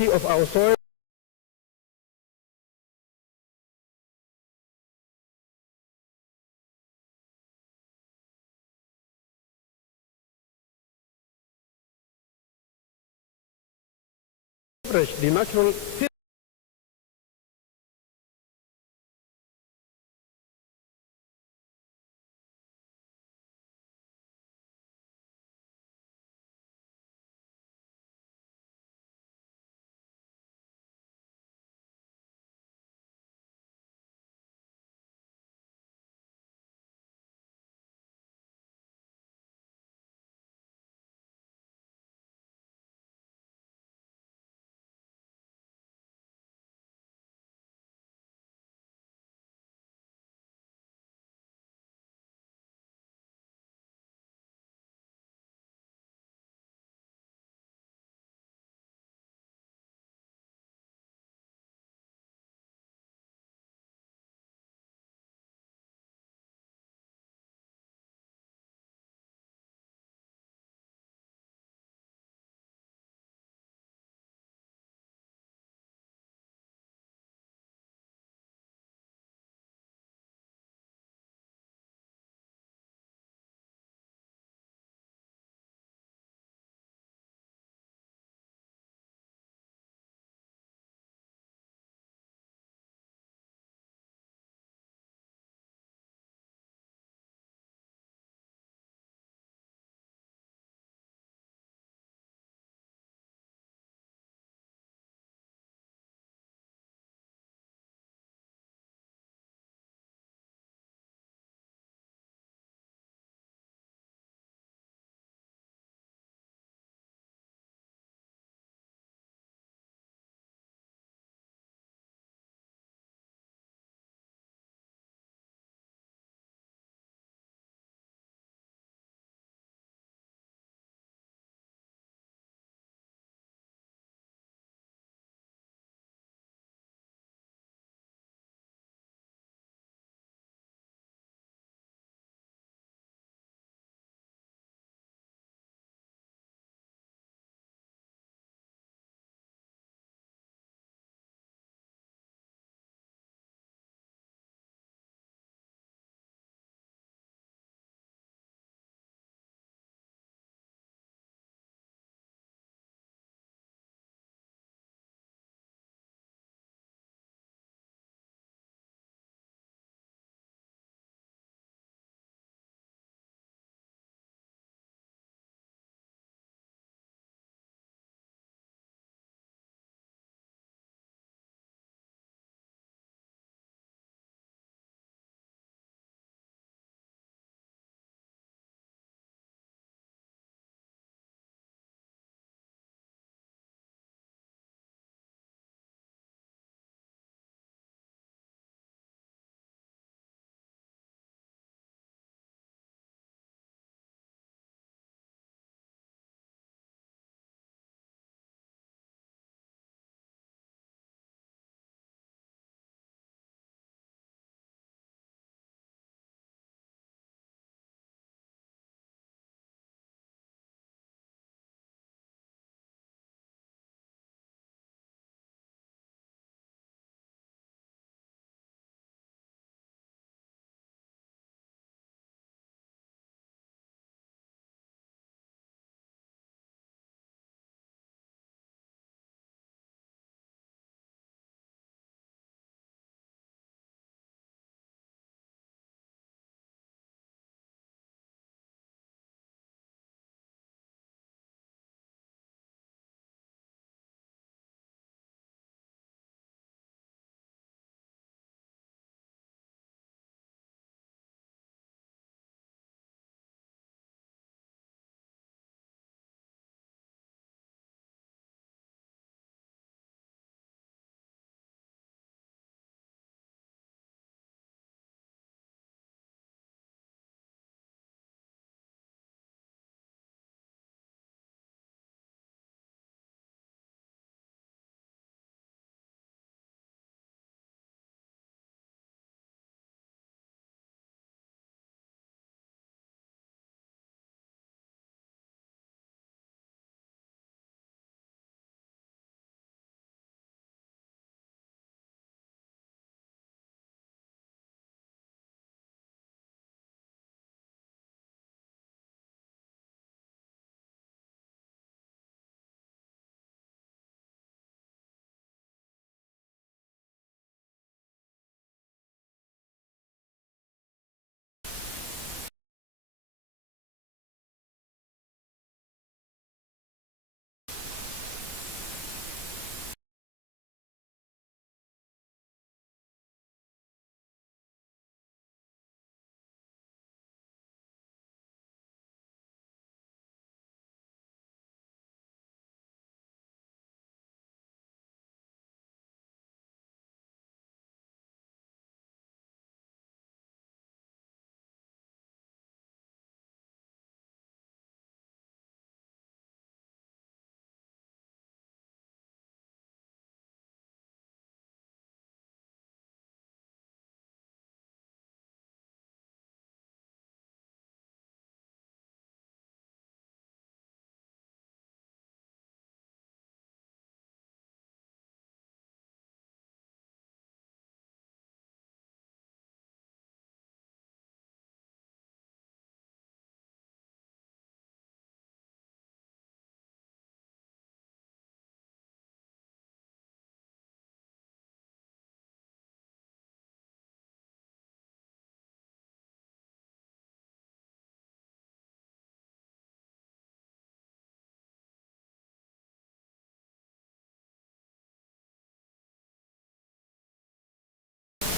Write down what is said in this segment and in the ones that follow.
of our soil. The natural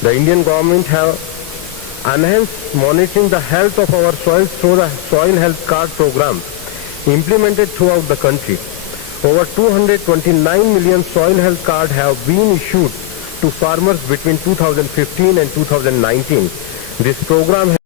The Indian government have enhanced monitoring the health of our soils through the Soil Health Card program implemented throughout the country. Over 229 million soil health cards have been issued to farmers between 2015 and 2019. This program has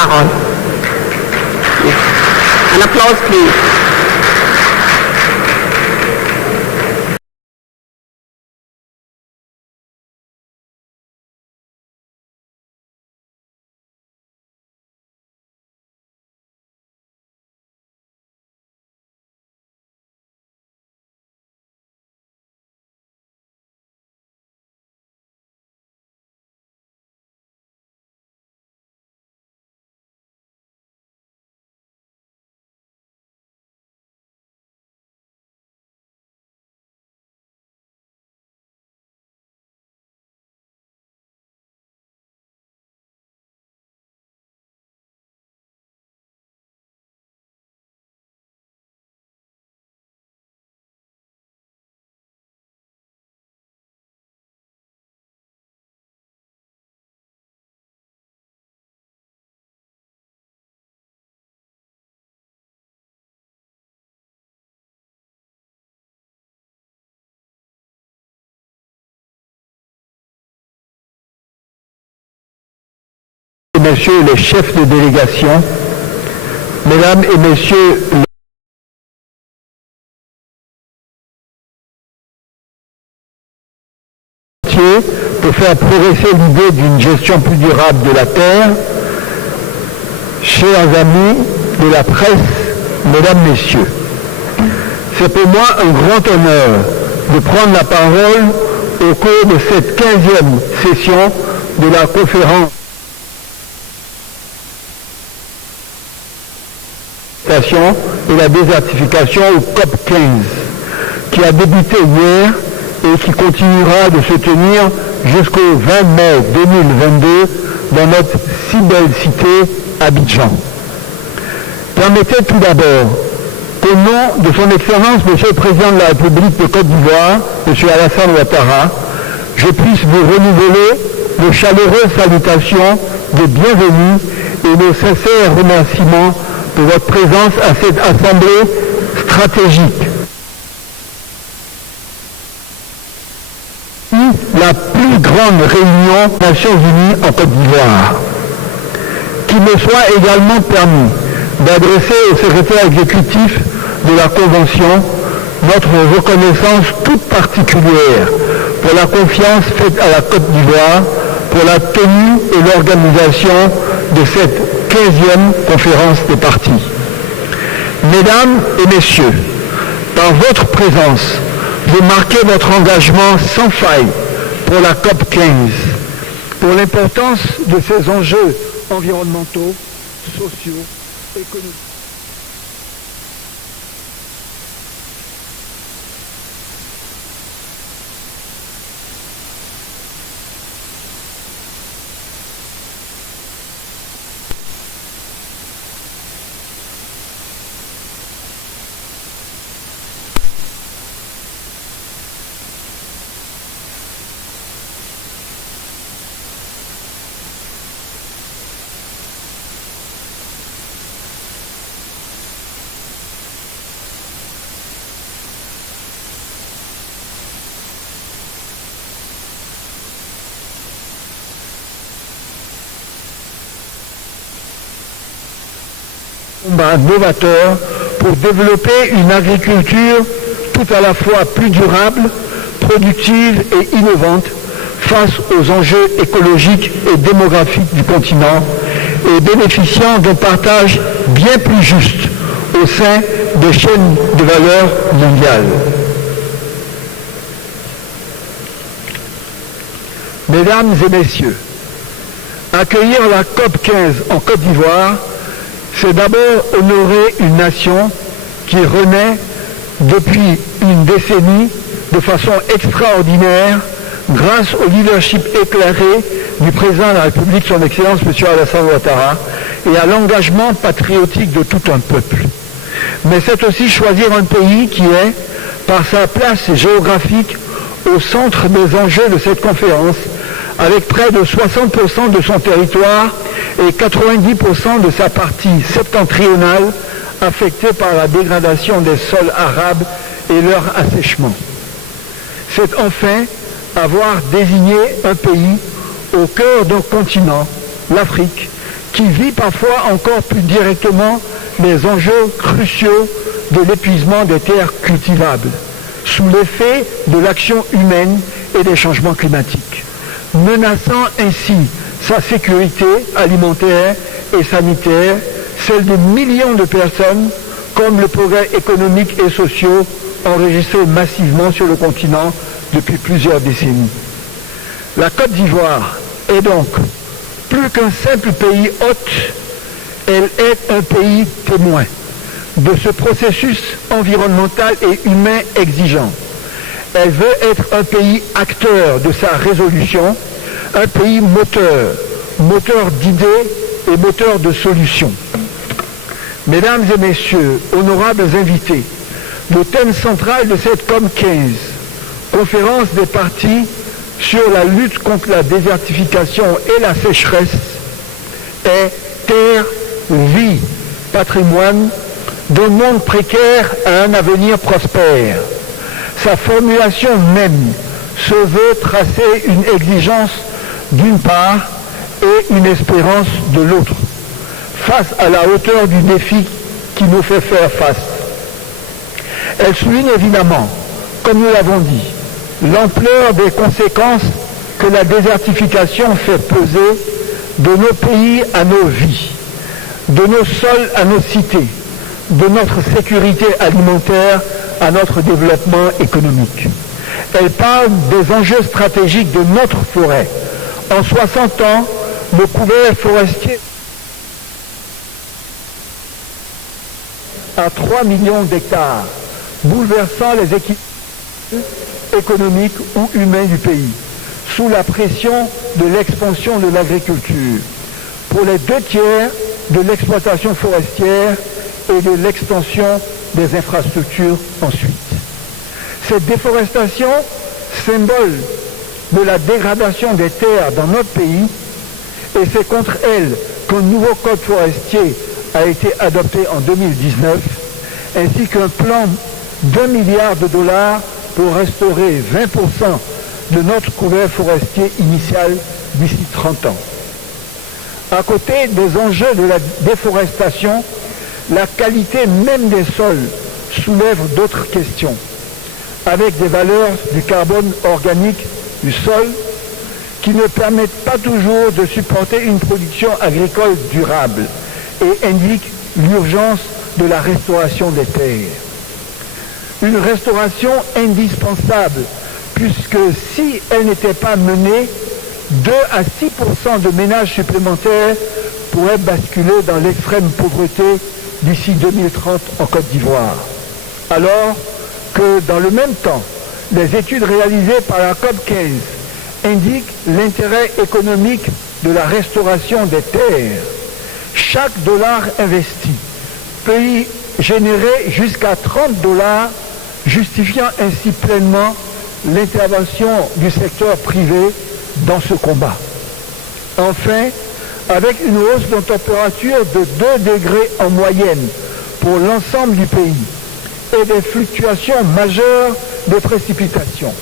parole. An applause, please. Messieurs les chefs de délégation, Mesdames et Messieurs pour faire progresser l'idée d'une gestion plus durable de la terre, chers amis de la presse, Mesdames, Messieurs, c'est pour moi un grand honneur de prendre la parole au cours de cette 15e session de la conférence et la désertification au COP 15, qui a débuté hier et qui continuera de se tenir jusqu'au 20 mai 2022 dans notre si belle cité, Abidjan. Permettez tout d'abord qu'au nom de son Excellence, Monsieur le Président de la République de Côte d'Ivoire, Monsieur Alassane Ouattara, je puisse vous renouveler nos chaleureuses salutations de bienvenue et nos sincères remerciements pour votre présence à cette assemblée stratégique. La plus grande réunion des Nations Unies en Côte d'Ivoire. Qu'il me soit également permis d'adresser au secrétaire exécutif de la Convention notre reconnaissance toute particulière pour la confiance faite à la Côte d'Ivoire pour la tenue et l'organisation de cette 15e conférence des parties. Mesdames et messieurs, par votre présence, vous marquez votre engagement sans faille pour la COP 15, pour l'importance de ces enjeux environnementaux, sociaux, économiques. Combat novateur pour développer une agriculture tout à la fois plus durable, productive et innovante face aux enjeux écologiques et démographiques du continent et bénéficiant d'un partage bien plus juste au sein des chaînes de valeur mondiales. Mesdames et messieurs, accueillir la COP 15 en Côte d'Ivoire, c'est d'abord honorer une nation qui renaît depuis une décennie de façon extraordinaire grâce au leadership éclairé du président de la République, son Excellence M. Alassane Ouattara, et à l'engagement patriotique de tout un peuple. Mais c'est aussi choisir un pays qui est, par sa place géographique, au centre des enjeux de cette conférence, avec près de 60% de son territoire et 90% de sa partie septentrionale affectée par la dégradation des sols arables et leur assèchement. C'est enfin avoir désigné un pays au cœur d'un continent, l'Afrique, qui vit parfois encore plus directement les enjeux cruciaux de l'épuisement des terres cultivables, sous l'effet de l'action humaine et des changements climatiques, menaçant ainsi sa sécurité alimentaire et sanitaire, celle de millions de personnes, comme le progrès économique et social enregistré massivement sur le continent depuis plusieurs décennies. La Côte d'Ivoire est donc plus qu'un simple pays hôte, elle est un pays témoin de ce processus environnemental et humain exigeant. Elle veut être un pays acteur de sa résolution, un pays moteur d'idées et moteur de solutions. Mesdames et messieurs, honorables invités, le thème central de cette COP 15, conférence des parties sur la lutte contre la désertification et la sécheresse, est terre, vie, patrimoine, d'un monde précaire à un avenir prospère. Sa formulation même se veut tracer une exigence d'une part et une espérance de l'autre, face à la hauteur du défi qui nous fait faire face. Elle souligne évidemment, comme nous l'avons dit, l'ampleur des conséquences que la désertification fait peser de nos pays à nos vies, de nos sols à nos cités, de notre sécurité alimentaire à notre développement économique. Elle parle des enjeux stratégiques de notre forêt. En 60 ans, le couvert forestier à 3 millions d'hectares, bouleversant les équilibres économiques ou humains du pays, sous la pression de l'expansion de l'agriculture, pour les 2/3 de l'exploitation forestière et de l'extension des infrastructures ensuite. Cette déforestation, symbole de la dégradation des terres dans notre pays, et c'est contre elle qu'un nouveau code forestier a été adopté en 2019, ainsi qu'un plan d'$1 milliard pour restaurer 20% de notre couvert forestier initial d'ici 30 ans. À côté des enjeux de la déforestation, la qualité même des sols soulève d'autres questions, avec des valeurs du carbone organique du sol qui ne permettent pas toujours de supporter une production agricole durable et indiquent l'urgence de la restauration des terres. Une restauration indispensable, puisque si elle n'était pas menée, 2 à 6% de ménages supplémentaires pourraient basculer dans l'extrême pauvreté d'ici 2030 en Côte d'Ivoire. Alors que dans le même temps, les études réalisées par la COP 15 indiquent l'intérêt économique de la restauration des terres. Chaque dollar investi peut y générer jusqu'à $30, justifiant ainsi pleinement l'intervention du secteur privé dans ce combat. Enfin, avec une hausse de température de 2 degrés en moyenne pour l'ensemble du pays et des fluctuations majeures des précipitations,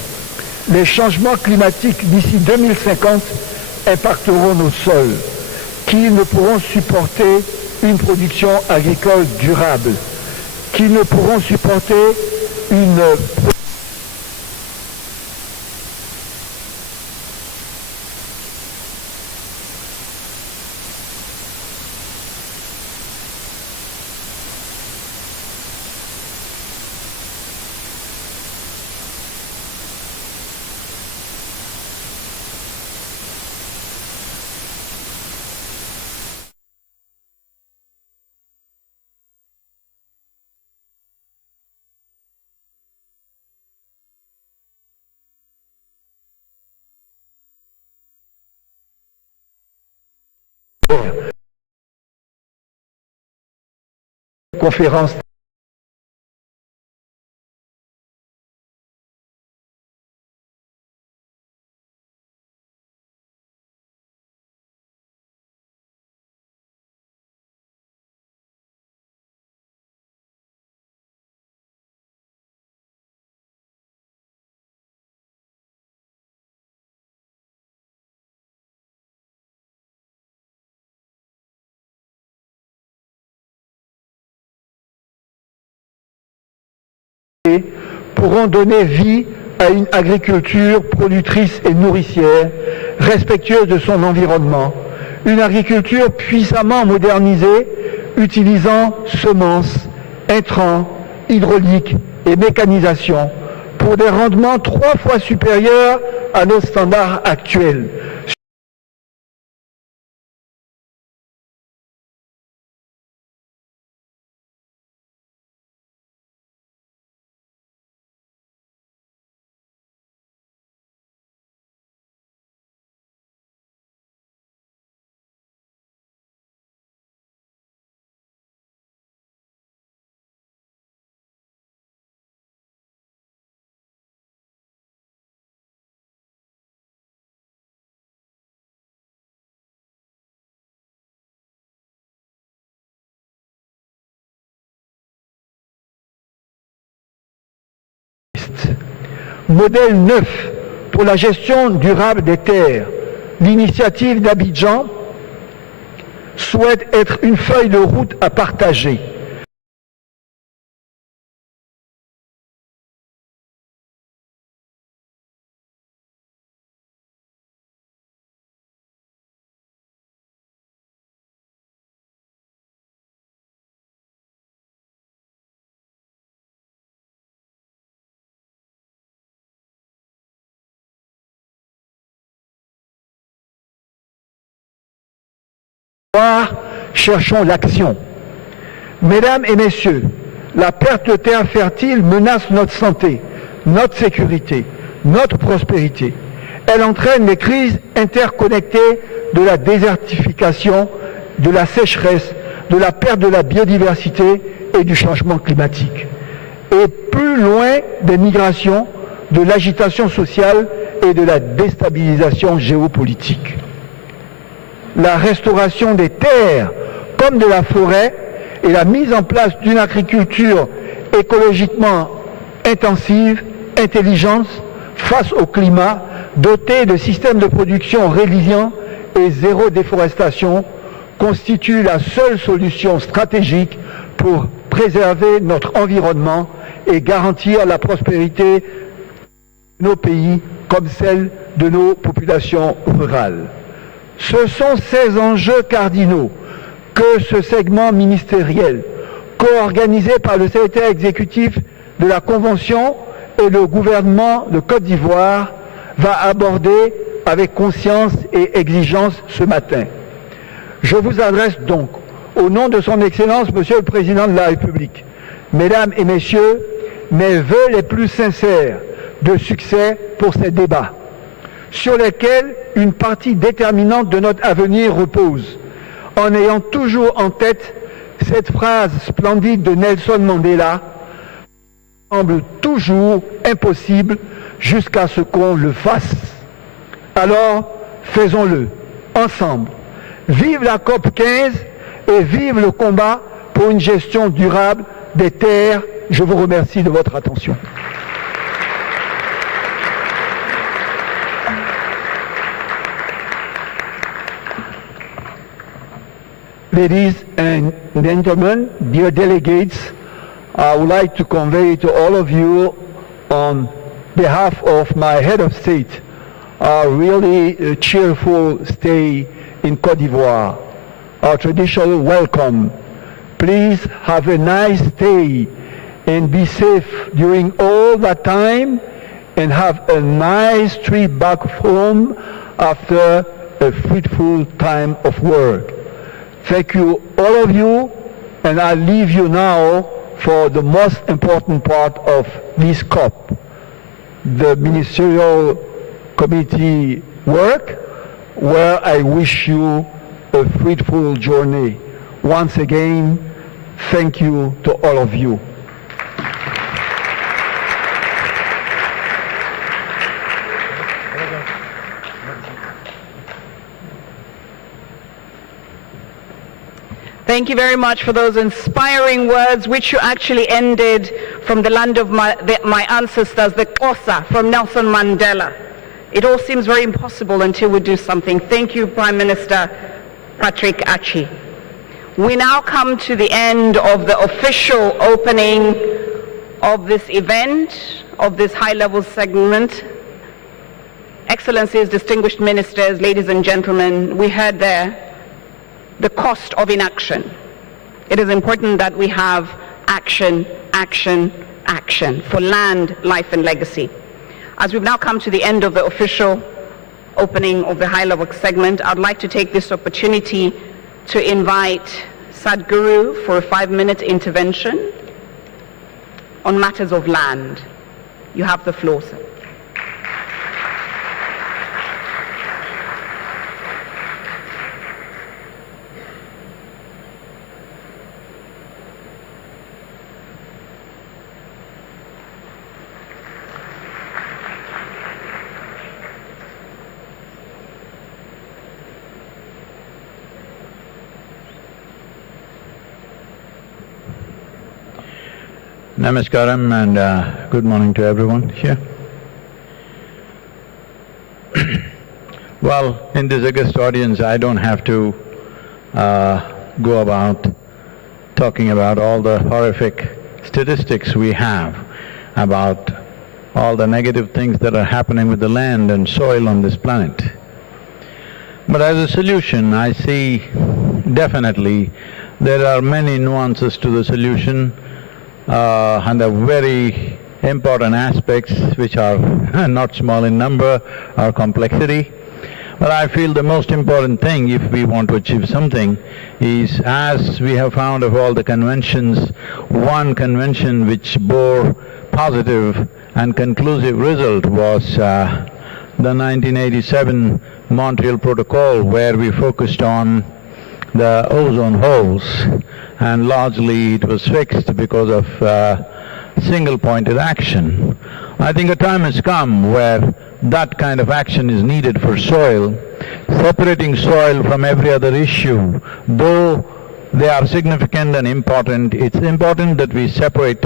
les changements climatiques d'ici 2050 impacteront nos sols, qui ne pourront supporter une production agricole durable, qui ne pourront supporter une conférence pourront donner vie à une agriculture productrice et nourricière, respectueuse de son environnement, une agriculture puissamment modernisée, utilisant semences, intrants, hydraulique et mécanisation pour des rendements 3 fois supérieurs à nos standards actuels. Modèle 9 pour la gestion durable des terres. L'initiative d'Abidjan souhaite être une feuille de route à partager. Cherchons l'action. Mesdames et messieurs, la perte de terres fertiles menace notre santé, notre sécurité, notre prospérité. Elle entraîne les crises interconnectées de la désertification, de la sécheresse, de la perte de la biodiversité et du changement climatique. Et plus loin des migrations, de l'agitation sociale et de la déstabilisation géopolitique. La restauration des terres comme de la forêt et la mise en place d'une agriculture écologiquement intensive, intelligente, face au climat, dotée de systèmes de production résilients et zéro déforestation, constitue la seule solution stratégique pour préserver notre environnement et garantir la prospérité de nos pays comme celle de nos populations rurales. Ce sont ces enjeux cardinaux que ce segment ministériel, co-organisé par le secrétaire exécutif de la Convention et le gouvernement de Côte d'Ivoire, va aborder avec conscience et exigence ce matin. Je vous adresse donc, au nom de son Excellence, Monsieur le Président de la République, Mesdames et Messieurs, mes vœux les plus sincères de succès pour ces débats, sur lesquels une partie déterminante de notre avenir repose, en ayant toujours en tête cette phrase splendide de Nelson Mandela, « semble toujours impossible jusqu'à ce qu'on le fasse ». Alors, faisons-le, ensemble. Vive la COP 15 et vive le combat pour une gestion durable des terres. Je vous remercie de votre attention. Ladies and gentlemen, dear delegates, I would like to convey to all of you on behalf of my head of state a really cheerful stay in Côte d'Ivoire, our traditional welcome. Please have a nice stay and be safe during all that time and have a nice trip back home after a fruitful time of work. Thank you, all of you, and I leave you now for the most important part of this COP, the ministerial committee work, where I wish you a fruitful journey. Once again, thank you to all of you. Thank you very much for those inspiring words, which you actually ended from the land of my ancestors, the Xhosa, from Nelson Mandela. It all seems very impossible until we do something. Thank you, Prime Minister Patrick Achi. We now come to the end of the official opening of this event, of this high-level segment. Excellencies, distinguished ministers, ladies and gentlemen, we heard there the cost of inaction. It is important that we have action, action, action for land, life, and legacy. As we've now come to the end of the official opening of the high-level segment, I'd like to take this opportunity to invite Sadhguru for a 5-minute intervention on matters of land. You have the floor, sir. Namaskaram and good morning to everyone here. Well, in this august audience, I don't have to go about talking about all the horrific statistics we have about all the negative things that are happening with the land and soil on this planet. But as a solution, I see definitely there are many nuances to the solution and the very important aspects which are not small in number or complexity. But I feel the most important thing if we want to achieve something is, as we have found of all the conventions, one convention which bore positive and conclusive result was the 1987 Montreal Protocol, where we focused on the ozone holes, and largely it was fixed because of single-pointed action. I think a time has come where that kind of action is needed for soil. Separating soil from every other issue, though they are significant and important, it's important that we separate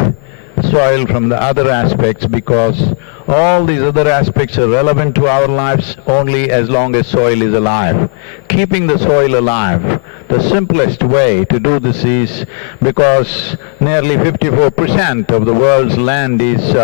soil from the other aspects, because all these other aspects are relevant to our lives only as long as soil is alive. Keeping the soil alive, the simplest way to do this is, because nearly 54% of the world's land is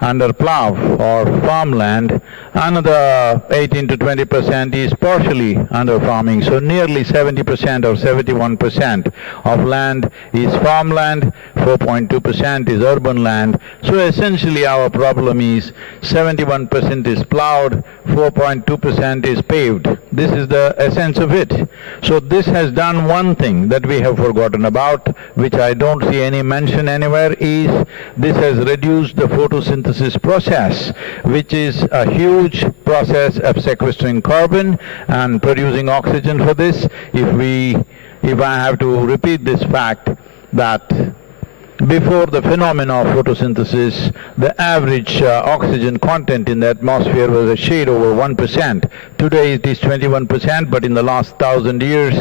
under plough or farmland, another 18 to 20% is partially under farming. So nearly 70% or 71% of land is farmland, 4.2% is urban land. So essentially our problem is 71% is ploughed, 4.2% is paved. This is the essence of it. So this has done one thing that we have forgotten about, which I don't see any mention anywhere, is this has reduced the photosynthesis process, which is a huge process of sequestering carbon and producing oxygen for this. If I have to repeat this fact, that before the phenomena of photosynthesis, the average oxygen content in the atmosphere was a shade over 1%. Today it is 21%, but in the last 1,000 years,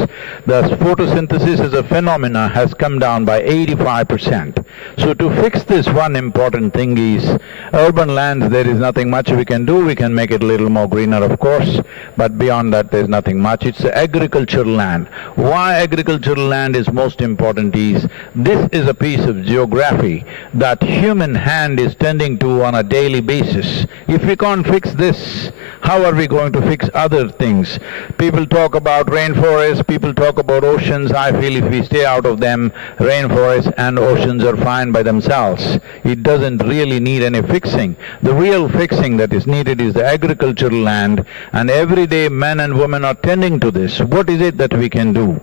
the photosynthesis as a phenomena has come down by 85%. So to fix this, one important thing is, urban lands, there is nothing much we can do. We can make it a little more greener, of course, but beyond that there's nothing much. It's agricultural land. Why agricultural land is most important is, this is a piece of geography that human hand is tending to on a daily basis. If we can't fix this, how are we going to fix other things? People talk about rainforests, people talk about oceans. I feel if we stay out of them, rainforests and oceans are fine by themselves. It doesn't really need any fixing. The real fixing that is needed is the agricultural land, and every day men and women are tending to this. What is it that we can do?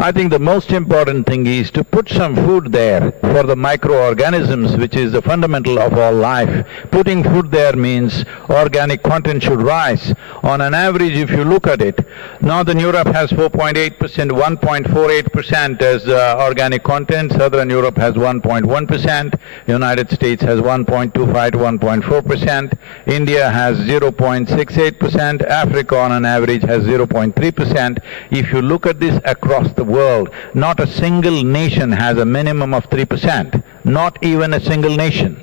I think the most important thing is to put some food there for the microorganisms, which is the fundamental of all life. Putting food there means organic content should rise. On an average, if you look at it, Northern Europe has 4.8%, 1.48% as organic content, Southern Europe has 1.1%, United States has 1.25 to 1.4%, India has 0.68%, Africa on an average has 0.3%. If you look at this across the world, not a single nation has a minimum of 3%, not even a single nation.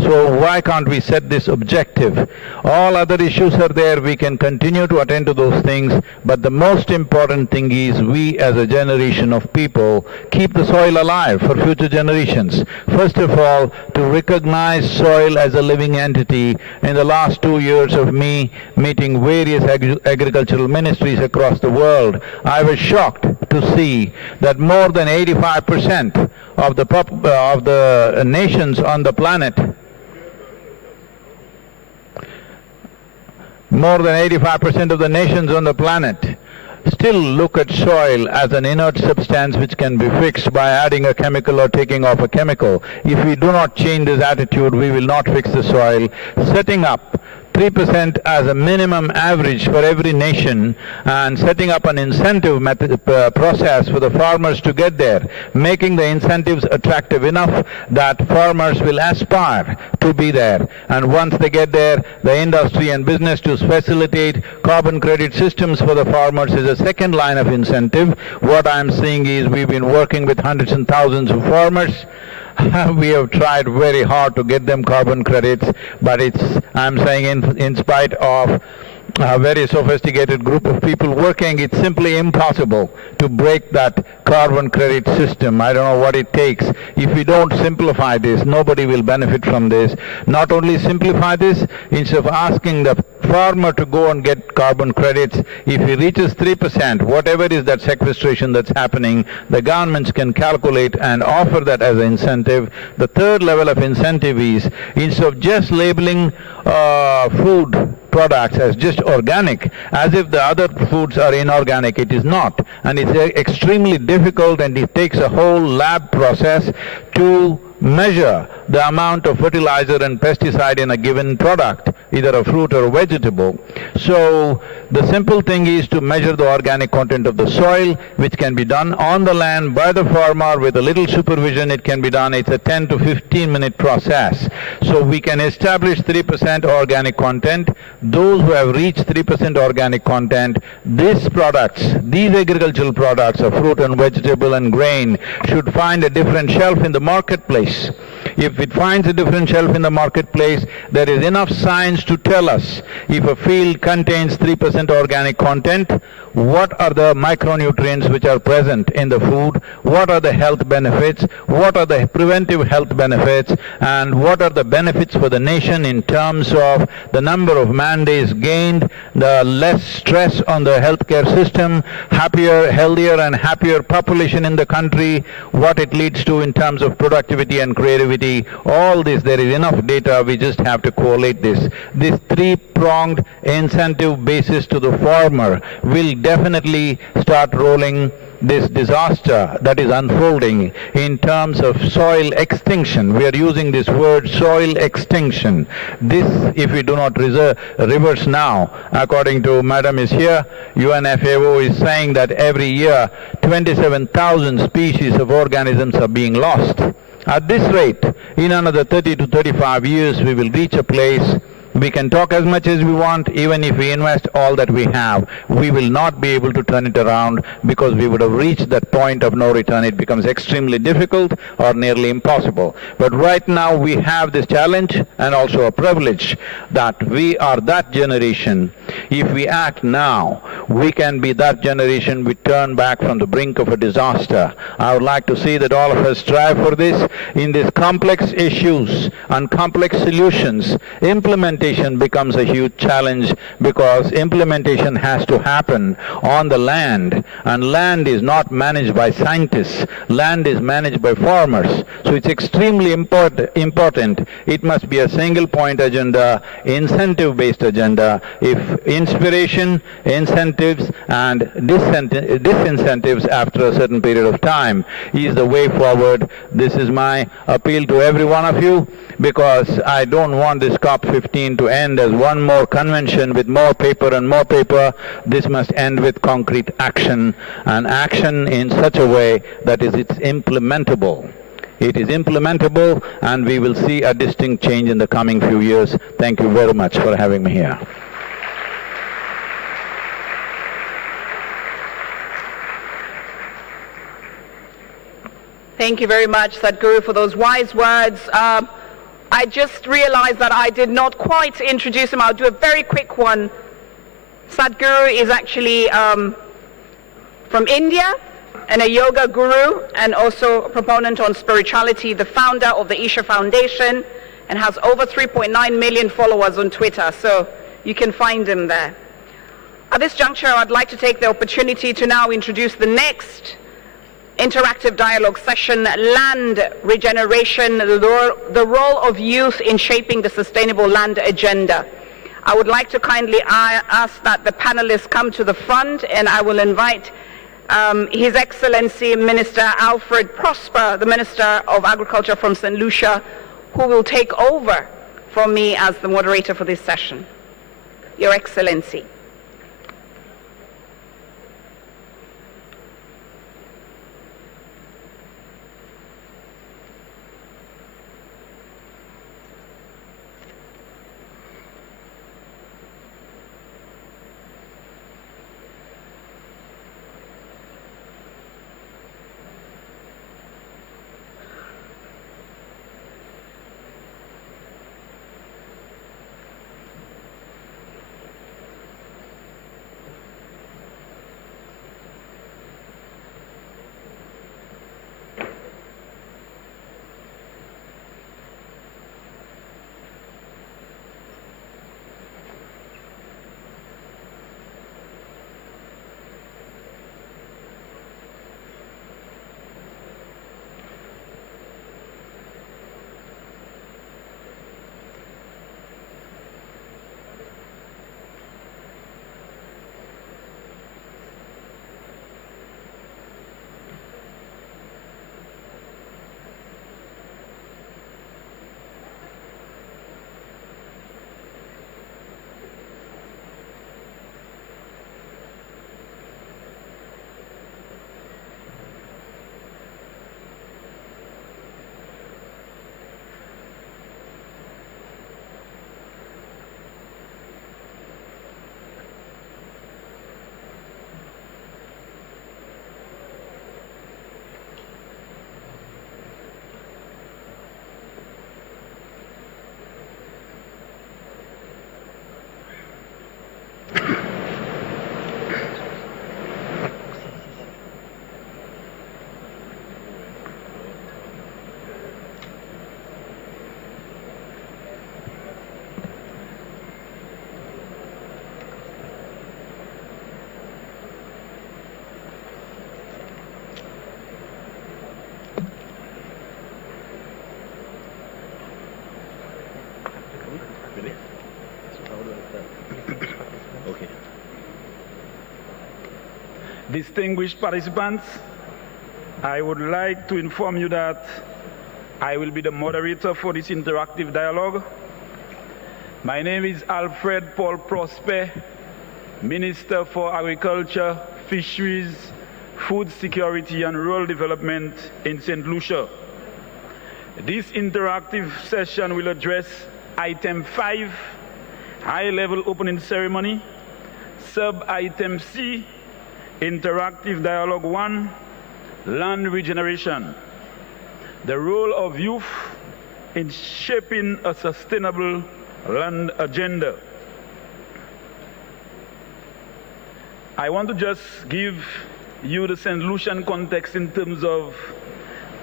So why can't we set this objective? All other issues are there, we can continue to attend to those things, but the most important thing is we as a generation of people keep the soil alive for future generations. First of all, to recognize soil as a living entity. In the last 2 years of me meeting various agricultural ministries across the world, I was shocked to see that more than 85% of the nations on the planet, more than 85% of the nations on the planet still look at soil as an inert substance which can be fixed by adding a chemical or taking off a chemical. If we do not change this attitude, we will not fix the soil. Setting up 3% as a minimum average for every nation, and setting up an incentive process for the farmers to get there, making the incentives attractive enough that farmers will aspire to be there. And once they get there, the industry and business to facilitate carbon credit systems for the farmers is a second line of incentive. What I'm seeing is we've been working with hundreds and thousands of farmers. We have tried very hard to get them carbon credits, but I'm saying in spite of a very sophisticated group of people working, it's simply impossible to break that carbon credit system. I don't know what it takes. If we don't simplify this, nobody will benefit from this. Not only simplify this, instead of asking the farmer to go and get carbon credits, if he reaches 3%, whatever is that sequestration that's happening, the governments can calculate and offer that as an incentive. The third level of incentive is, instead of just labeling food products as just organic, as if the other foods are inorganic. It is not, and it's extremely difficult, and it takes a whole lab process to measure the amount of fertilizer and pesticide in a given product. either a fruit or a vegetable. So the simple thing is to measure the organic content of the soil, which can be done on the land by the farmer with a little supervision. It can be done. It's a 10 to 15 minute process. So we can establish 3% organic content. Those who have reached 3% organic content, these agricultural products of fruit and vegetable and grain should find a different shelf in the marketplace. If it finds a different shelf in the marketplace, there is enough science to tell us if a field contains 3% organic content, what are the micronutrients which are present in the food, what are the health benefits, what are the preventive health benefits, and what are the benefits for the nation in terms of the number of man days gained, the less stress on the healthcare system, happier, healthier and happier population in the country, what it leads to in terms of productivity and creativity. All this, there is enough data, we just have to correlate this. This three-pronged incentive basis to the farmer will definitely start rolling this disaster that is unfolding in terms of soil extinction. We are using this word soil extinction. This, if we do not reverse now, according to Madam is here, UNFAO is saying that every year 27,000 species of organisms are being lost. At this rate, in another 30 to 35 years, we will reach a place. We can talk as much as we want. Even if we invest all that we have, we will not be able to turn it around, because we would have reached that point of no return. It becomes extremely difficult or nearly impossible. But right now we have this challenge and also a privilege that we are that generation. If we act now, we can be that generation we turn back from the brink of a disaster. I would like to see that all of us strive for this. In these complex issues and complex solutions, implementation becomes a huge challenge, because implementation has to happen on the land, and land is not managed by scientists, land is managed by farmers. So it's extremely important. It must be a single point agenda, incentive-based agenda. If inspiration, incentives and disincentives after a certain period of time is the way forward, this is my appeal to every one of you, because I don't want this COP15 to end as one more convention with more paper and more paper. This must end with concrete action, and action in such a way that it's implementable. It is implementable, and we will see a distinct change in the coming few years. Thank you very much for having me here. Thank you very much, Sadhguru, for those wise words. I just realized that I did not quite introduce him. I'll do a very quick one. Sadhguru is actually from India, and a yoga guru, and also a proponent on spirituality, the founder of the Isha Foundation, and has over 3.9 million followers on Twitter, so you can find him there. At this juncture, I'd like to take the opportunity to now introduce the next interactive dialogue session, Land Regeneration, the role of youth in shaping the sustainable land agenda. I would like to kindly ask that the panelists come to the front, and I will invite His Excellency Minister Alfred Prosper, the Minister of Agriculture from St. Lucia, who will take over from me as the moderator for this session. Your Excellency. Distinguished participants, I would like to inform you that I will be the moderator for this interactive dialogue. My name is Alfred Paul Prosper, Minister for Agriculture, Fisheries, Food Security and Rural Development in St. Lucia. This interactive session will address Item 5, High-Level Opening Ceremony, Sub-Item C, Interactive Dialogue 1, Land Regeneration, the role of youth in shaping a sustainable land agenda. I want to just give you the St. Lucian context in terms of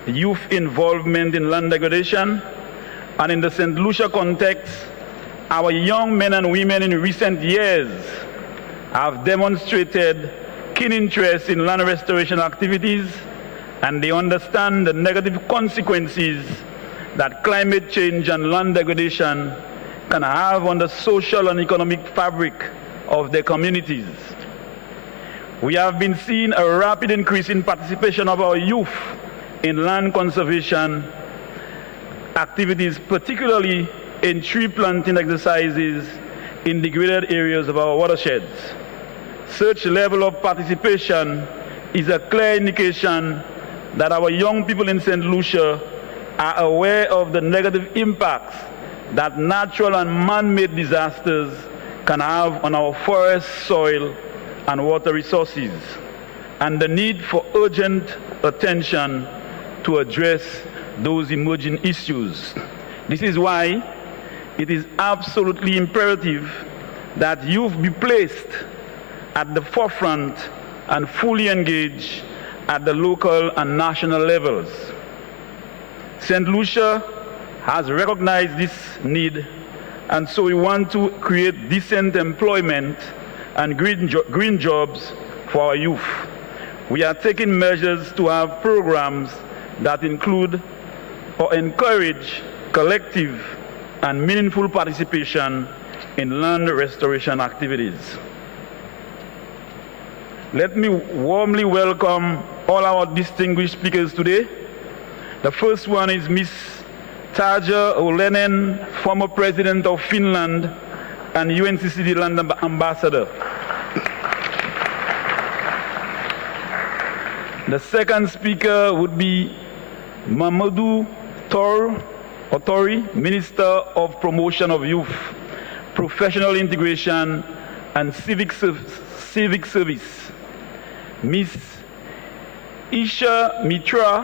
youth involvement in land degradation, and in the St. Lucia context, our young men and women in recent years have demonstrated keen interest in land restoration activities, and they understand the negative consequences that climate change and land degradation can have on the social and economic fabric of their communities. We have been seeing a rapid increase in participation of our youth in land conservation activities, particularly in tree planting exercises in degraded areas of our watersheds. Such level of participation is a clear indication that our young people in St. Lucia are aware of the negative impacts that natural and man-made disasters can have on our forests, soil, and water resources, and the need for urgent attention to address those emerging issues. This is why it is absolutely imperative that youth be placed at the forefront and fully engaged at the local and national levels. St. Lucia has recognized this need, and so we want to create decent employment and green jobs for our youth. We are taking measures to have programs that include or encourage collective and meaningful participation in land restoration activities. Let me warmly welcome all our distinguished speakers today. The first one is Ms. Tarja Olenen, former President of Finland and UNCCD Land Ambassador. The second speaker would be Mamadou Tori, Minister of Promotion of Youth, Professional Integration and Civic Service. Ms. Isha Mitra,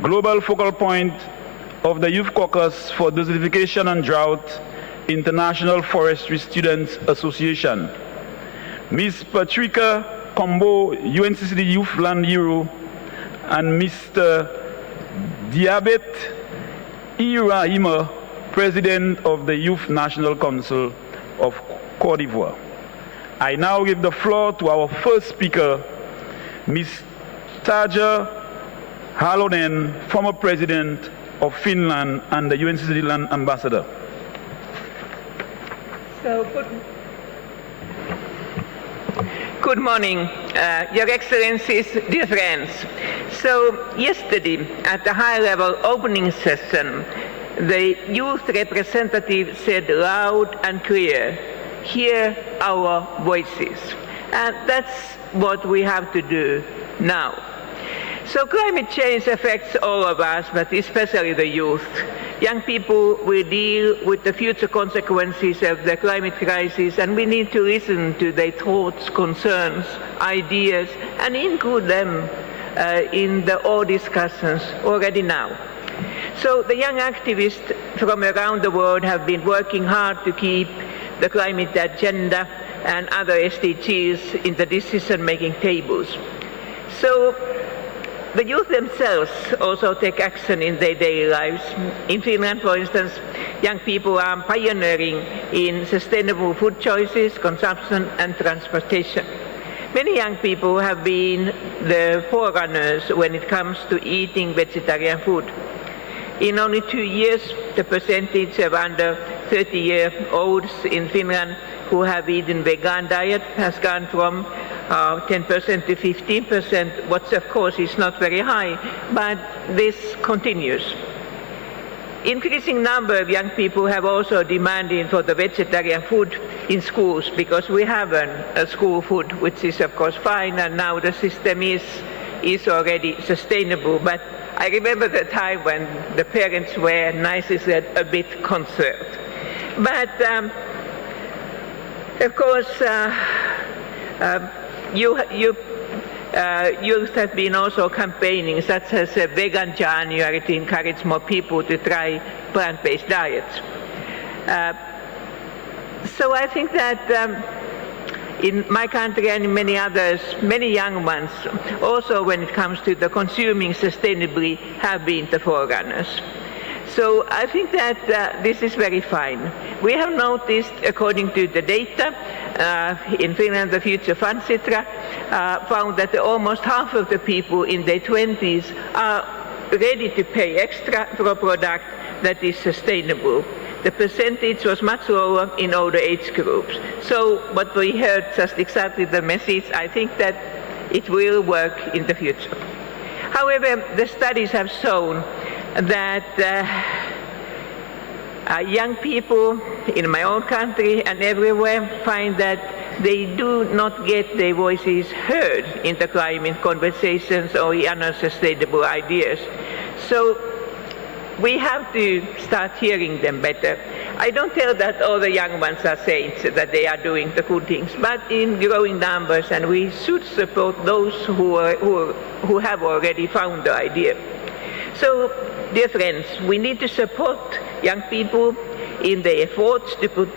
Global Focal Point of the Youth Caucus for Desertification and Drought, International Forestry Students Association. Ms. Patrika Combo, UNCCD Youth Land Hero, and Mr. Diabet Irahima, President of the Youth National Council of Côte d'Ivoire. I now give the floor to our first speaker, Ms. Tarja Halonen, former President of Finland and the UNCCD Land Ambassador. Good morning, Your Excellencies, dear friends. So yesterday at the high-level opening session, the youth representative said loud and clear, hear our voices. And that's what we have to do now. So climate change affects all of us, but especially the youth. Young people will deal with the future consequences of the climate crisis, and we need to listen to their thoughts, concerns, ideas, and include them in all discussions already now. So the young activists from around the world have been working hard to keep the climate agenda and other SDGs in the decision-making tables. So the youth themselves also take action in their daily lives. In Finland, for instance, young people are pioneering in sustainable food choices, consumption, and transportation. Many young people have been the forerunners when it comes to eating vegetarian food. In only 2 years, the percentage of under 30-year-olds in Finland who have eaten vegan diet has gone from 10% to 15%, what of course is not very high, but this continues. Increasing number of young people have also demanded for the vegetarian food in schools, because we have a school food, which is of course fine, and now the system is already sustainable. But I remember the time when the parents were, nicely said, a bit concerned. But of course, youth have been also campaigning, such as a vegan January, to encourage more people to try plant-based diets. So I think that in my country and in many others, many young ones, also when it comes to the consuming sustainably, have been the forerunners. So I think that this is very fine. We have noticed, according to the data, in Finland, the Future Fund, etc., found that almost half of the people in their 20s are ready to pay extra for a product that is sustainable. The percentage was much lower in older age groups. So what we heard, just exactly the message. I think that it will work in the future. However, the studies have shown that young people in my own country and everywhere find that they do not get their voices heard in the climate conversations or in unsustainable ideas. So we have to start hearing them better. I don't tell that all the young ones are saints, that they are doing the good things, but in growing numbers, and we should support those who have already found the idea. So, dear friends, we need to support young people in their efforts to put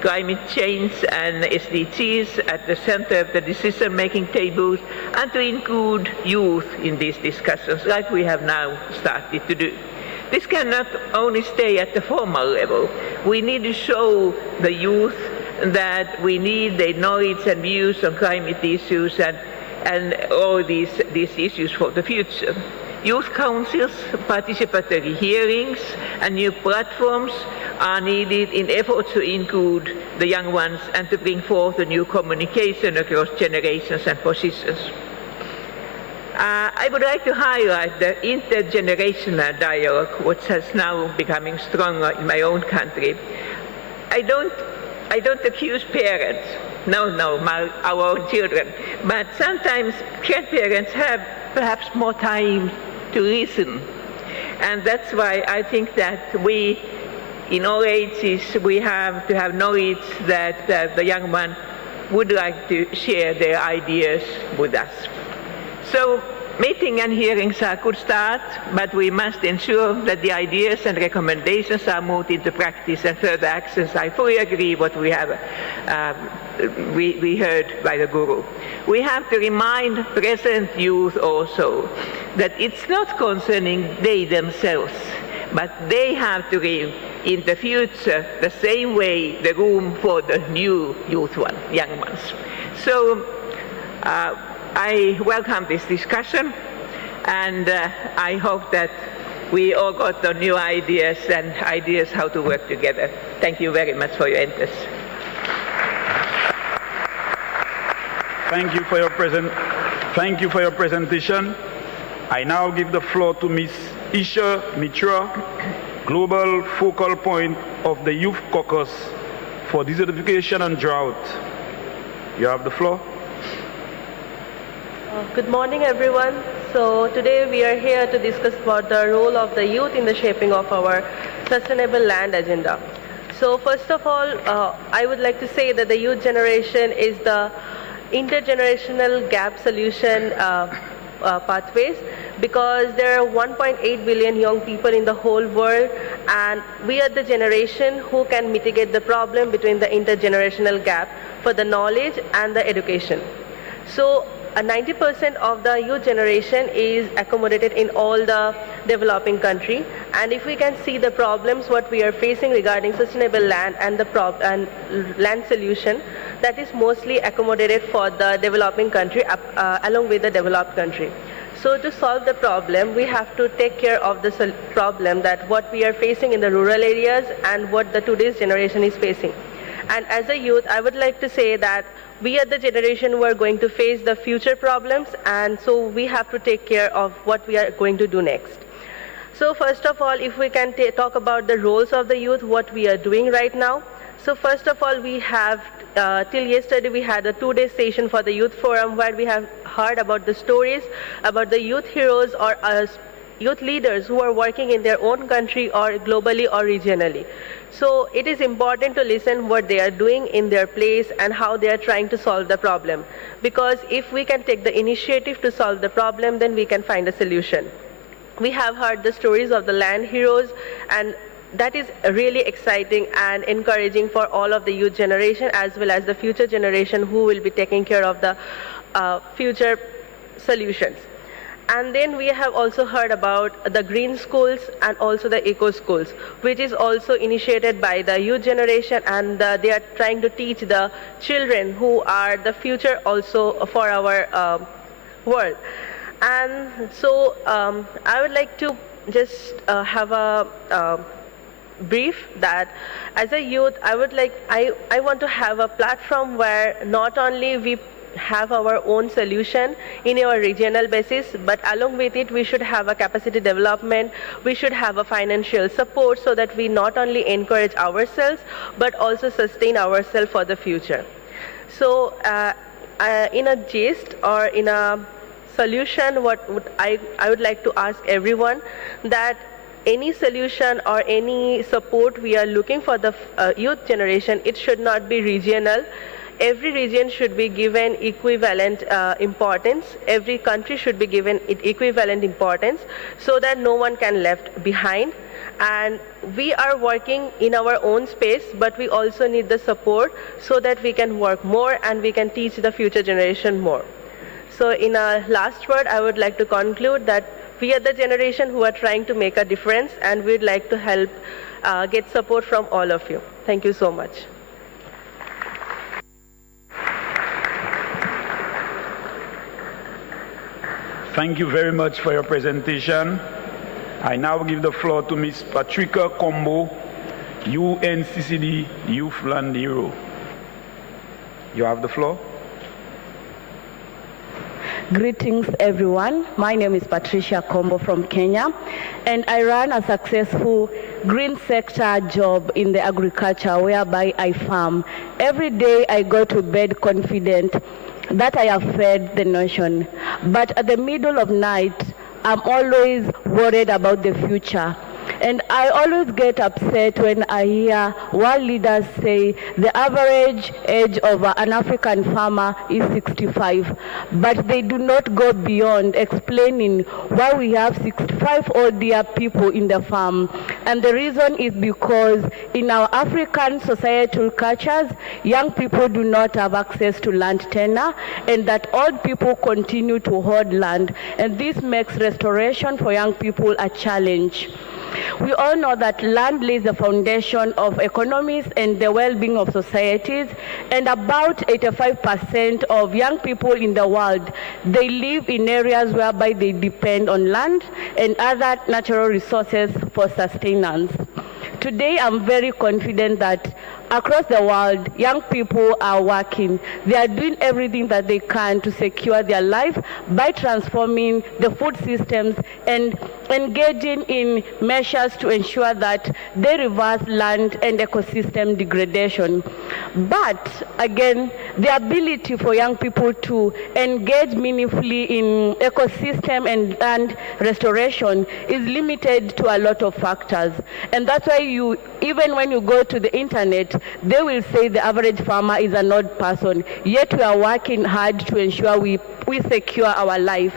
climate change and SDGs at the center of the decision-making tables, and to include youth in these discussions, like we have now started to do. This cannot only stay at the formal level. We need to show the youth that we need their knowledge and views on climate issues and all these issues for the future. Youth councils, participatory hearings, and new platforms are needed in efforts to include the young ones and to bring forth a new communication across generations and positions. I would like to highlight the intergenerational dialogue, which has now becoming stronger in my own country. I don't accuse parents, our own children, but sometimes grandparents have perhaps more time to listen. And that's why I think that we, in all ages, we have to have knowledge that the young one would like to share their ideas with us. So meeting and hearings are a good start, but we must ensure that the ideas and recommendations are moved into practice and further actions. I fully agree what we have we heard by the Guru. We have to remind present youth also that it's not concerning they themselves, but they have to give in the future the same way the room for the new young ones. So I welcome this discussion, and I hope that we all got the new ideas and ideas how to work together. Thank you very much for your interest. Thank you for your presentation. I now give the floor to Ms. Isha Mitra, Global Focal Point of the Youth Caucus for Desertification and Drought. You have the floor. Good morning, everyone. So today we are here to discuss about the role of the youth in the shaping of our sustainable land agenda. So first of all, I would like to say that the youth generation is the intergenerational gap solution pathways, because there are 1.8 billion young people in the whole world, and we are the generation who can mitigate the problem between the intergenerational gap for the knowledge and the education. So 90% of the youth generation is accommodated in all the developing country, and if we can see the problems what we are facing regarding sustainable land and land solution, that is mostly accommodated for the developing country along with the developed country. So to solve the problem, we have to take care of the problem that what we are facing in the rural areas and what the today's generation is facing. And as a youth, I would like to say that we are the generation who are going to face the future problems, and so we have to take care of what we are going to do next. So first of all, if we can talk about the roles of the youth, what we are doing right now. So first of all, we have, till yesterday we had a 2-day session for the Youth Forum where we have heard about the stories about the youth heroes or youth leaders who are working in their own country or globally or regionally. So it is important to listen what they are doing in their place and how they are trying to solve the problem. Because if we can take the initiative to solve the problem, then we can find a solution. We have heard the stories of the land heroes, and that is really exciting and encouraging for all of the youth generation as well as the future generation who will be taking care of the future solutions. And then we have also heard about the green schools and also the eco schools, which is also initiated by the youth generation, and they are trying to teach the children who are the future also for our world. And so I would like to just have a brief that as a youth, I want to have a platform where not only we have our own solution in our regional basis, but along with it we should have a capacity development, we should have a financial support so that we not only encourage ourselves but also sustain ourselves for the future. So in a gist or in a solution, I would like to ask everyone that any solution or any support we are looking for the youth generation, it should not be regional. Every region should be given equivalent importance. Every country should be given equivalent importance so that no one can left behind. And we are working in our own space, but we also need the support so that we can work more and we can teach the future generation more. So in a last word, I would like to conclude that we are the generation who are trying to make a difference, and we'd like to help get support from all of you. Thank you so much. Thank you very much for your presentation. I now give the floor to Ms. Patricia Combo, UNCCD Youth Land Hero. You have the floor. Greetings everyone, my name is Patricia Combo from Kenya, and I run a successful green sector job in the agriculture whereby I farm. Every day I go to bed confident that I have fed the nation, but at the middle of night I'm always worried about the future. And I always get upset when I hear world leaders say the average age of an African farmer is 65, but they do not go beyond explaining why we have 65-old-year people in the farm. And the reason is because in our African societal cultures, young people do not have access to land tenure, and that old people continue to hoard land. And this makes restoration for young people a challenge. We all know that land lays the foundation of economies and the well-being of societies, and about 85% of young people in the world, they live in areas whereby they depend on land and other natural resources for sustenance. Today, I'm very confident that across the world, young people are working. They are doing everything that they can to secure their life by transforming the food systems and engaging in measures to ensure that they reverse land and ecosystem degradation. But again, the ability for young people to engage meaningfully in ecosystem and land restoration is limited to a lot of factors. And that's why even when you go to the internet, they will say the average farmer is an old person, yet we are working hard to ensure we secure our life.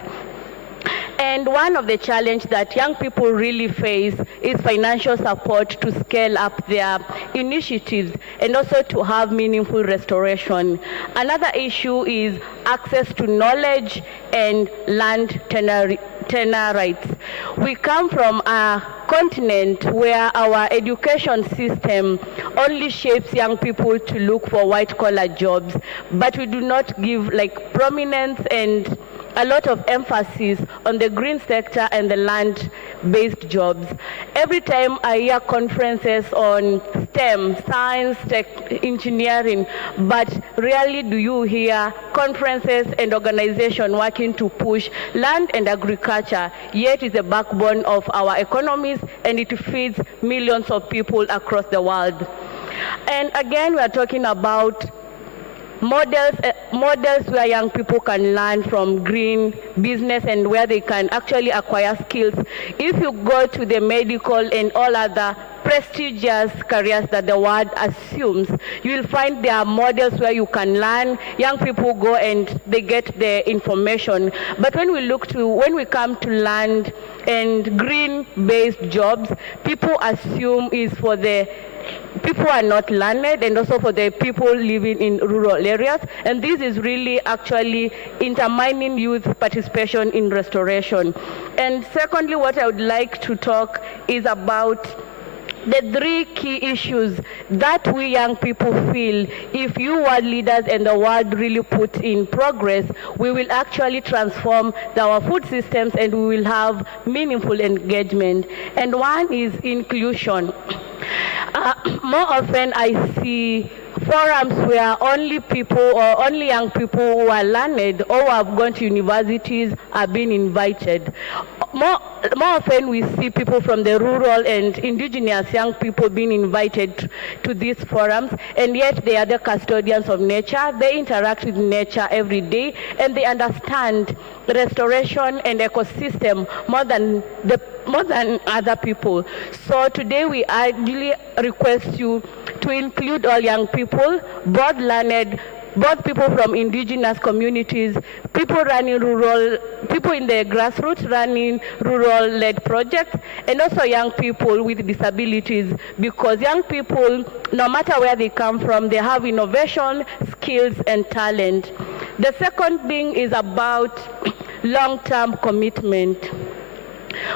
And one of the challenges that young people really face is financial support to scale up their initiatives and also to have meaningful restoration. Another issue is access to knowledge and land tenure rights. We come from a continent where our education system only shapes young people to look for white-collar jobs, but we do not give prominence and a lot of emphasis on the green sector and the land-based jobs. Every time I hear conferences on STEM, science, tech, engineering, but rarely do you hear conferences and organizations working to push land and agriculture, yet it's the backbone of our economies and it feeds millions of people across the world. And again, we are talking about models where young people can learn from green business and where they can actually acquire skills. If you go to the medical and all other prestigious careers that the world assumes, you will find there are models where you can learn. Young people go and they get the information. But when we come to land and green-based jobs, people assume is for the people are not learned and also for the people living in rural areas, and this is really actually undermining youth participation in restoration. And secondly, what I would like to talk is about the three key issues that we young people feel if you world leaders and the world really put in progress, we will actually transform our food systems and we will have meaningful engagement. And one is inclusion. More often I see forums where only people or only young people who are learned or who have gone to universities are being invited. More often we see people from the rural and indigenous young people being invited to these forums, and yet they are the custodians of nature. They interact with nature every day and they understand restoration and ecosystem more than other people. So today we ideally request you to include all young people, both learned, both people from indigenous communities, people running rural, people in the grassroots running rural-led projects, and also young people with disabilities, because young people, no matter where they come from, they have innovation, skills, and talent. The second thing is about long-term commitment.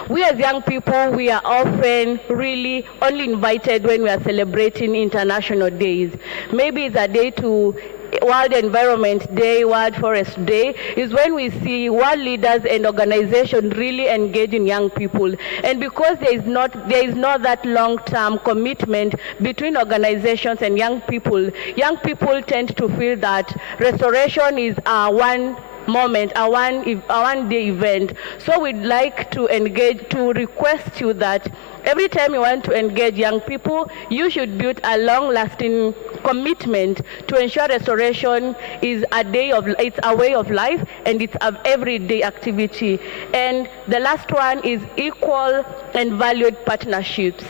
We as young people, we are often really only invited when we are celebrating international days. Maybe it's a day to World Environment Day, World Forest Day, is when we see world leaders and organizations really engage in young people. And because there is not that long-term commitment between organizations and young people tend to feel that restoration is one moment, a one-day event. So we'd like to request you that every time you want to engage young people, you should build a long-lasting commitment to ensure restoration is it's a way of life and it's an everyday activity. And the last one is equal and valued partnerships.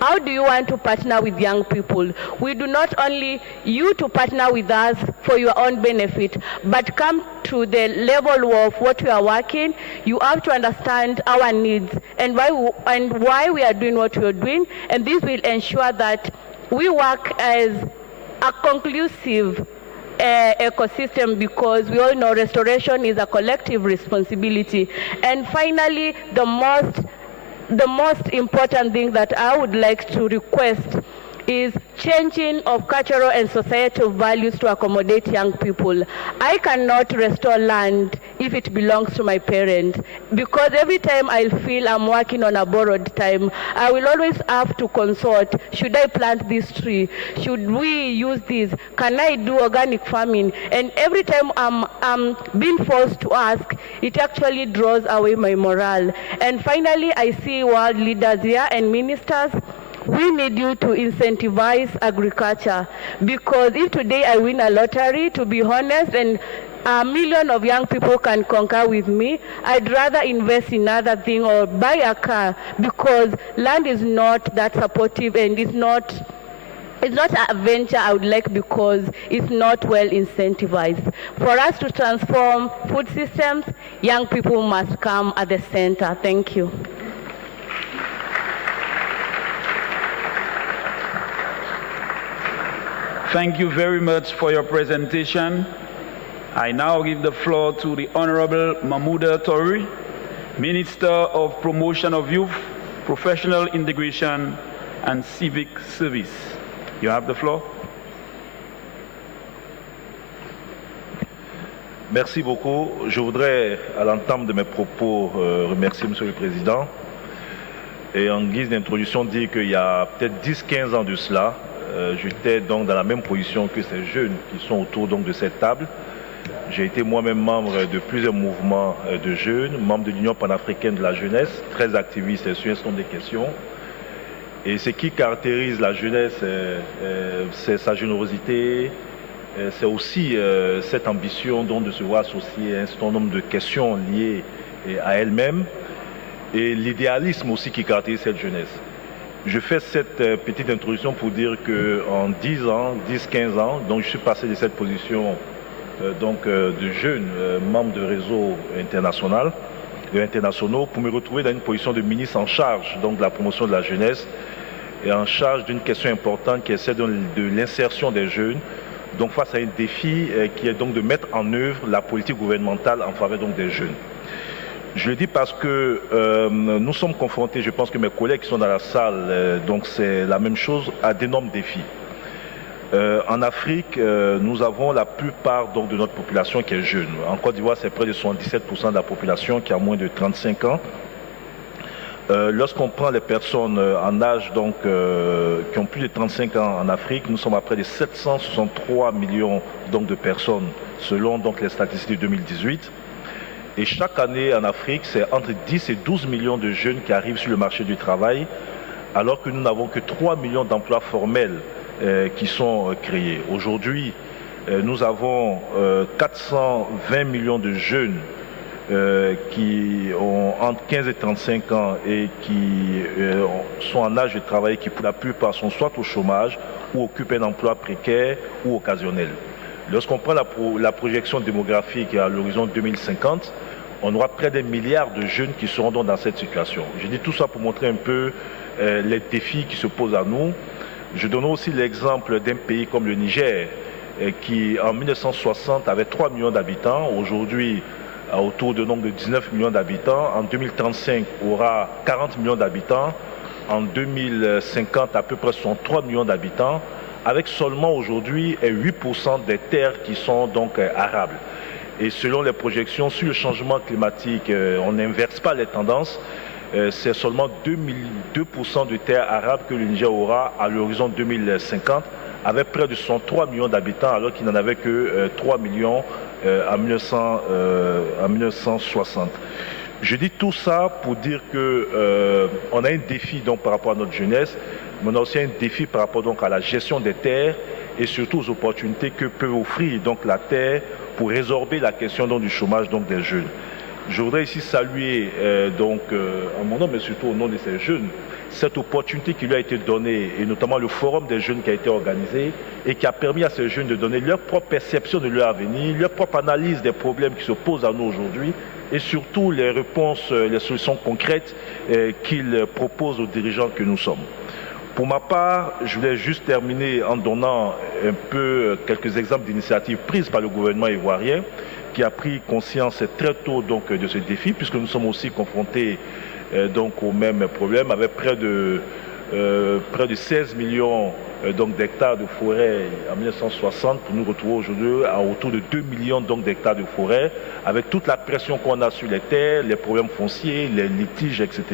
How do you want to partner with young people? We do not only you to partner with us for your own benefit, but come to the level of what we are working. You have to understand our needs and why we are doing what we are doing, and this will ensure that we work as a conclusive ecosystem, because we all know restoration is a collective responsibility. And finally, the most important thing that I would like to request is changing of cultural and societal values to accommodate young people. I cannot restore land if it belongs to my parent, because every time I feel I'm working on a borrowed time, I will always have to consult. Should I plant this tree? Should we use this? Can I do organic farming? And every time I'm being forced to ask, it actually draws away my morale. And finally, I see world leaders here and ministers. We need you to incentivize agriculture, because if today I win a lottery, to be honest, and a million of young people can concur with me, I'd rather invest in other thing or buy a car, because land is not that supportive and it's not a venture I would like, because it's not well incentivized. For us to transform food systems, young people must come at the center. Thank you. Thank you very much for your presentation. I now give the floor to the Honorable Mahmouda Touri, Minister of Promotion of Youth, Professional Integration and Civic Service. You have the floor. Merci beaucoup. Je voudrais, à l'entame de mes propos, remercier M. le Président et en guise d'introduction dire qu'il y a peut-être 10-15 ans de cela, j'étais donc dans la même position que ces jeunes qui sont autour donc, de cette table. J'ai été moi-même membre de plusieurs mouvements de jeunes, membre de l'Union panafricaine de la jeunesse, très activiste sur un certain nombre de questions. Et ce qui caractérise la jeunesse, c'est sa générosité, c'est aussi cette ambition donc, de se voir associer à un certain nombre de questions liées à elle-même et l'idéalisme aussi qui caractérise cette jeunesse. Je fais cette petite introduction pour dire qu'en 10-15 ans, donc je suis passé de cette position de jeunes membres de réseaux internationaux pour me retrouver dans une position de ministre en charge donc, de la promotion de la jeunesse et en charge d'une question importante qui est celle de l'insertion des jeunes. Donc face à un défi qui est donc de mettre en œuvre la politique gouvernementale en faveur donc, des jeunes. Je le dis parce que nous sommes confrontés, je pense que mes collègues qui sont dans la salle, donc c'est la même chose, à d'énormes défis. En Afrique, nous avons la plupart donc, de notre population qui est jeune. En Côte d'Ivoire, c'est près de 77% de la population qui a moins de 35 ans. Lorsqu'on prend les personnes en âge donc, qui ont plus de 35 ans en Afrique, nous sommes à près de 763 millions donc, de personnes selon donc, les statistiques de 2018. Et chaque année en Afrique, c'est entre 10 et 12 millions de jeunes qui arrivent sur le marché du travail, alors que nous n'avons que 3 millions d'emplois formels qui sont créés. Aujourd'hui, nous avons 420 millions de jeunes qui ont entre 15 et 35 ans et qui sont en âge de travailler, qui pour la plupart sont soit au chômage ou occupent un emploi précaire ou occasionnel. Lorsqu'on prend la projection démographique à l'horizon 2050, on aura près d'1 milliard de jeunes qui seront donc dans cette situation. Je dis tout ça pour montrer un peu les défis qui se posent à nous. Je donne aussi l'exemple d'un pays comme le Niger, qui en 1960 avait 3 millions d'habitants. Aujourd'hui, autour de nombre de 19 millions d'habitants. En 2035, aura 40 millions d'habitants. En 2050, à peu près 63 millions d'habitants, avec seulement aujourd'hui 8% des terres qui sont donc arables. Et selon les projections sur le changement climatique, on n'inverse pas les tendances. C'est seulement 2% de terres arables que le Niger aura à l'horizon 2050, avec près de 103 millions d'habitants, alors qu'il n'en avait que 3 millions en 1960. Je dis tout ça pour dire qu'on a un défi donc, par rapport à notre jeunesse, mais on a aussi un défi par rapport donc, à la gestion des terres et surtout aux opportunités que peut offrir donc, la terre pour résorber la question donc, du chômage donc, des jeunes. Je voudrais ici saluer en mon nom, mais surtout au nom de ces jeunes, cette opportunité qui lui a été donnée, et notamment le forum des jeunes qui a été organisé et qui a permis à ces jeunes de donner leur propre perception de leur avenir, leur propre analyse des problèmes qui se posent à nous aujourd'hui et surtout les réponses, les solutions concrètes qu'ils proposent aux dirigeants que nous sommes. Pour ma part, je voulais juste terminer en donnant un peu quelques exemples d'initiatives prises par le gouvernement ivoirien qui a pris conscience très tôt donc, de ce défi, puisque nous sommes aussi confrontés donc, au même problème, avec près de 16 millions d'hectares de forêt en 1960, pour nous retrouver aujourd'hui à autour de 2 millions d'hectares de forêt, avec toute la pression qu'on a sur les terres, les problèmes fonciers, les litiges, etc.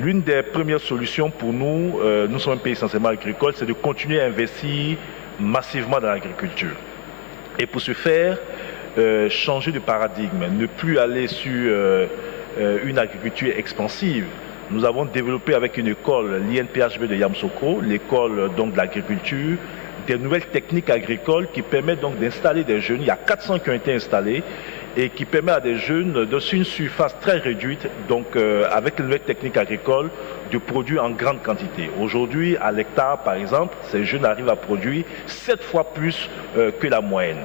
L'une des premières solutions pour nous, nous sommes un pays essentiellement agricole, c'est de continuer à investir massivement dans l'agriculture. Et pour ce faire, changer de paradigme, ne plus aller sur une agriculture expansive. Nous avons développé avec une école, l'INPHB de Yamsokro, l'école donc de l'agriculture, des nouvelles techniques agricoles qui permettent donc d'installer des jeunes. Il y a 400 qui ont été installés et qui permet à des jeunes de sur une surface très réduite, donc avec les nouvelles techniques agricoles, de produire en grande quantité. Aujourd'hui, à l'hectare par exemple, ces jeunes arrivent à produire 7 fois plus que la moyenne.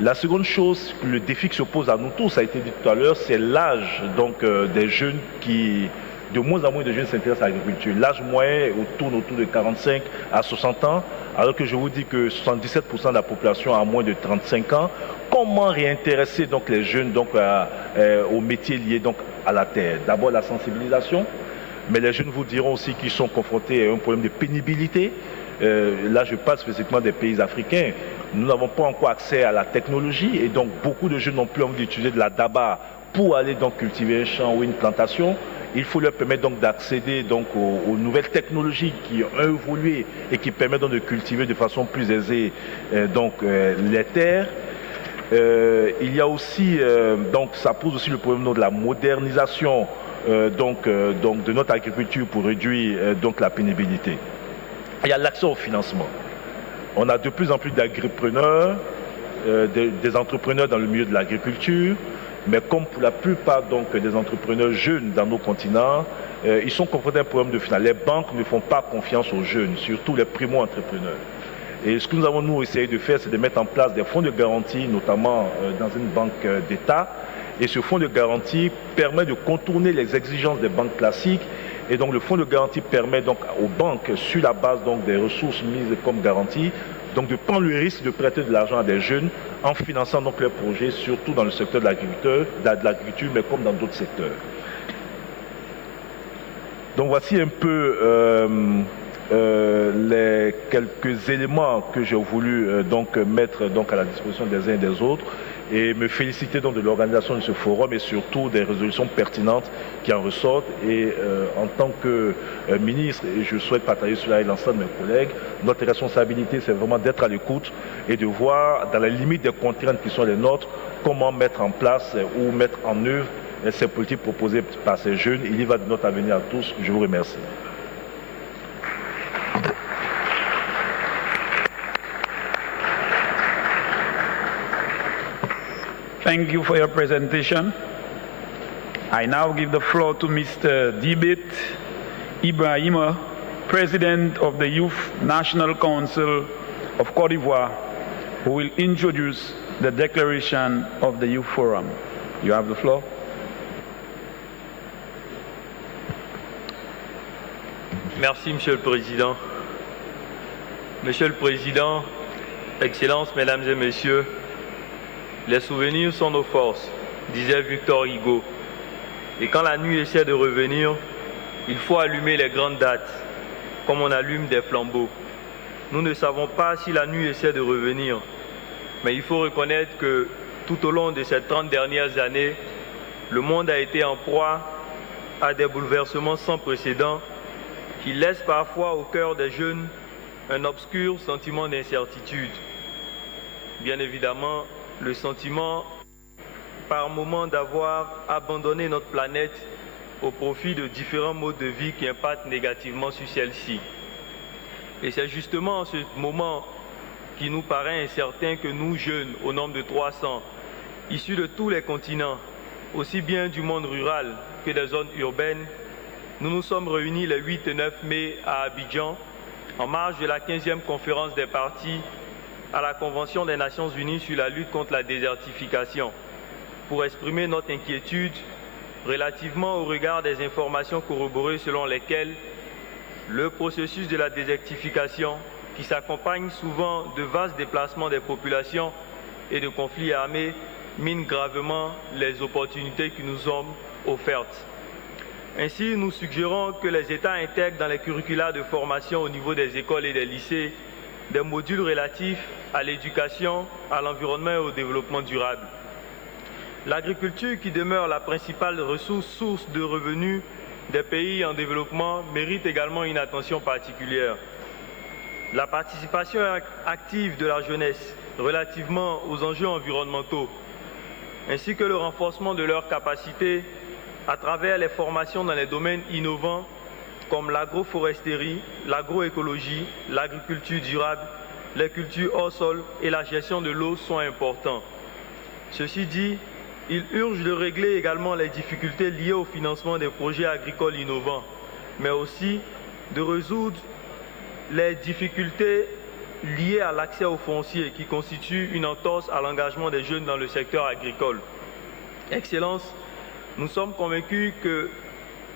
La seconde chose, le défi qui se pose à nous tous, ça a été dit tout à l'heure, c'est l'âge donc des jeunes qui, de moins en moins de jeunes s'intéressent à l'agriculture. L'âge moyen tourne autour de 45 à 60 ans, alors que je vous dis que 77% de la population a moins de 35 ans. Comment réintéresser donc les jeunes donc aux métiers liés donc à la terre? D'abord la sensibilisation, mais les jeunes vous diront aussi qu'ils sont confrontés à un problème de pénibilité. Là, je parle spécifiquement des pays africains. nous n'avons pas encore accès à la technologie et donc beaucoup de jeunes n'ont plus envie d'utiliser de la daba pour aller donc cultiver un champ ou une plantation. Il faut leur permettre donc d'accéder donc aux nouvelles technologies qui ont évolué et qui permettent donc de cultiver de façon plus aisée les terres. Il y a aussi donc ça pose aussi le problème donc, de la modernisation de notre agriculture pour réduire donc la pénibilité. Il y a l'accès au financement. On a de plus en plus d'agripreneurs, des entrepreneurs dans le milieu de l'agriculture. Mais comme pour la plupart donc, des entrepreneurs jeunes dans nos continents, ils sont confrontés à un problème de financement. Les banques ne font pas confiance aux jeunes, surtout les primo-entrepreneurs. Et ce que nous avons nous essayé de faire, c'est de mettre en place des fonds de garantie, notamment dans une banque d'État. Et ce fonds de garantie permet de contourner les exigences des banques classiques. Et donc le fonds de garantie permet donc aux banques, sur la base donc, des ressources mises comme garantie, donc de prendre le risque de prêter de l'argent à des jeunes en finançant donc leurs projets, surtout dans le secteur de l'agriculture, mais comme dans d'autres secteurs. Donc voici un peu les quelques éléments que j'ai voulu mettre à la disposition des uns et des autres et me féliciter donc de l'organisation de ce forum et surtout des résolutions pertinentes qui en ressortent. Et en tant que ministre, et je souhaite partager cela avec l'ensemble de mes collègues, notre responsabilité c'est vraiment d'être à l'écoute et de voir dans la limite des contraintes qui sont les nôtres comment mettre en place ou mettre en œuvre ces politiques proposées par ces jeunes. Il y va de notre avenir à tous. Je vous remercie. Thank you for your presentation. I now give the floor to Mr. Dibit Ibrahima, President of the Youth National Council of Côte d'Ivoire, who will introduce the declaration of the Youth Forum. You have the floor. Merci, Monsieur le Président. Monsieur le Président, Excellences, Mesdames et Messieurs, les souvenirs sont nos forces, disait Victor Hugo. Et quand la nuit essaie de revenir, il faut allumer les grandes dates, comme on allume des flambeaux. Nous ne savons pas si la nuit essaie de revenir, mais il faut reconnaître que tout au long de ces 30 dernières années, le monde a été en proie à des bouleversements sans précédent qui laissent parfois au cœur des jeunes un obscur sentiment d'incertitude. Bien évidemment, le sentiment par moment d'avoir abandonné notre planète au profit de différents modes de vie qui impactent négativement sur celle-ci. Et c'est justement en ce moment qui nous paraît incertain que nous, jeunes, au nombre de 300, issus de tous les continents, aussi bien du monde rural que des zones urbaines, nous nous sommes réunis le 8 et 9 mai à Abidjan, en marge de la 15e conférence des partis à la Convention des Nations Unies sur la lutte contre la désertification, pour exprimer notre inquiétude relativement au regard des informations corroborées selon lesquelles le processus de la désertification, qui s'accompagne souvent de vastes déplacements des populations et de conflits armés, mine gravement les opportunités qui nous sont offertes. Ainsi, nous suggérons que les États intègrent dans les curricula de formation au niveau des écoles et des lycées des modules relatifs à l'éducation, à l'environnement et au développement durable. L'agriculture, qui demeure la principale source de revenus des pays en développement, mérite également une attention particulière. La participation active de la jeunesse relativement aux enjeux environnementaux, ainsi que le renforcement de leurs capacités à travers les formations dans les domaines innovants comme l'agroforesterie, l'agroécologie, l'agriculture durable, les cultures hors sol et la gestion de l'eau sont importants. Ceci dit, il urge de régler également les difficultés liées au financement des projets agricoles innovants, mais aussi de résoudre les difficultés liées à l'accès au foncier qui constitue une entorse à l'engagement des jeunes dans le secteur agricole. Excellences, nous sommes convaincus que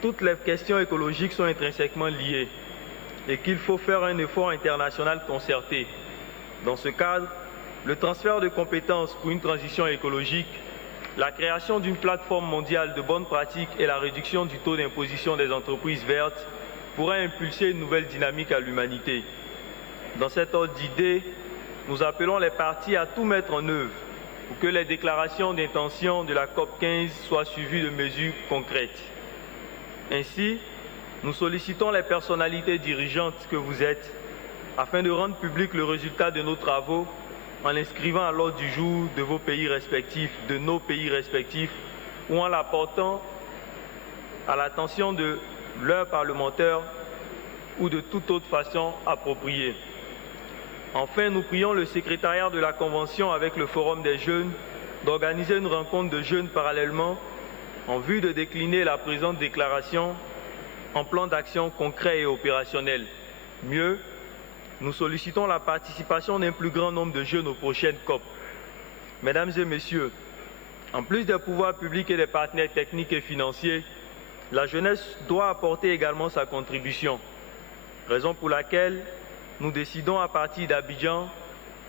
toutes les questions écologiques sont intrinsèquement liées et qu'il faut faire un effort international concerté. Dans ce cadre, le transfert de compétences pour une transition écologique, la création d'une plateforme mondiale de bonnes pratiques et la réduction du taux d'imposition des entreprises vertes pourraient impulser une nouvelle dynamique à l'humanité. Dans cet ordre d'idées, nous appelons les parties à tout mettre en œuvre pour que les déclarations d'intention de la COP15 soient suivies de mesures concrètes. Ainsi, nous sollicitons les personnalités dirigeantes que vous êtes afin de rendre public le résultat de nos travaux en l'inscrivant à l'ordre du jour de vos pays respectifs, de nos pays respectifs, ou en l'apportant à l'attention de leurs parlementaires ou de toute autre façon appropriée. Enfin, nous prions le secrétariat de la Convention avec le Forum des jeunes d'organiser une rencontre de jeunes parallèlement en vue de décliner la présente déclaration en plan d'action concret et opérationnel. Mieux, nous sollicitons la participation d'un plus grand nombre de jeunes aux prochaines COP. Mesdames et messieurs, en plus des pouvoirs publics et des partenaires techniques et financiers, la jeunesse doit apporter également sa contribution, raison pour laquelle nous décidons à partir d'Abidjan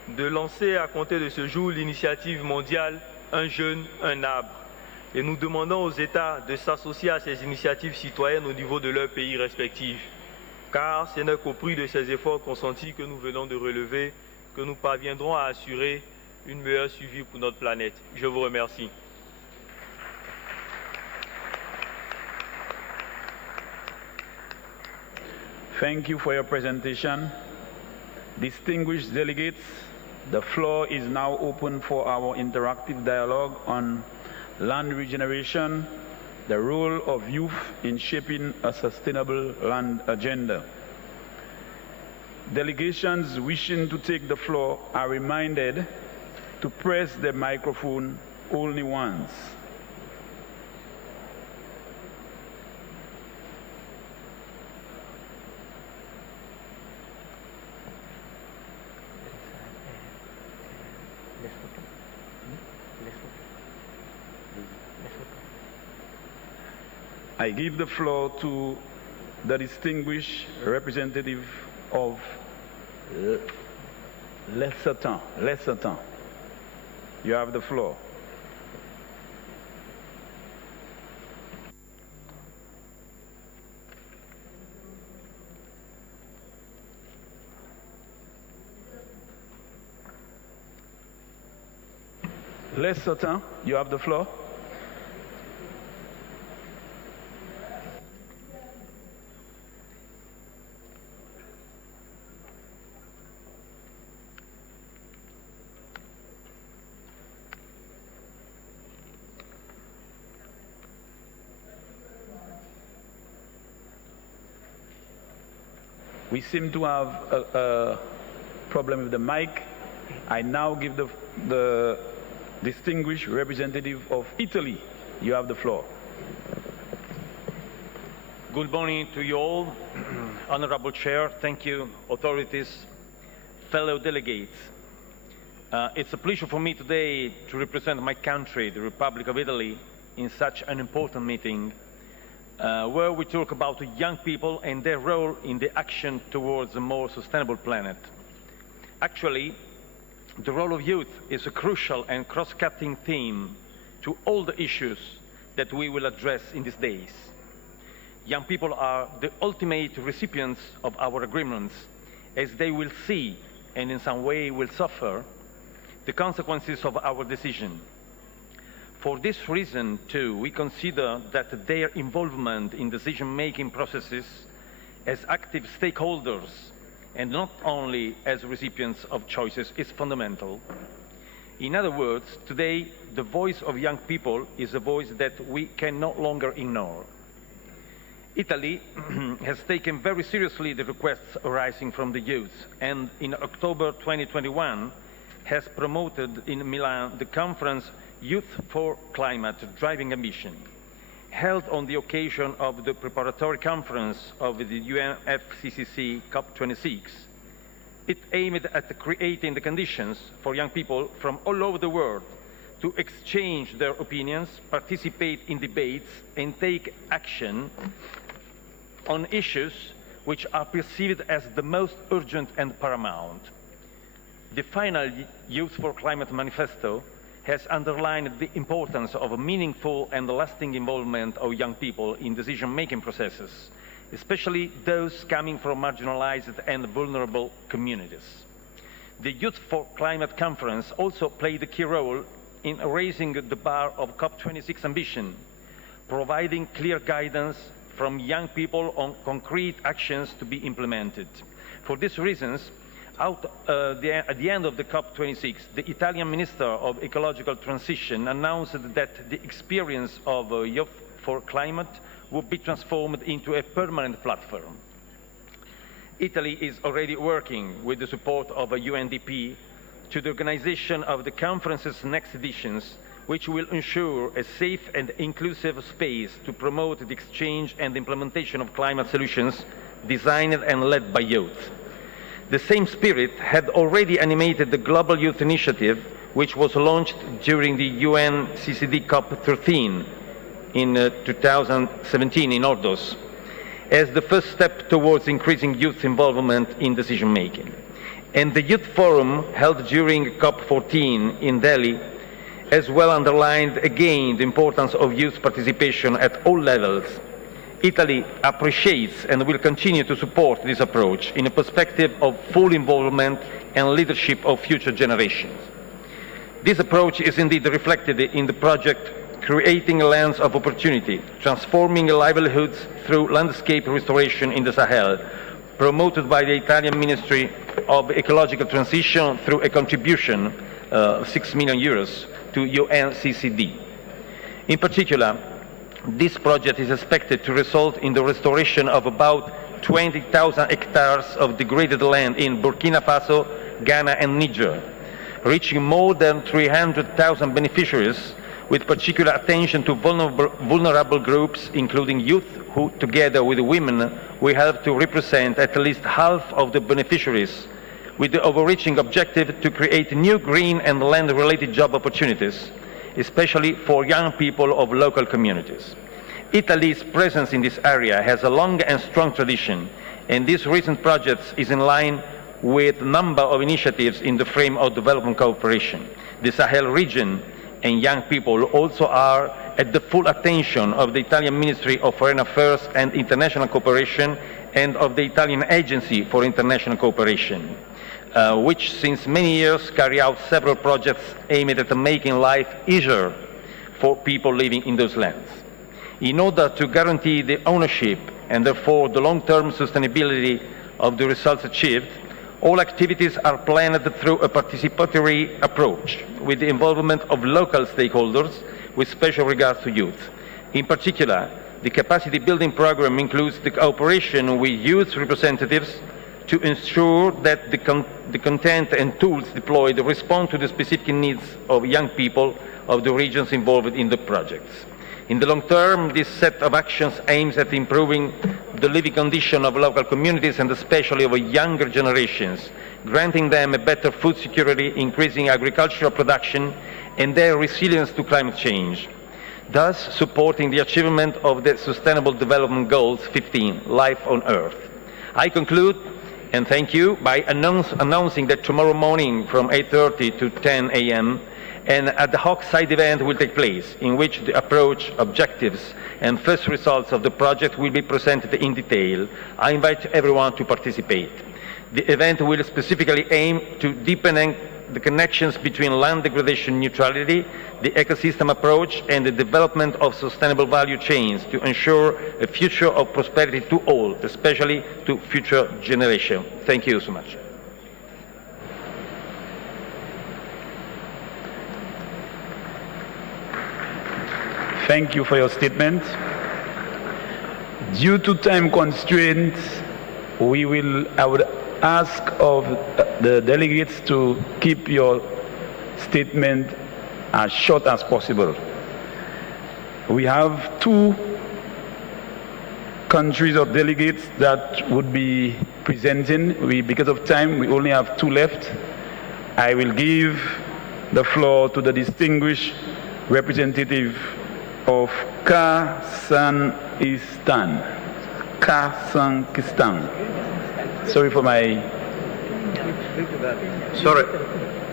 de lancer à compter de ce jour l'initiative mondiale « Un jeune, un arbre ». Et nous demandons aux États de s'associer à ces initiatives citoyennes au niveau de leurs pays respectifs. Car ce n'est qu'au prix de ces efforts consentis que nous venons de relever que nous parviendrons à assurer une meilleure suivi pour notre planète. Je vous remercie. Thank you for your presentation. Distinguished delegates, the floor is now open for our interactive dialogue on land regeneration, the role of youth in shaping a sustainable land agenda. Delegations wishing to take the floor are reminded to press the microphone only once. I give the floor to the distinguished representative of Lesotho. You have the floor. Lesotho, you have the floor. We seem to have a problem with the mic. I now give the distinguished representative of Italy. You have the floor. Good morning to you all. Honorable Chair, thank you, authorities, fellow delegates. It's a pleasure for me today to represent my country, the Republic of Italy, in such an important meeting where we talk about young people and their role in the action towards a more sustainable planet. Actually, the role of youth is a crucial and cross-cutting theme to all the issues that we will address in these days. Young people are the ultimate recipients of our agreements, as they will see, and in some way will suffer, the consequences of our decision. For this reason, too, we consider that their involvement in decision-making processes as active stakeholders and not only as recipients of choices is fundamental. In other words, today, the voice of young people is a voice that we can no longer ignore. Italy has taken very seriously the requests arising from the youth, and in October 2021 has promoted in Milan the conference Youth for Climate Driving Ambition, held on the occasion of the preparatory conference of the UNFCCC COP26. It aimed at creating the conditions for young people from all over the world to exchange their opinions, participate in debates, and take action on issues which are perceived as the most urgent and paramount. The final Youth for Climate Manifesto has underlined the importance of a meaningful and lasting involvement of young people in decision-making processes, especially those coming from marginalized and vulnerable communities. The Youth for Climate Conference also played a key role in raising the bar of COP26 ambition, providing clear guidance from young people on concrete actions to be implemented. For these reasons, at the end of the COP26, the Italian Minister of Ecological Transition announced that the experience of Youth for Climate would be transformed into a permanent platform. Italy is already working with the support of a UNDP to the organization of the conference's next editions, which will ensure a safe and inclusive space to promote the exchange and implementation of climate solutions designed and led by youth. The same spirit had already animated the Global Youth Initiative, which was launched during the UNCCD COP13 in 2017 in Ordos, as the first step towards increasing youth involvement in decision-making. And the Youth Forum held during COP14 in Delhi as well underlined again the importance of youth participation at all levels. Italy appreciates and will continue to support this approach in a perspective of full involvement and leadership of future generations. This approach is indeed reflected in the project Creating Lands of Opportunity, Transforming Livelihoods Through Landscape Restoration in the Sahel, promoted by the Italian Ministry of Ecological Transition through a contribution of €6 million to UNCCD. In particular, this project is expected to result in the restoration of about 20,000 hectares of degraded land in Burkina Faso, Ghana and Niger, reaching more than 300,000 beneficiaries, with particular attention to vulnerable groups, including youth, who, together with women, will help to represent at least half of the beneficiaries, with the overreaching objective to create new green and land-related job opportunities, especially for young people of local communities. Italy's presence in this area has a long and strong tradition, and this recent project is in line with a number of initiatives in the frame of development cooperation. The Sahel region and young people also are at the full attention of the Italian Ministry of Foreign Affairs and International Cooperation and of the Italian Agency for International Cooperation, which since many years carry out several projects aimed at making life easier for people living in those lands. In order to guarantee the ownership and therefore the long-term sustainability of the results achieved, all activities are planned through a participatory approach with the involvement of local stakeholders with special regard to youth. In particular, the capacity building program includes the cooperation with youth representatives to ensure that the content and tools deployed respond to the specific needs of young people of the regions involved in the projects. In the long term, this set of actions aims at improving the living condition of local communities and especially of younger generations, granting them a better food security, increasing agricultural production and their resilience to climate change, thus supporting the achievement of the Sustainable Development Goals 15, Life on Earth. I conclude and thank you by announcing that tomorrow morning from 8:30 to 10 a.m. an ad hoc side event will take place in which the approach, objectives and first results of the project will be presented in detail. I invite everyone to participate. The event will specifically aim to deepen the connections between land degradation neutrality, the ecosystem approach and the development of sustainable value chains to ensure a future of prosperity to all, especially to future generations. Thank you so much. Thank you for your statement. Due to time constraints, I would ask of the delegates to keep your statement as short as possible. We have 2 countries of delegates that would be presenting. Because of time, we only have 2 left. I will give the floor to the distinguished representative of Kazakhstan. Sorry for my... Sorry.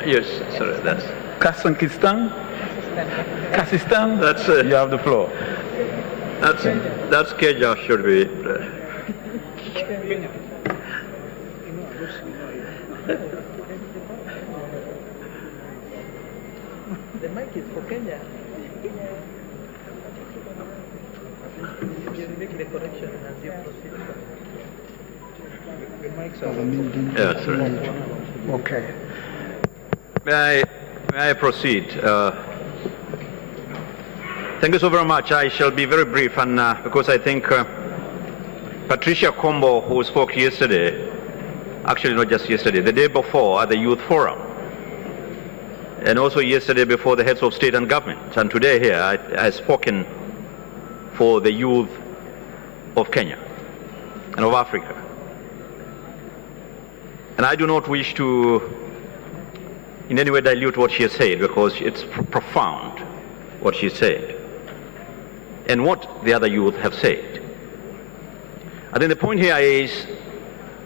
Yes, sorry, that's... Kazakhstan? That's... You have the floor. That's Kenya should be... The mic is for Kenya. You make the correction as you proceed. The mics are Yes, sir. Okay. May I proceed? Thank you so very much. I shall be very brief, and because I think Patricia Combo, who spoke yesterday, actually not just yesterday, the day before at the Youth Forum, and also yesterday before the heads of state and government, and today here, I have spoken for the youth of Kenya and of Africa. And I do not wish to in any way dilute what she has said, because it's profound what she said and what the other youth have said. I think the point here is,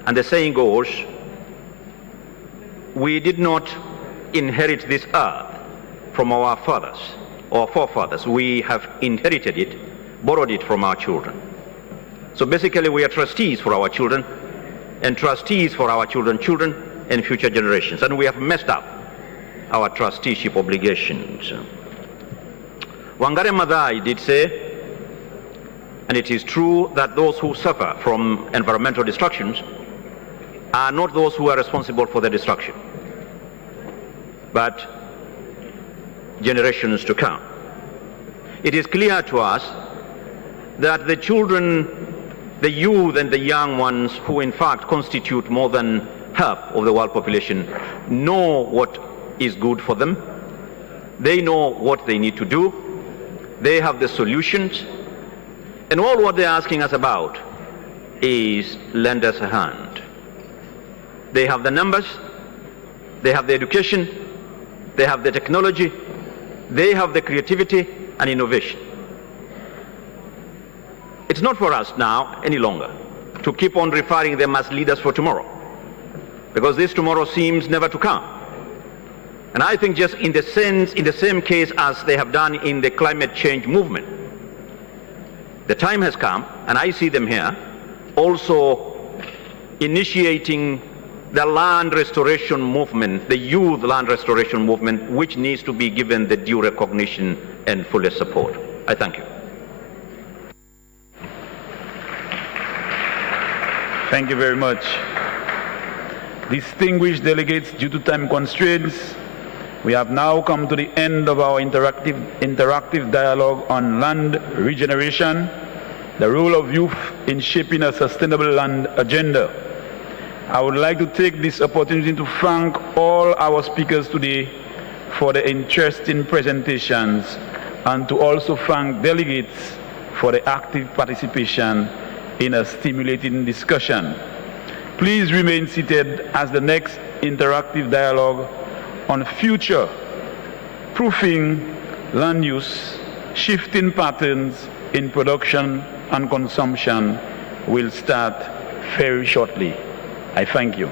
and the saying goes, we did not inherit this earth from our fathers or forefathers. We have inherited it, borrowed it from our children. So basically we are trustees for our children and trustees for our children's children and future generations. And we have messed up our trusteeship obligations. Wangari Maathai did say, and it is true, that those who suffer from environmental destructions are not those who are responsible for the destruction, but generations to come. It is clear to us that the children, the youth and the young ones, who in fact constitute more than half of the world population, know what is good for them. They know what they need to do. They have the solutions. And all what they're asking us about is lend us a hand. They have the numbers, they have the education, they have the technology, they have the creativity and innovation. It's not for us now any longer to keep on referring them as leaders for tomorrow, because this tomorrow seems never to come. And I think just in the same case as they have done in the climate change movement, the time has come, and I see them here, also initiating the land restoration movement, the youth land restoration movement, which needs to be given the due recognition and fullest support. I thank you. Thank you very much. Distinguished delegates, due to time constraints, we have now come to the end of our interactive dialogue on land regeneration, the role of youth in shaping a sustainable land agenda. I would like to take this opportunity to thank all our speakers today for the interesting presentations, and to also thank delegates for the active participation in a stimulating discussion. Please remain seated as the next interactive dialogue on future proofing land use, shifting patterns in production and consumption will start very shortly. I thank you.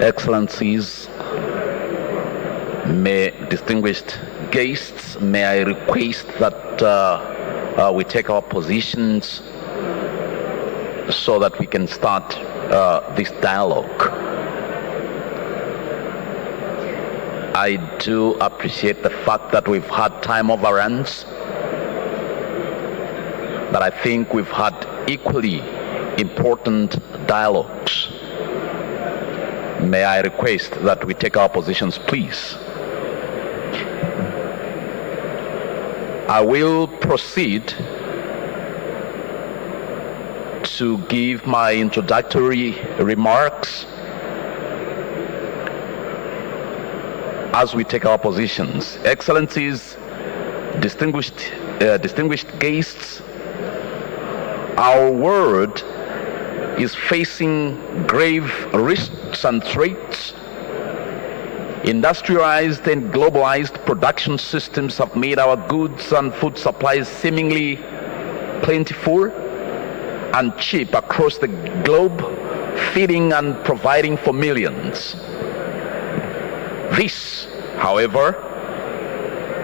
Excellencies, distinguished guests, may I request that we take our positions so that we can start this dialogue. I do appreciate the fact that we've had time overruns, but I think we've had equally important dialogues. May I request that we take our positions, please? I will proceed to give my introductory remarks as we take our positions. Excellencies, distinguished guests, our world is facing grave risks and threats. Industrialized and globalized production systems have made our goods and food supplies seemingly plentiful and cheap across the globe, feeding and providing for millions. This, however,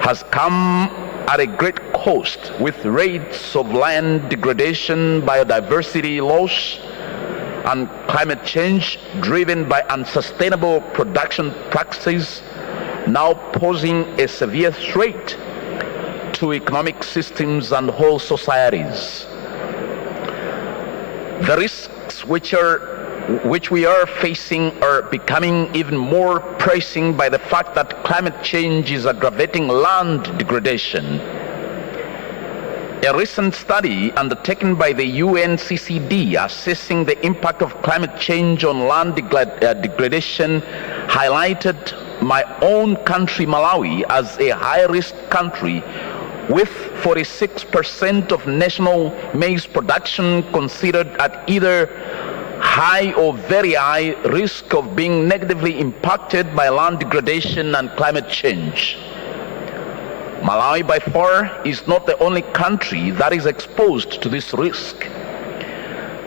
has come at a great cost, with rates of land degradation, biodiversity loss, and climate change driven by unsustainable production practices now posing a severe threat to economic systems and whole societies. The risks which we are facing are becoming even more pressing by the fact that climate change is aggravating land degradation. A recent study undertaken by the UNCCD assessing the impact of climate change on land degradation highlighted my own country, Malawi, as a high-risk country, with 46% of national maize production considered at either high or very high risk of being negatively impacted by land degradation and climate change. Malawi by far is not the only country that is exposed to this risk.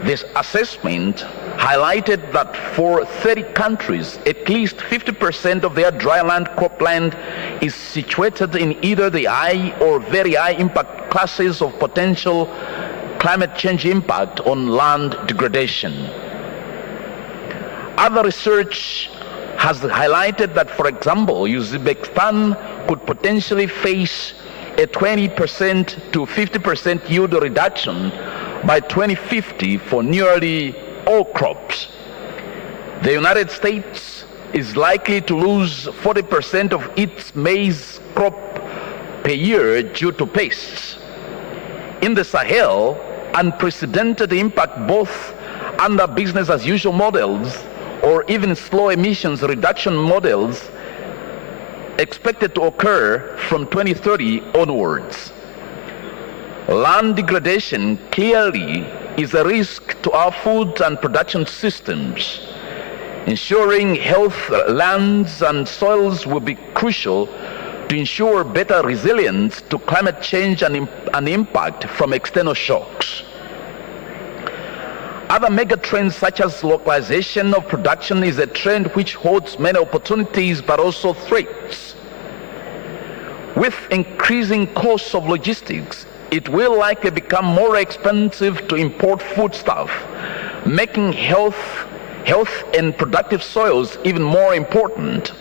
This assessment highlighted that for 30 countries, at least 50% of their dryland cropland is situated in either the high or very high impact classes of potential climate change impact on land degradation. Other research has highlighted that, for example, Uzbekistan could potentially face a 20% to 50% yield reduction by 2050 for nearly all crops. The United States is likely to lose 40% of its maize crop per year due to pests. In the Sahel, unprecedented impact both under business as usual models or even slow emissions reduction models expected to occur from 2030 onwards. Land degradation clearly is a risk to our food and production systems. Ensuring health lands and soils will be crucial to ensure better resilience to climate change and impact from external shocks. Other megatrends such as localization of production is a trend which holds many opportunities but also threats. With increasing costs of logistics, it will likely become more expensive to import foodstuff, making health and productive soils even more important.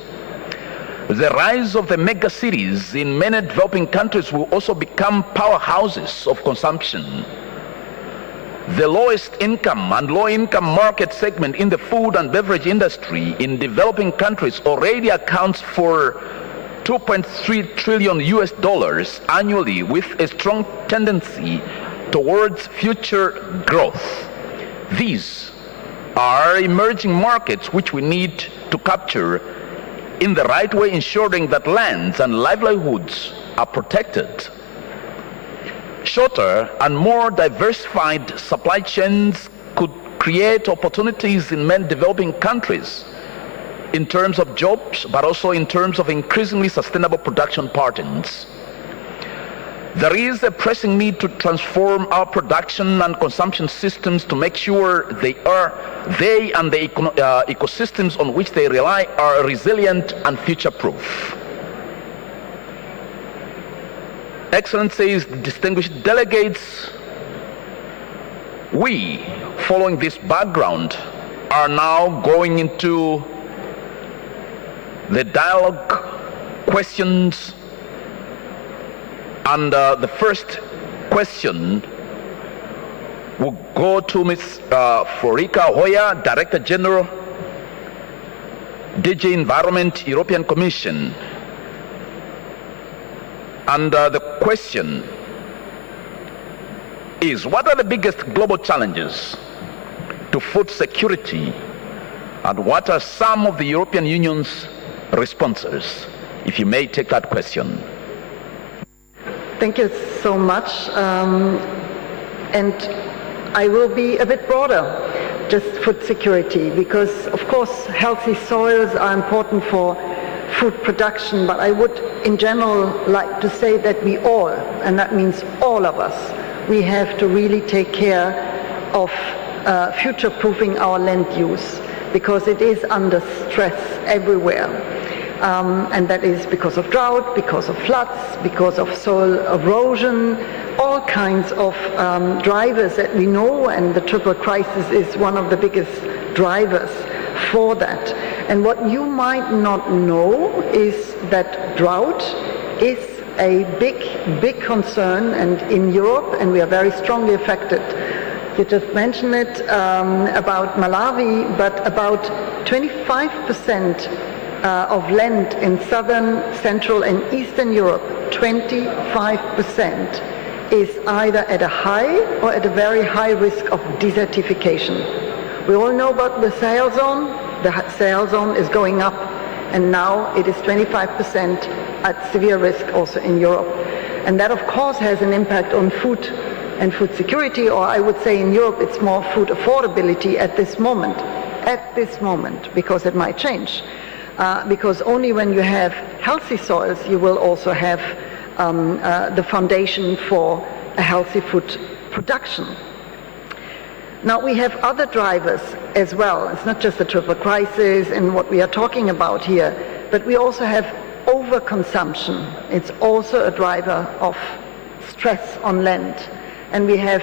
The rise of the mega cities in many developing countries will also become powerhouses of consumption. The lowest income and low-income market segment in the food and beverage industry in developing countries already accounts for $2.3 trillion annually, with a strong tendency towards future growth. These are emerging markets which we need to capture in the right way, ensuring that lands and livelihoods are protected. Shorter and more diversified supply chains could create opportunities in many developing countries in terms of jobs, but also in terms of increasingly sustainable production patterns. There is a pressing need to transform our production and consumption systems to make sure they and the ecosystems on which they rely are resilient and future-proof. Excellencies, distinguished delegates, we, following this background, are now going into the dialogue questions. And the first question will go to Ms. Florica Hoya, Director General, DG Environment, European Commission. And the question is, what are the biggest global challenges to food security, and what are some of the European Union's responses? If you may take that question. Thank you so much. And I will be a bit broader, just food security, because of course healthy soils are important for food production, but I would in general like to say that we all, and that means all of us, we have to really take care of future-proofing our land use, because it is under stress everywhere. And that is because of drought, because of floods, because of soil erosion, all kinds of drivers that we know, and the triple crisis is one of the biggest drivers for that. And what you might not know is that drought is a big concern, and in Europe, and we are very strongly affected. You just mentioned it about Malawi, but about 25% of land in southern, central and eastern Europe, 25% is either at a high or at a very high risk of desertification. We all know about the Sahel zone. The Sahel zone is going up, and now it is 25% at severe risk also in Europe. And that of course has an impact on food and food security, or I would say in Europe it's more food affordability at this moment, because it might change. Because only when you have healthy soils you will also have the foundation for a healthy food production. Now we have other drivers as well. It's not just the triple crisis and what we are talking about here, but we also have overconsumption. It's also a driver of stress on land. And we have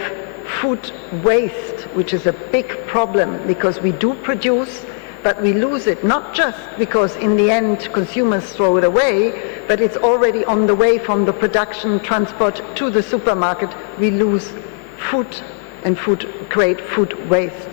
food waste, which is a big problem, because we do produce, but we lose it, not just because in the end consumers throw it away, but it's already on the way from the production, transport to the supermarket. We lose food, and create food waste.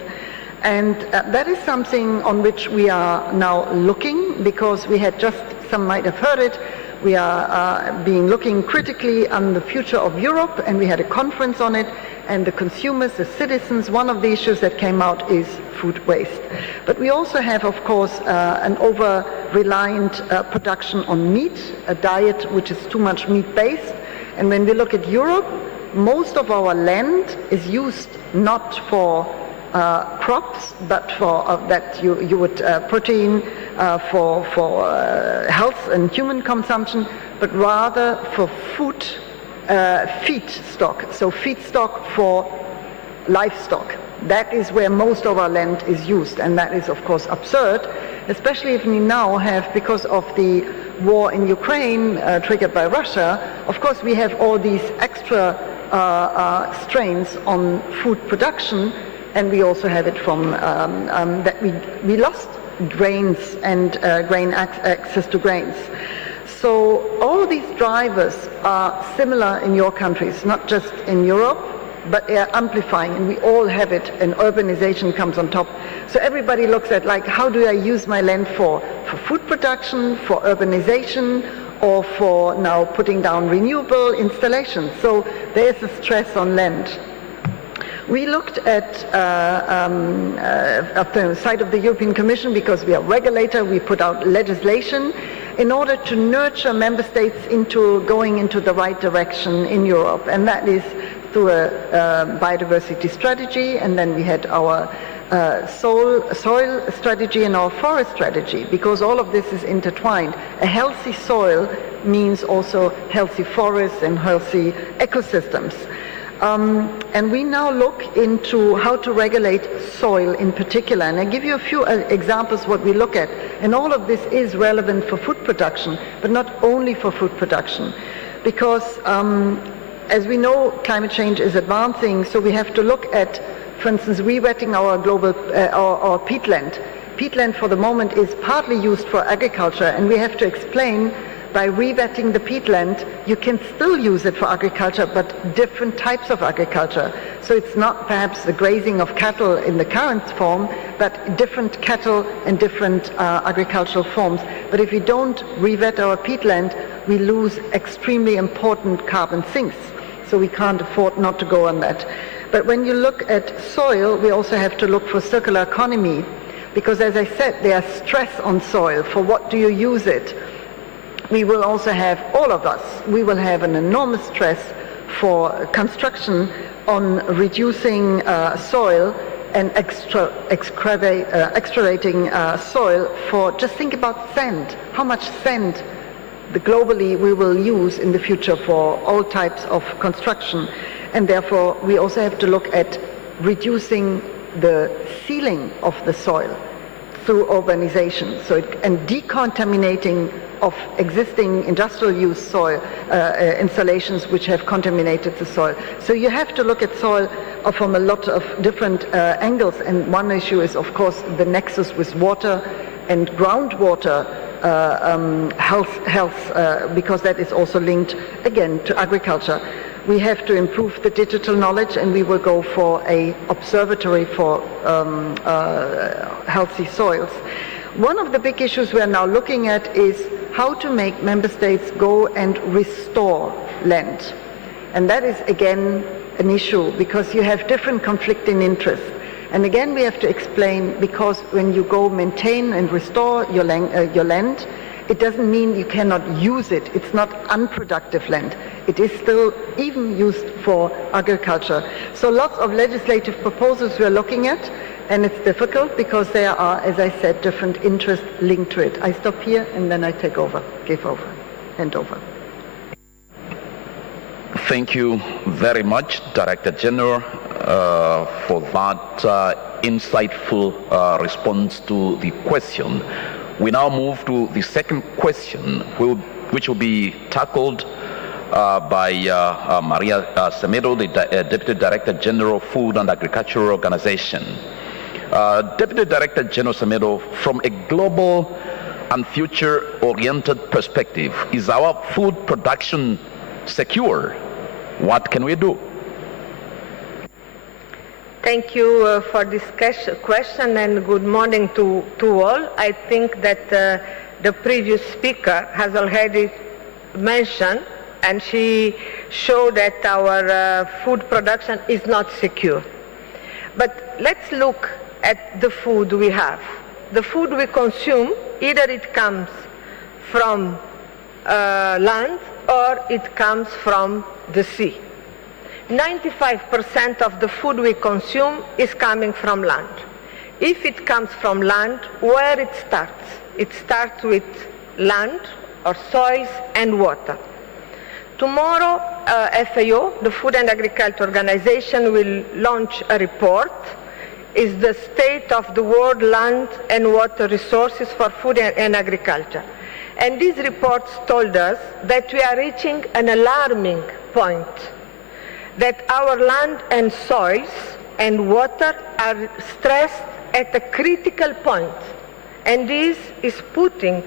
And that is something on which we are now looking, because we had just, some might have heard it, we are being looking critically on the future of Europe, and we had a conference on it, and the consumers, the citizens, one of the issues that came out is food waste. But we also have, of course, an over-reliant production on meat, a diet which is too much meat-based. And when we look at Europe, most of our land is used not for crops, but for that you would protein for health and human consumption, but rather for food feedstock. So feedstock for livestock. That is where most of our land is used, and that is of course absurd, especially if we now have, because of the war in Ukraine triggered by Russia, of course we have all these extra strains on food production. And we also have it from that we lost grains and access to grains. So all these drivers are similar in your countries, not just in Europe, but they are amplifying, and we all have it, and urbanization comes on top. So everybody looks at, like, how do I use my land for food production, for urbanization, or for now putting down renewable installations. So there is a stress on land. We looked at the side of the European Commission, because we are a regulator, we put out legislation in order to nurture member states into going into the right direction in Europe. And that is through a biodiversity strategy, and then we had our soil strategy and our forest strategy, because all of this is intertwined. A healthy soil means also healthy forests and healthy ecosystems. And we now look into how to regulate soil in particular. And I give you a few examples what we look at. And all of this is relevant for food production, but not only for food production. Because as we know, climate change is advancing, so we have to look at, for instance, re-wetting our global, our peatland. Peatland for the moment is partly used for agriculture, and we have to explain by re-wetting the peatland, you can still use it for agriculture, but different types of agriculture. So it's not perhaps the grazing of cattle in the current form, but different cattle and different agricultural forms. But if we don't re-wet our peatland, we lose extremely important carbon sinks. So we can't afford not to go on that. But when you look at soil, we also have to look for circular economy, because as I said, there's stress on soil. For what do you use it? We will also have, all of us, we will have an enormous stress for construction on reducing soil and excavating soil for, just think about sand. How much sand globally we will use in the future for all types of construction. And therefore, we also have to look at reducing the sealing of the soil through urbanization, and decontaminating of existing industrial use soil installations which have contaminated the soil. So you have to look at soil from a lot of different angles, and one issue is of course the nexus with water and groundwater health, because that is also linked again to agriculture. We have to improve the digital knowledge, and we will go for an observatory for healthy soils. One of the big issues we are now looking at is how to make member states go and restore land. And that is again an issue, because you have different conflicting interests. And again we have to explain, because when you go maintain and restore your land, it doesn't mean you cannot use it. It's not unproductive land. It is still even used for agriculture. So lots of legislative proposals we are looking at, and it's difficult because there are, as I said, different interests linked to it. I stop here and then I hand over. Thank you very much, Director General, for that insightful response to the question. We now move to the second question, which will be tackled by Maria Semedo, the Deputy Director General, Food and Agricultural Organization. Deputy Director General Semedo, from a global and future-oriented perspective, is our food production secure? What can we do? Thank you for this question, and good morning to all. I think that the previous speaker has already mentioned, and she showed that our food production is not secure. But let's look at the food we have. The food we consume, either it comes from land or it comes from the sea. 95% of the food we consume is coming from land. If it comes from land, where it starts? It starts with land or soils and water. Tomorrow, FAO, the Food and Agriculture Organization, will launch a report. It's the state of the world land and water resources for food and agriculture. And these reports told us that we are reaching an alarming point, that our land and soils and water are stressed at a critical point, and this is putting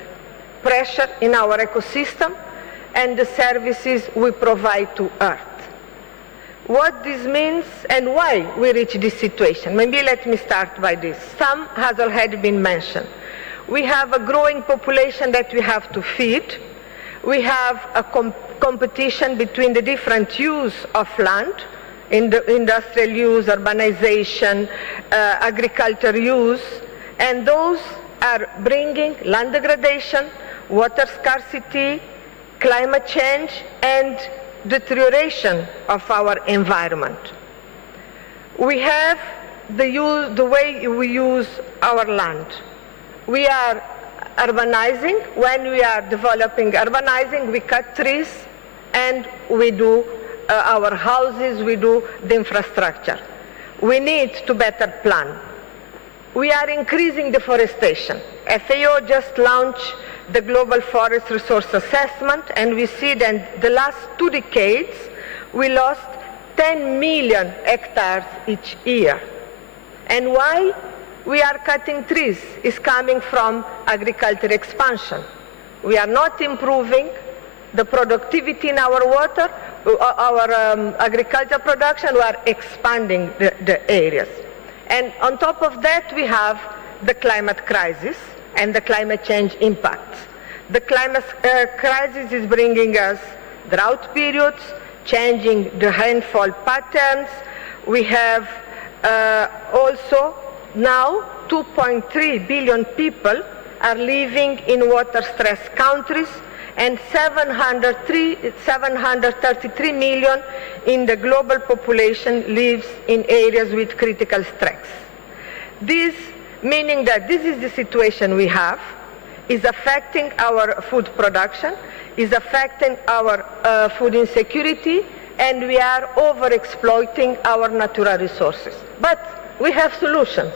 pressure in our ecosystem and the services we provide to Earth. What this means and why we reach this situation, maybe let me start by this. Some has already been mentioned. We have a growing population that we have to feed. We have a competition between the different use of land, industrial use, urbanization, agriculture use, and those are bringing land degradation, water scarcity, climate change, and deterioration of our environment. We have the way we use our land. We are urbanizing. When we are developing urbanizing, we cut trees and we do our houses, we do the infrastructure. We need to better plan. We are increasing deforestation. FAO just launched the Global Forest Resource Assessment, and we see that the last 2 decades, we lost 10 million hectares each year. And why? We are cutting trees. It's coming from agriculture expansion. We are not improving the productivity in our water, our agriculture production. We are expanding the areas. And on top of that, we have the climate crisis and the climate change impacts. The climate crisis is bringing us drought periods, changing the rainfall patterns. We have also now 2.3 billion people are living in water-stressed countries, and 733 million in the global population lives in areas with critical stress. This meaning that this is the situation we have, is affecting our food production, is affecting our food insecurity, and we are over-exploiting our natural resources. But we have solutions.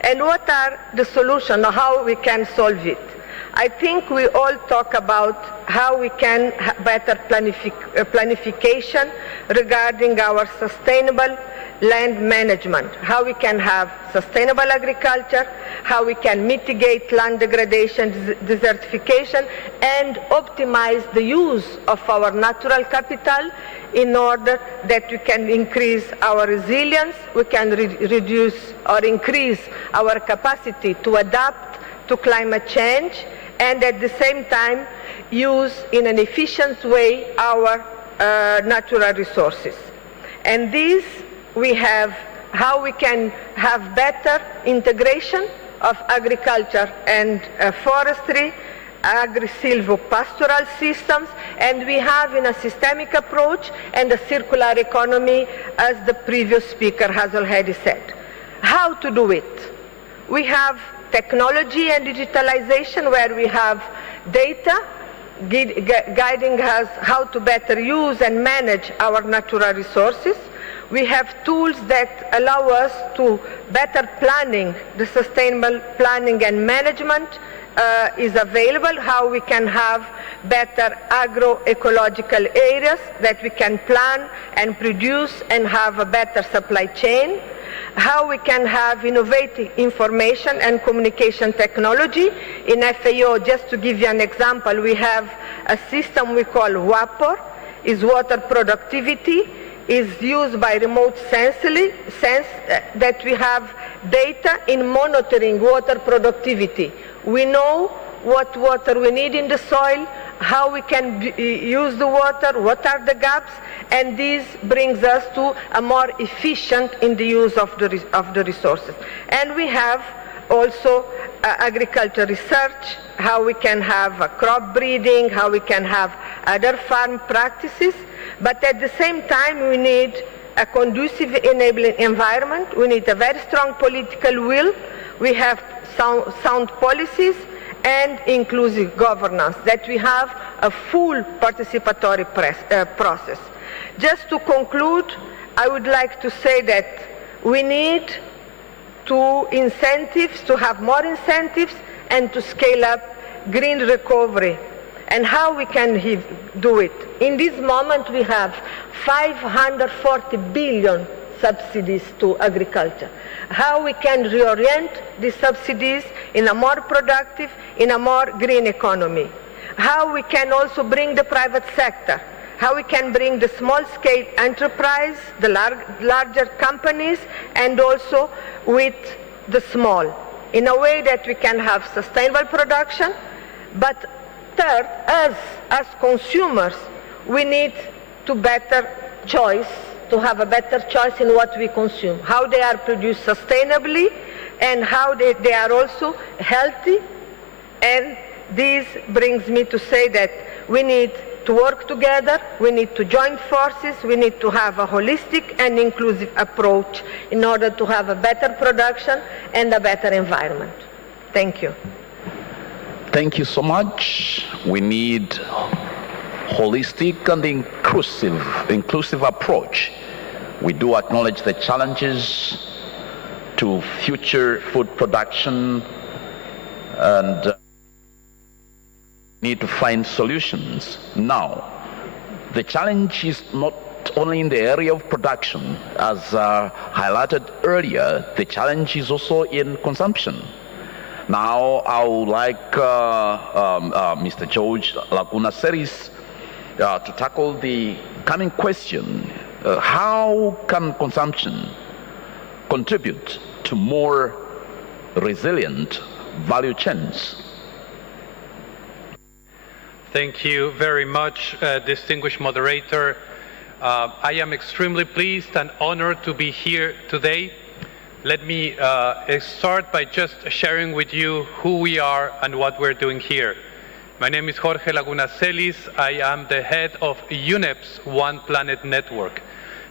And what are the solutions, or how we can solve it? I think we all talk about how we can have better planification regarding our sustainable land management, how we can have sustainable agriculture, how we can mitigate land degradation, desertification, and optimize the use of our natural capital in order that we can increase our resilience, we can reduce or increase our capacity to adapt to climate change, and at the same time use in an efficient way our natural resources. And this we have how we can have better integration of agriculture and forestry, agri-silvo-pastoral systems, and we have in a systemic approach and a circular economy, as the previous speaker has already said. How to do it? We have technology and digitalization, where we have data guiding us how to better use and manage our natural resources. We have tools that allow us to better planning, the sustainable planning and management is available, how we can have better agroecological areas that we can plan and produce and have a better supply chain, how we can have innovative information and communication technology. In FAO, just to give you an example, we have a system we call WAPOR, is water productivity, is used by remote sense that we have data in monitoring water productivity. We know what water we need in the soil, how we can use the water, what are the gaps, and this brings us to a more efficient in the use of the resources. And we have also agriculture research, how we can have crop breeding, how we can have other farm practices, but at the same time we need a conducive enabling environment, we need a very strong political will, we have sound policies, and inclusive governance, that we have a full participatory process. Just to conclude, I would like to say that we need to have more incentives and to scale up green recovery. And how we can do it? In this moment we have 540 billion subsidies to agriculture. How we can reorient these subsidies in a more productive, in a more green economy. How we can also bring the private sector. How we can bring the small-scale enterprise, the larger companies, and also with the small, in a way that we can have sustainable production. But third, as consumers, we need to better choice, to have a better choice in what we consume, how they are produced sustainably, and how they are also healthy. And this brings me to say that we need to work together, we need to join forces, we need to have a holistic and inclusive approach in order to have a better production and a better environment. Thank you. Thank you so much. We need holistic and inclusive approach. We do acknowledge the challenges to future food production and need to find solutions now. The challenge is not only in the area of production, as highlighted earlier, the challenge is also in consumption. Now, I would like Mr. George Laguna Celis to tackle the coming question. How can consumption contribute to more resilient value chains? Thank you very much, distinguished moderator. I am extremely pleased and honored to be here today. Let me start by just sharing with you who we are and what we're doing here. My name is Jorge Laguna Celis. I am the head of UNEP's One Planet Network.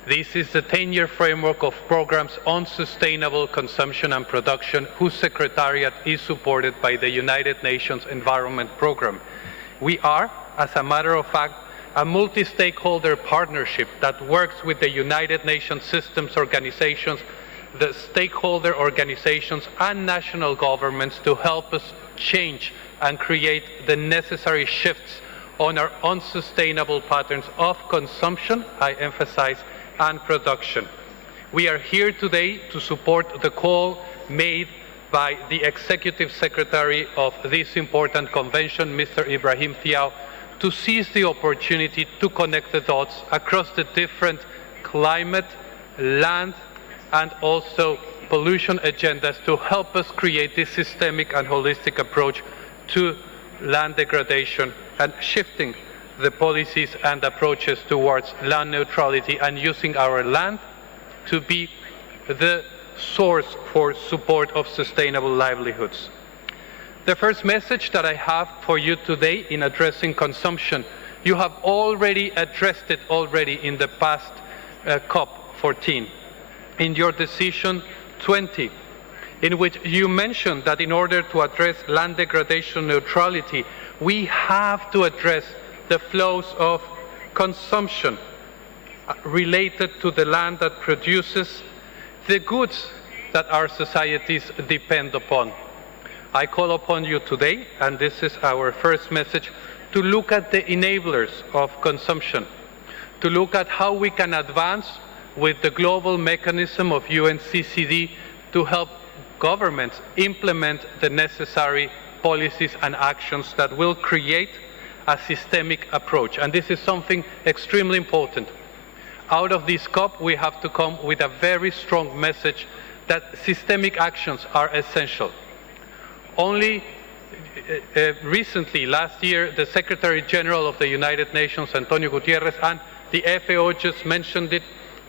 This is the 10-year framework of programs on sustainable consumption and production, whose secretariat is supported by the United Nations Environment Programme. We are, as a matter of fact, a multi-stakeholder partnership that works with the United Nations systems organizations, the stakeholder organizations, and national governments to help us change and create the necessary shifts on our unsustainable patterns of consumption, I emphasize, and production. We are here today to support the call made by the Executive Secretary of this important convention, Mr. Ibrahim Thiaw, to seize the opportunity to connect the dots across the different climate, land, and also pollution agendas to help us create this systemic and holistic approach to land degradation and shifting the policies and approaches towards land neutrality and using our land to be the source for support of sustainable livelihoods. The first message that I have for you today in addressing consumption, you have already addressed it already in the past COP14, in your decision 20, in which you mentioned that in order to address land degradation neutrality, we have to address the flows of consumption related to the land that produces the goods that our societies depend upon. I call upon you today, and this is our first message, to look at the enablers of consumption, to look at how we can advance with the global mechanism of UNCCD to help governments implement the necessary policies and actions that will create a systemic approach. And this is something extremely important. Out of this COP, we have to come with a very strong message that systemic actions are essential. Only recently, last year, the Secretary General of the United Nations, Antonio Gutierrez, and the FAO just mentioned it,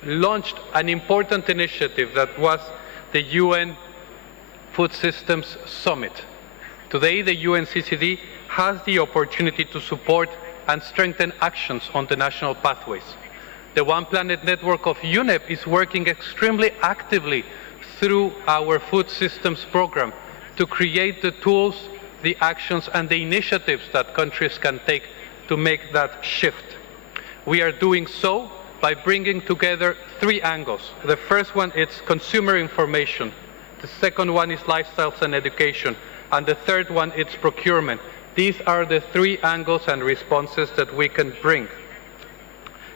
launched an important initiative that was the UN Food Systems Summit. Today, the UNCCD has the opportunity to support and strengthen actions on the national pathways. The One Planet Network of UNEP is working extremely actively through our food systems program to create the tools, the actions, and the initiatives that countries can take to make that shift. We are doing so by bringing together three angles. The first one is consumer information. The second one is lifestyles and education. And the third one is procurement. These are the three angles and responses that we can bring.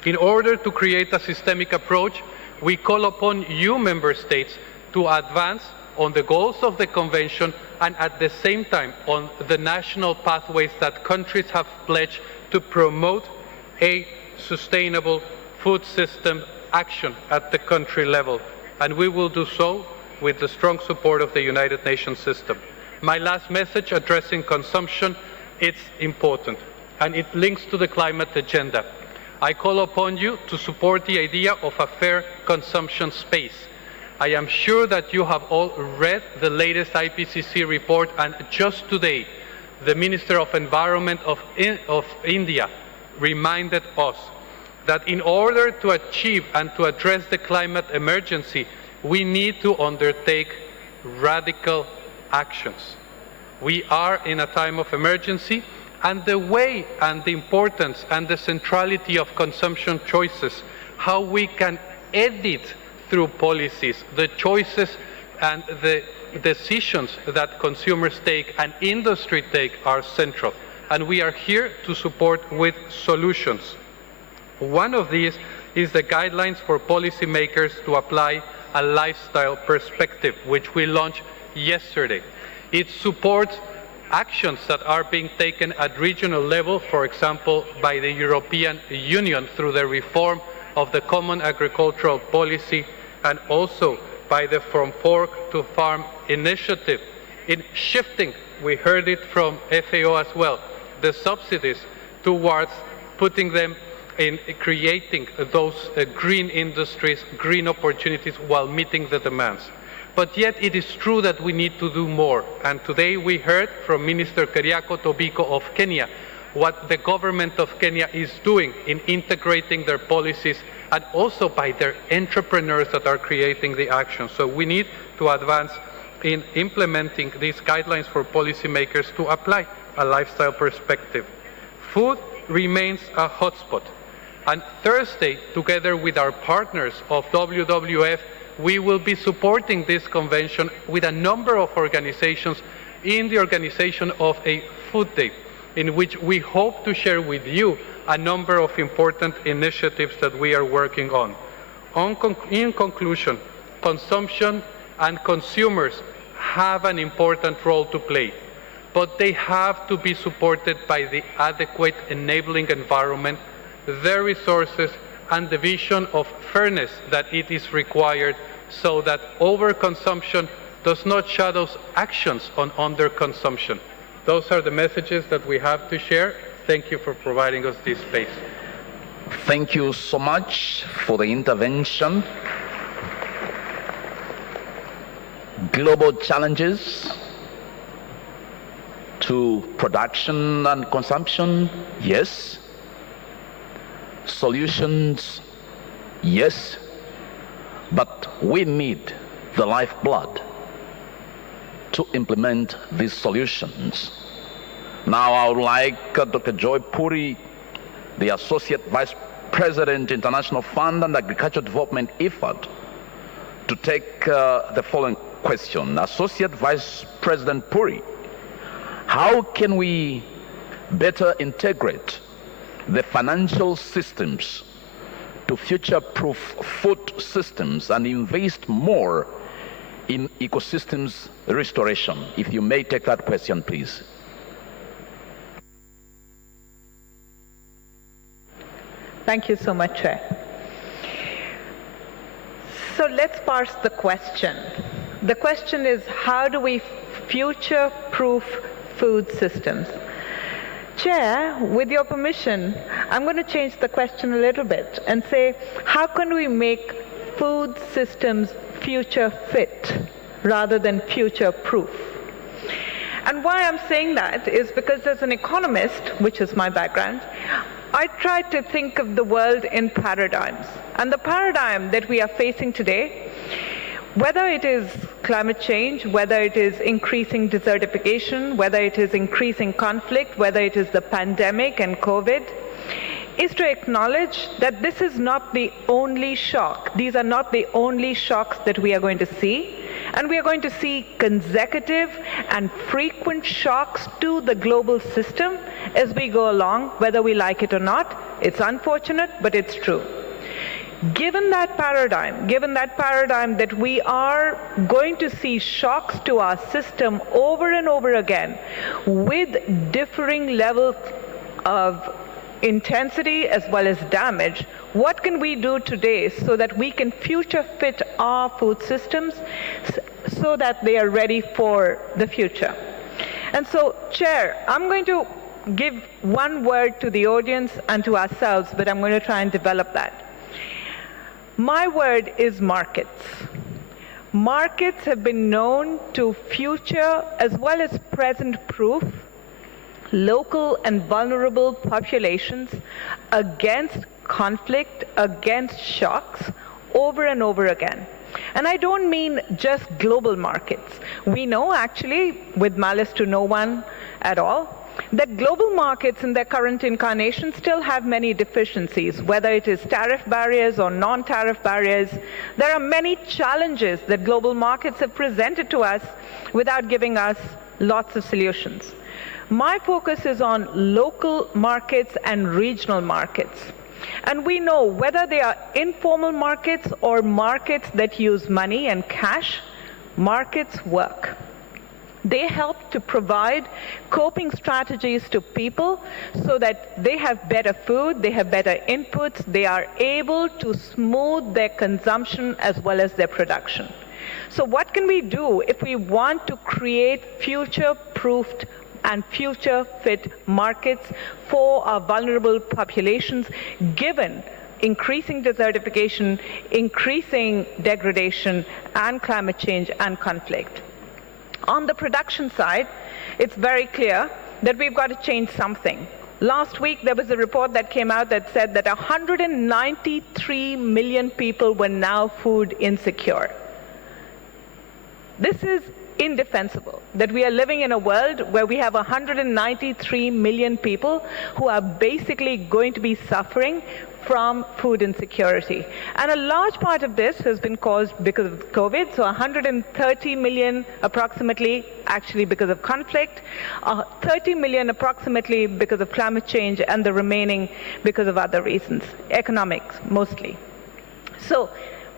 In order to create a systemic approach, we call upon you, member states, to advance on the goals of the convention and at the same time on the national pathways that countries have pledged to promote a sustainable food system action at the country level. And we will do so with the strong support of the United Nations system. My last message addressing consumption, it's important, and it links to the climate agenda. I call upon you to support the idea of a fair consumption space. I am sure that you have all read the latest IPCC report, and just today, the Minister of Environment of India reminded us that in order to achieve and to address the climate emergency, we need to undertake radical actions. We are in a time of emergency, and the way and the importance and the centrality of consumption choices, how we can edit through policies the choices and the decisions that consumers take and industry take are central. And we are here to support with solutions. One of these is the guidelines for policymakers to apply a lifestyle perspective, which we launched yesterday. It supports actions that are being taken at regional level, for example, by the European Union through the reform of the Common Agricultural Policy, and also by the From Fork to Farm initiative, in shifting, we heard it from FAO as well, the subsidies towards putting them in creating those green industries, green opportunities while meeting the demands. But yet it is true that we need to do more. And today we heard from Minister Keriako Tobiko of Kenya what the government of Kenya is doing in integrating their policies, and also by their entrepreneurs that are creating the action. So we need to advance in implementing these guidelines for policymakers to apply a lifestyle perspective. Food remains a hotspot. And Thursday, together with our partners of WWF, we will be supporting this convention with a number of organizations in the organization of a food day, in which we hope to share with you a number of important initiatives that we are working on. In conclusion, consumption and consumers have an important role to play, but they have to be supported by the adequate enabling environment, the resources, and the vision of fairness that it is required, so that overconsumption does not shadow actions on underconsumption. Those are the messages that we have to share. Thank you for providing us this space. Thank you so much for the intervention. Global challenges to production and consumption, yes. Solutions, yes. But we need the lifeblood to implement these solutions. Now I would like Dr. Joy Puri, the Associate Vice President, International Fund and Agricultural Development Effort, to take the following question. Associate Vice President Puri, how can we better integrate the financial systems to future-proof food systems and invest more in ecosystems restoration? If you may take that question, please. Thank you so much, Chair. So let's parse the question. The question is, how do we future-proof food systems? Chair, with your permission, I'm going to change the question a little bit and say, how can we make food systems future fit rather than future proof? And why I'm saying that is because as an economist, which is my background, I try to think of the world in paradigms. And the paradigm that we are facing today, whether it is climate change, whether it is increasing desertification, whether it is increasing conflict, whether it is the pandemic and COVID, is to acknowledge that this is not the only shock. These are not the only shocks that we are going to see. And we are going to see consecutive and frequent shocks to the global system as we go along, whether we like it or not. It's unfortunate, but it's true. Given that paradigm that we are going to see shocks to our system over and over again with differing levels of intensity as well as damage, what can we do today so that we can future fit our food systems so that they are ready for the future? And so, Chair, I'm going to give one word to the audience and to ourselves, but I'm going to try and develop that. My word is markets. Markets have been known to future as well as present proof local and vulnerable populations against conflict, against shocks, over and over again. And I don't mean just global markets. We know actually, with malice to no one at all, that global markets in their current incarnation still have many deficiencies, whether it is tariff barriers or non-tariff barriers. There are many challenges that global markets have presented to us without giving us lots of solutions. My focus is on local markets and regional markets. And we know whether they are informal markets or markets that use money and cash, markets work. They help to provide coping strategies to people so that they have better food, they have better inputs, they are able to smooth their consumption as well as their production. So what can we do if we want to create future-proofed and future-fit markets for our vulnerable populations, given increasing desertification, increasing degradation, and climate change and conflict? On the production side, it's very clear that we've got to change something. Last week, there was a report that came out that said that 193 million people were now food insecure. This is indefensible, that we are living in a world where we have 193 million people who are basically going to be suffering from food insecurity. And a large part of this has been caused because of COVID, so 130 million approximately actually because of conflict, 30 million approximately because of climate change, and the remaining because of other reasons, economics mostly. So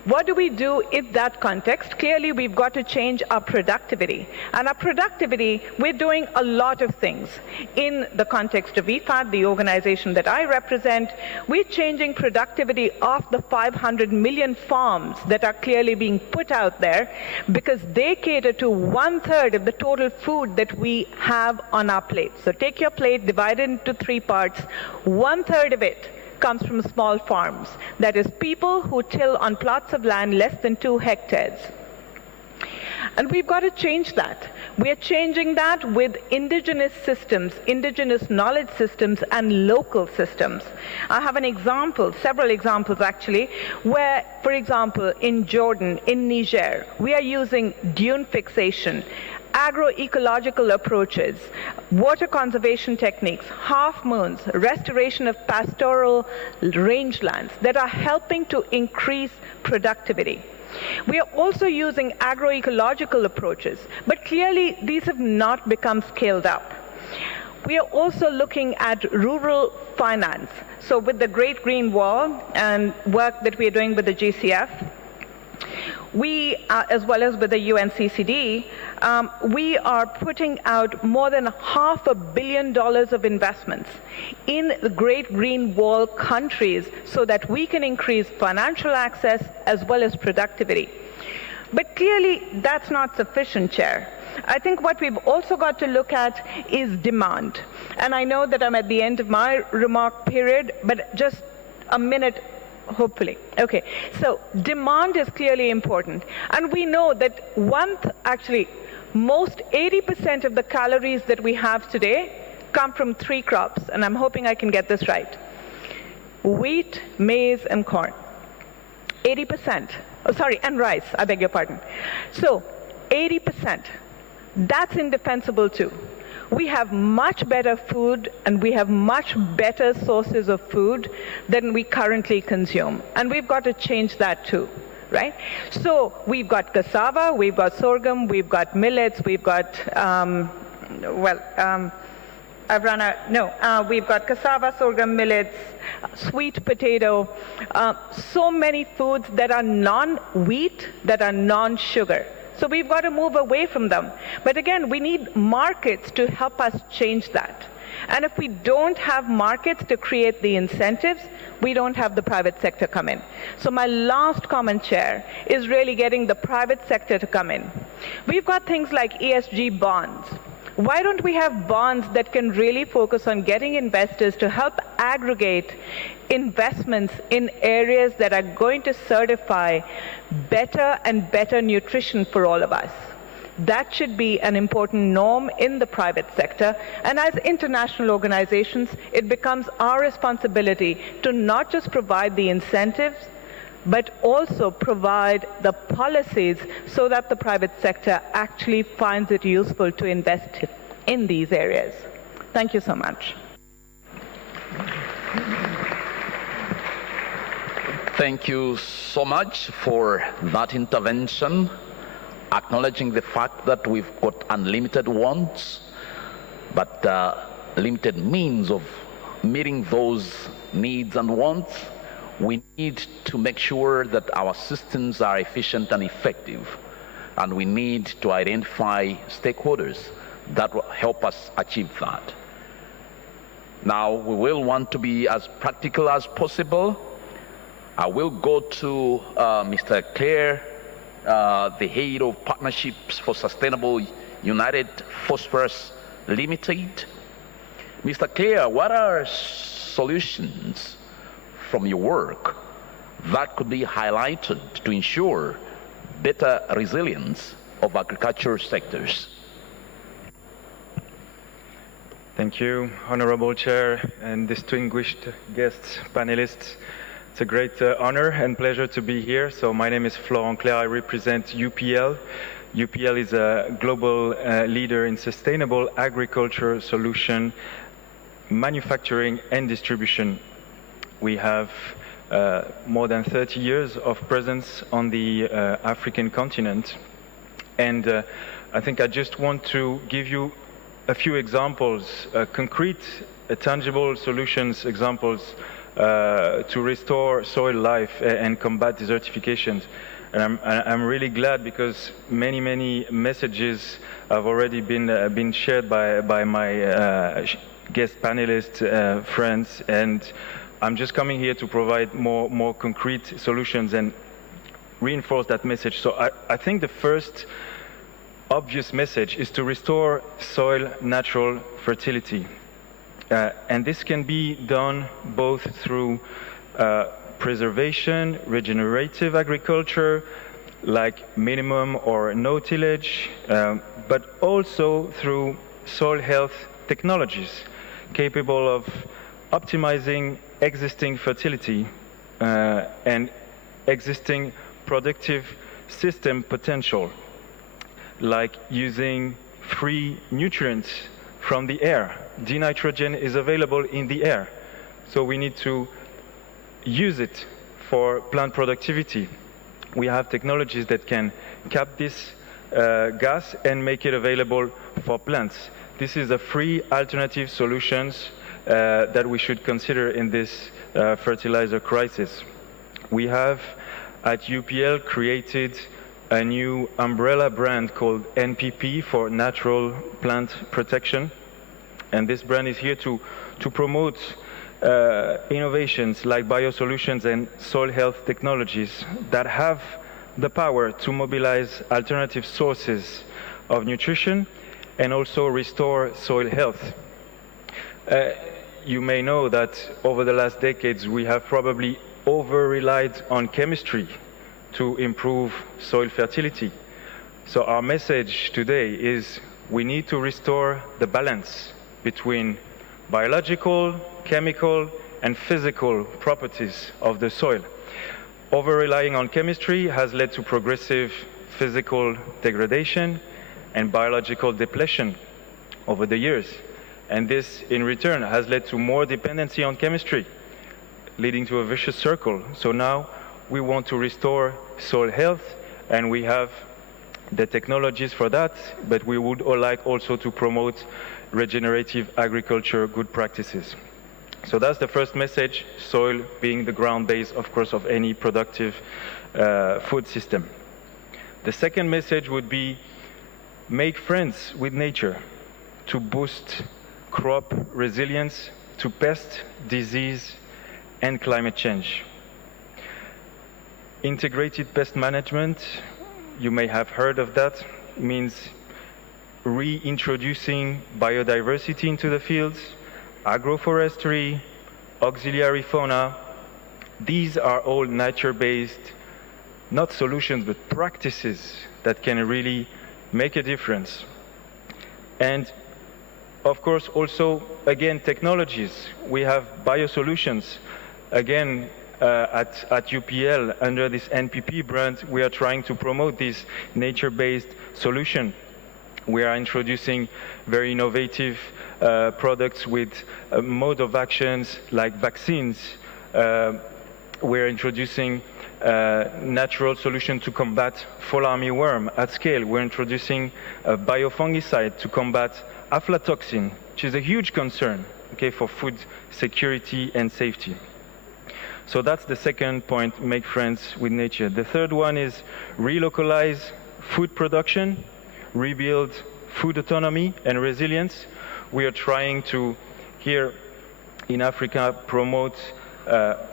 what do we do in that context? Clearly, we've got to change our productivity. And our productivity, we're doing a lot of things. In the context of IFAD, the organization that I represent, we're changing productivity of the 500 million farms that are clearly being put out there because they cater to 1/3 of the total food that we have on our plate. So take your plate, divide it into 3 parts. 1/3 of it comes from small farms. That is, people who till on plots of land less than 2 hectares. And we've got to change that. We're changing that with indigenous systems, indigenous knowledge systems, and local systems. I have an example, several examples actually, where, for example, in Jordan, in Niger, we are using dune fixation, agroecological approaches, water conservation techniques, half moons, restoration of pastoral rangelands that are helping to increase productivity. We are also using agroecological approaches, but clearly these have not become scaled up. We are also looking at rural finance. So with the Great Green Wall and work that we are doing with the GCF, we, as well as with the UNCCD, we are putting out more than $500 million of investments in the Great Green Wall countries so that we can increase financial access as well as productivity. But clearly, that's not sufficient, Chair. I think what we've also got to look at is demand. And I know that I'm at the end of my remark period, but just a minute, hopefully. Okay, so demand is clearly important. And we know that most 80% of the calories that we have today come from 3 crops, and I'm hoping I can get this right. Wheat, maize, and corn. 80%. Oh, sorry, and rice, I beg your pardon. So 80%. That's indefensible too. We have much better food and we have much better sources of food than we currently consume. And we've got to change that too, right? So we've got cassava, we've got sorghum, we've got millets, we've got, we've got cassava, sorghum, millets, sweet potato, so many foods that are non-wheat, that are non-sugar. So we've got to move away from them. But again, we need markets to help us change that. And if we don't have markets to create the incentives, we don't have the private sector come in. So my last comment, Chair, is really getting the private sector to come in. We've got things like ESG bonds. Why don't we have bonds that can really focus on getting investors to help aggregate investments in areas that are going to certify better and better nutrition for all of us? That should be an important norm in the private sector. And as international organizations, it becomes our responsibility to not just provide the incentives, but also provide the policies so that the private sector actually finds it useful to invest in these areas. Thank you so much. Thank you so much for that intervention, acknowledging the fact that we've got unlimited wants, but limited means of meeting those needs and wants. We need to make sure that our systems are efficient and effective, and we need to identify stakeholders that will help us achieve that. Now, we will want to be as practical as possible. I will go to Mr. Clare, the head of Partnerships for Sustainable United Phosphorus Limited. Mr. Clare, what are solutions from your work that could be highlighted to ensure better resilience of agricultural sectors? Thank you, Honorable Chair and distinguished guests, panelists. It's a great honor and pleasure to be here. So my name is Florent Claire. I represent UPL. UPL is a global leader in sustainable agriculture solution, manufacturing and distribution. We have more than 30 years of presence on the African continent. And I think I just want to give you a few examples, concrete, tangible solutions examples to restore soil life and combat desertification. And I'm really glad because many messages have already been shared by my guest panelists, friends, and I'm just coming here to provide more concrete solutions and reinforce that message. So I think the first obvious message is to restore soil natural fertility. And this can be done both through preservation, regenerative agriculture, like minimum or no tillage, but also through soil health technologies capable of optimizing existing fertility and existing productive system potential, like using free nutrients from the air. Denitrogen is available in the air, so we need to use it for plant productivity. We have technologies that can cap this gas and make it available for plants. This is a free alternative solutions that we should consider in this fertilizer crisis. We have at UPL created a new umbrella brand called NPP for Natural Plant Protection. And this brand is here to promote innovations like biosolutions and soil health technologies that have the power to mobilize alternative sources of nutrition and also restore soil health. You may know that over the last decades we have probably over-relied on chemistry to improve soil fertility. So our message today is we need to restore the balance between biological, chemical, and physical properties of the soil. Over-relying on chemistry has led to progressive physical degradation and biological depletion over the years. And this, in return, has led to more dependency on chemistry, leading to a vicious circle. So now we want to restore soil health, and we have the technologies for that, but we would like also to promote regenerative agriculture good practices. So that's the first message, soil being the ground base, of course, of any productive food system. The second message would be make friends with nature to boost crop resilience to pest, disease, and climate change. Integrated pest management, you may have heard of that, means reintroducing biodiversity into the fields, agroforestry, auxiliary fauna. These are all nature-based, not solutions, but practices that can really make a difference. And of course, also, again, technologies. We have biosolutions. Again, at UPL, under this NPP brand, we are trying to promote this nature-based solution. We are introducing very innovative products with mode of actions like vaccines. We're introducing natural solution to combat fall armyworm at scale. We're introducing a biofungicide to combat aflatoxin, which is a huge concern, okay, for food security and safety. So that's the second point, make friends with nature. The third one is relocalize food production, rebuild food autonomy and resilience. We are trying to, here in Africa, promote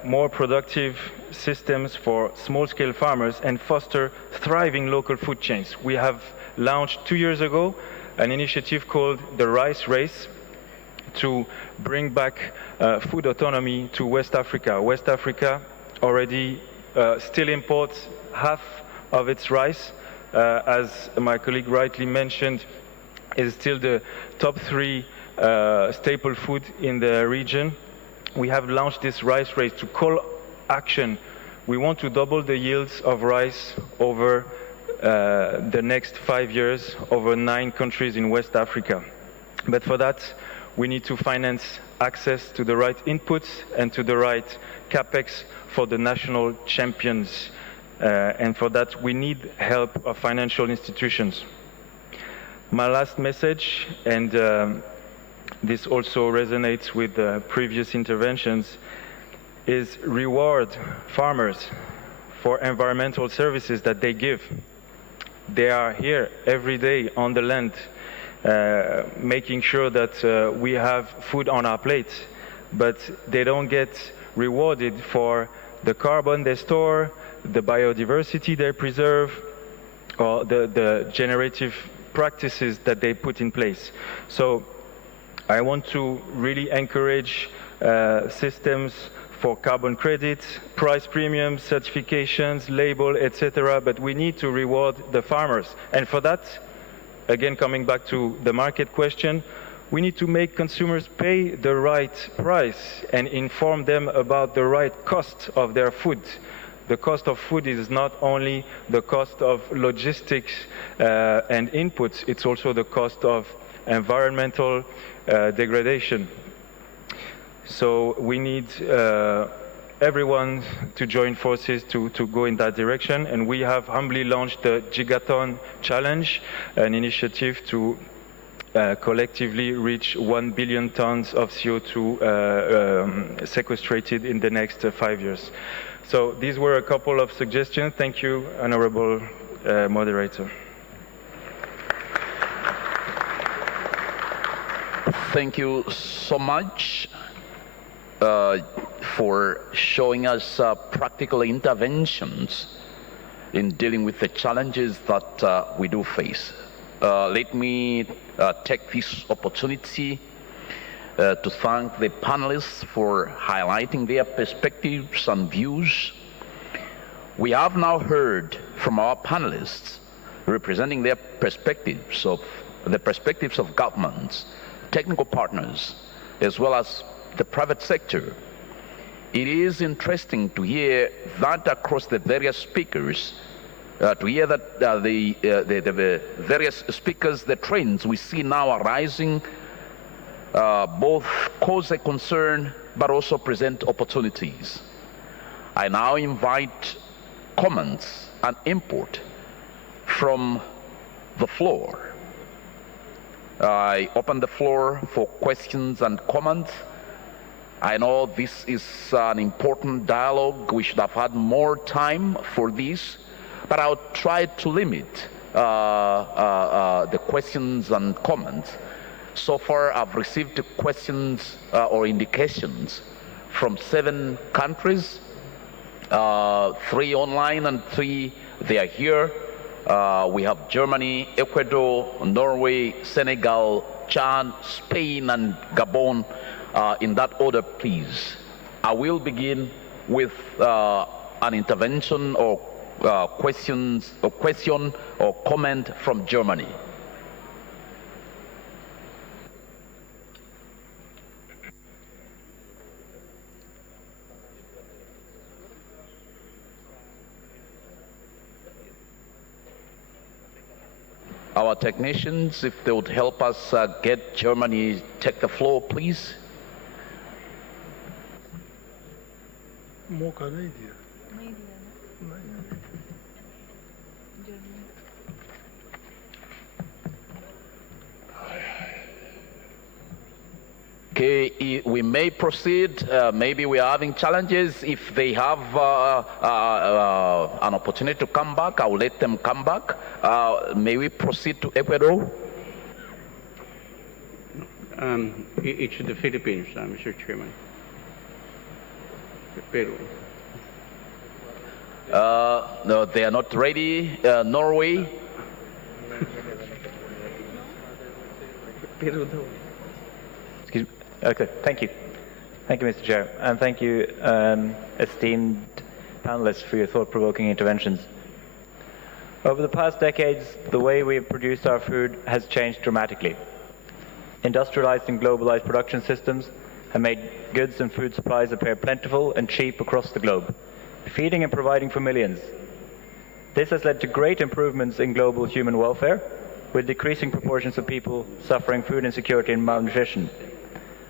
more productive systems for small-scale farmers and foster thriving local food chains. We have launched 2 years ago an initiative called the Rice Race to bring back food autonomy to West Africa. West Africa already still imports half of its rice. As my colleague rightly mentioned, is still the top 3 staple food in the region. We have launched this rice race to call action. We want to double the yields of rice over the next 5 years over 9 countries in West Africa. But for that, we need to finance access to the right inputs and to the right capex for the national champions. And for that, we need help of financial institutions. My last message, and this also resonates with the previous interventions, is reward farmers for environmental services that they give. They are here every day on the land, making sure that we have food on our plates, but they don't get rewarded for the carbon they store, the biodiversity they preserve, or the generative practices that they put in place. So I want to really encourage systems for carbon credits, price premiums, certifications, label, etc. But we need to reward the farmers. And for that, again, coming back to the market question, we need to make consumers pay the right price and inform them about the right cost of their food. The cost of food is not only the cost of logistics and inputs, it's also the cost of environmental degradation. So we need everyone to join forces to go in that direction, and we have humbly launched the Gigaton Challenge, an initiative to collectively reach 1 billion tons of CO2 sequestrated in the next 5 years. So these were a couple of suggestions. Thank you, Honorable Moderator. Thank you so much for showing us practical interventions in dealing with the challenges that we do face. Let me take this opportunity to thank the panelists for highlighting their perspectives and views. We have now heard from our panelists representing their perspectives of the perspectives of governments, technical partners, as well as the private sector. It is interesting to hear that across the various speakers, to hear that the various speakers, the trends we see now arising, both cause a concern but also present opportunities. I now invite comments and input from the floor. I open the floor for questions and comments. I know this is an important dialogue. We should have had more time for this, but I'll try to limit the questions and comments. So far, I've received questions or indications from 7 countries, 3 online and 3 they are here. We have Germany, Ecuador, Norway, Senegal, Chad, Spain, and Gabon. In that order, please. I will begin with an intervention or question or comment from Germany. Our technicians, if they would help us get Germany, take the floor, please. More Canadian. Okay, we may proceed. Maybe we are having challenges. If they have an opportunity to come back, I will let them come back. May we proceed to Ecuador? It's the Philippines, Mr. Chairman. Peru. No, they are not ready. Norway. Excuse me. Okay, thank you. Thank you, Mr. Chair. And thank you, esteemed panelists, for your thought-provoking interventions. Over the past decades, the way we have produced our food has changed dramatically. Industrialized and globalized production systems have made goods and food supplies appear plentiful and cheap across the globe, feeding and providing for millions. This has led to great improvements in global human welfare, with decreasing proportions of people suffering food insecurity and malnutrition.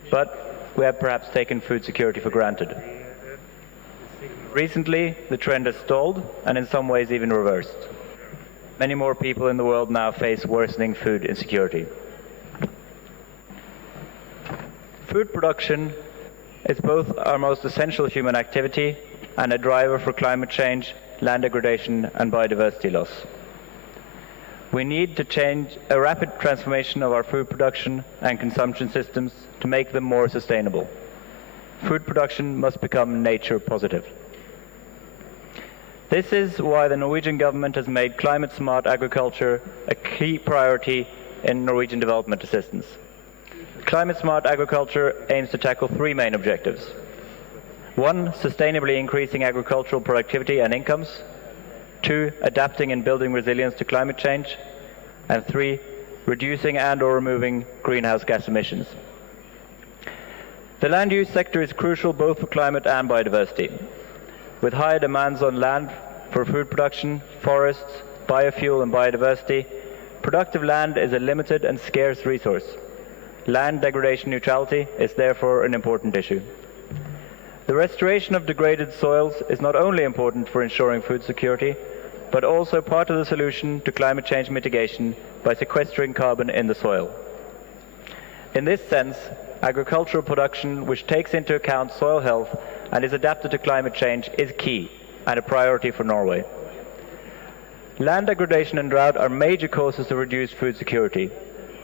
But we have perhaps taken food security for granted. Recently, the trend has stalled and in some ways even reversed. Many more people in the world now face worsening food insecurity. Food production is both our most essential human activity and a driver for climate change, land degradation, and biodiversity loss. We need to change a rapid transformation of our food production and consumption systems to make them more sustainable. Food production must become nature positive. This is why the Norwegian government has made climate-smart agriculture a key priority in Norwegian development assistance. Climate-smart agriculture aims to tackle three main objectives. 1, sustainably increasing agricultural productivity and incomes. 2, adapting and building resilience to climate change. And 3, reducing and/or removing greenhouse gas emissions. The land use sector is crucial both for climate and biodiversity. With high demands on land for food production, forests, biofuel and biodiversity, productive land is a limited and scarce resource. Land degradation neutrality is therefore an important issue. The restoration of degraded soils is not only important for ensuring food security, but also part of the solution to climate change mitigation by sequestering carbon in the soil. In this sense, agricultural production which takes into account soil health and is adapted to climate change is key and a priority for Norway. Land degradation and drought are major causes of reduced food security.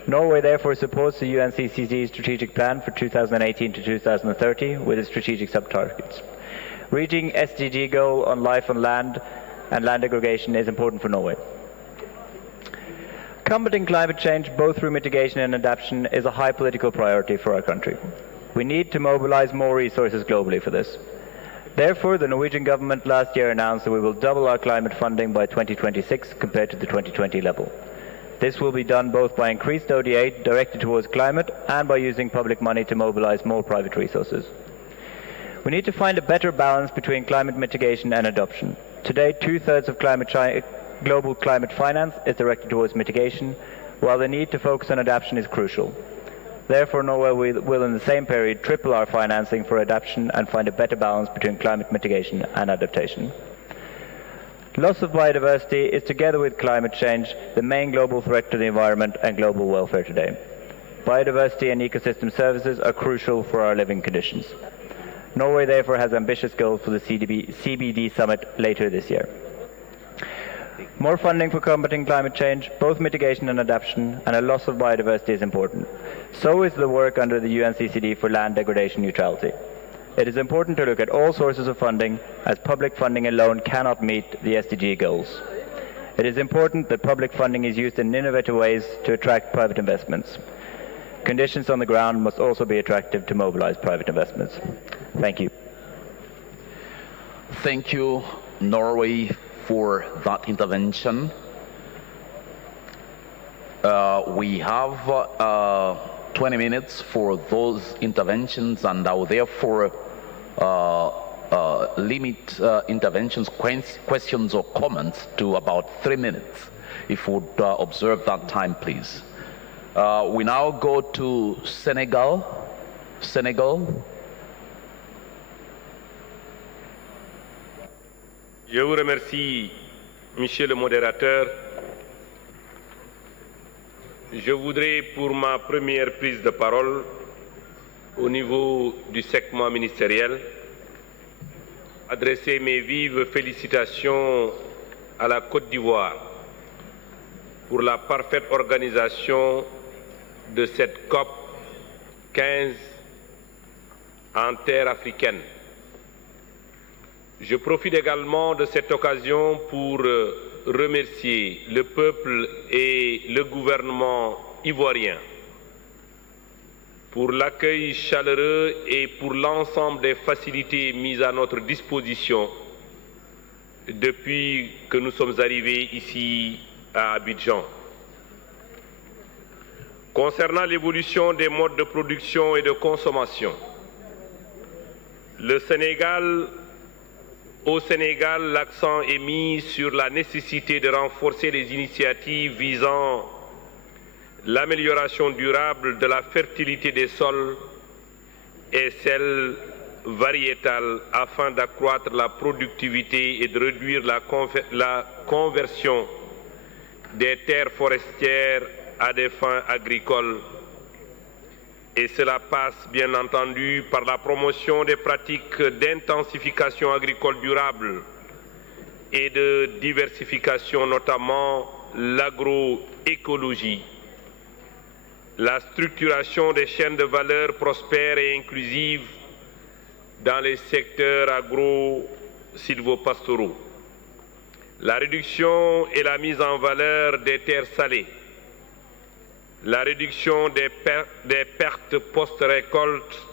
Norway therefore supports the UNCCD strategic plan for 2018 to 2030 with its strategic sub-targets. Reaching SDG goal on life on land and land degradation is important for Norway. Combating climate change, both through mitigation and adaptation, is a high political priority for our country. We need to mobilize more resources globally for this. Therefore, the Norwegian government last year announced that we will double our climate funding by 2026 compared to the 2020 level. This will be done both by increased ODA directed towards climate and by using public money to mobilize more private resources. We need to find a better balance between climate mitigation and adoption. Today, 2/3 of global climate finance is directed towards mitigation, while the need to focus on adaptation is crucial. Therefore, Norway will in the same period triple our financing for adaptation and find a better balance between climate mitigation and adaptation. Loss of biodiversity is, together with climate change, the main global threat to the environment and global welfare today. Biodiversity and ecosystem services are crucial for our living conditions. Norway therefore has ambitious goals for the CBD summit later this year. More funding for combating climate change, both mitigation and adaptation, and a loss of biodiversity is important. So is the work under the UNCCD for land degradation neutrality. It is important to look at all sources of funding, as public funding alone cannot meet the SDG goals. It is important that public funding is used in innovative ways to attract private investments. Conditions on the ground must also be attractive to mobilize private investments. Thank you. Thank you, Norway, for that intervention. We have 20 minutes for those interventions, and I will therefore limit interventions, questions or comments to about 3 minutes. If you would observe that time, please. We now go to Senegal. Je vous remercie, Monsieur le modérateur. Je voudrais, pour ma première prise de parole au niveau du segment ministériel, adresser mes vives félicitations à la Côte d'Ivoire pour la parfaite organisation de cette COP 15 en terre africaine. Je profite également de cette occasion pour remercier le peuple et le gouvernement ivoirien pour l'accueil chaleureux et pour l'ensemble des facilités mises à notre disposition depuis que nous sommes arrivés ici à Abidjan. Concernant l'évolution des modes de production et de consommation, au Sénégal, l'accent est mis sur la nécessité de renforcer les initiatives visant l'amélioration durable de la fertilité des sols et celle variétale afin d'accroître la productivité et de réduire la conversion des terres forestières à des fins agricoles. Et cela passe bien entendu par la promotion des pratiques d'intensification agricole durable et de diversification, notamment l'agroécologie, la structuration des chaînes de valeur prospères et inclusives dans les secteurs agro-sylvopastoraux, la réduction et la mise en valeur des terres salées, la réduction des pertes post-récolte,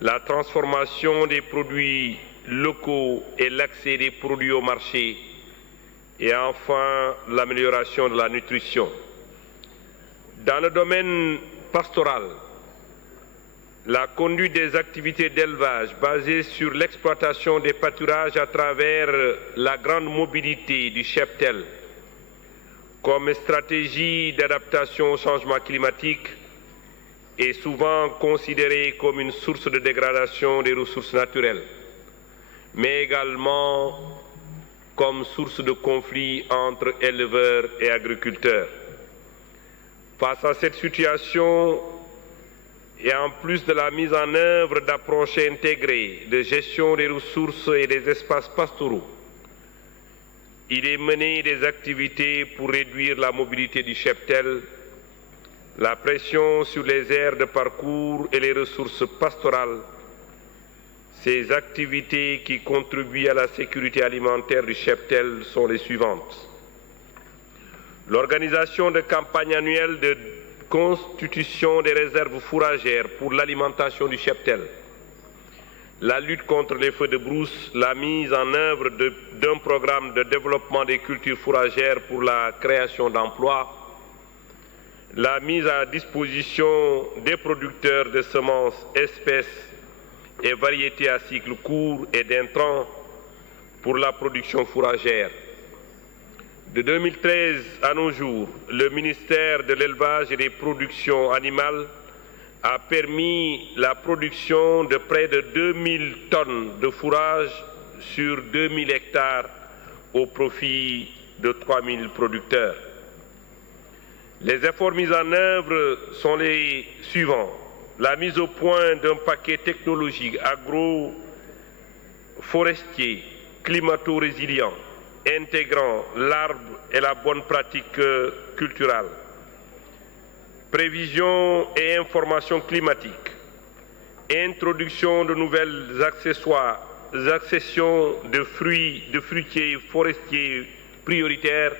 la transformation des produits locaux et l'accès des produits au marché, et enfin l'amélioration de la nutrition. Dans le domaine pastoral, la conduite des activités d'élevage basées sur l'exploitation des pâturages à travers la grande mobilité du cheptel comme stratégie d'adaptation au changement climatique est souvent considérée comme une source de dégradation des ressources naturelles, mais également comme source de conflits entre éleveurs et agriculteurs. Face à cette situation, et en plus de la mise en œuvre d'approches intégrées de gestion des ressources et des espaces pastoraux, il est mené des activités pour réduire la mobilité du cheptel, la pression sur les aires de parcours et les ressources pastorales. Ces activités qui contribuent à la sécurité alimentaire du cheptel sont les suivantes. L'organisation de campagnes annuelles de constitution des réserves fourragères pour l'alimentation du cheptel, la lutte contre les feux de brousse, la mise en œuvre d'un programme de développement des cultures fourragères pour la création d'emplois, la mise à disposition des producteurs de semences, espèces et variétés à cycle court et d'intrants pour la production fourragère. De 2013 à nos jours, le ministère de l'Élevage et des Productions animales a permis la production de près de 2000 tonnes de fourrage sur 2000 hectares au profit de 3000 producteurs. Les efforts mis en œuvre sont les suivants. La mise au point d'un paquet technologique agro-forestier, climato-résilient, intégrant l'arbre et la bonne pratique culturelle. Prévision et information climatique, introduction de nouvelles accessions de fruitiers forestiers prioritaires,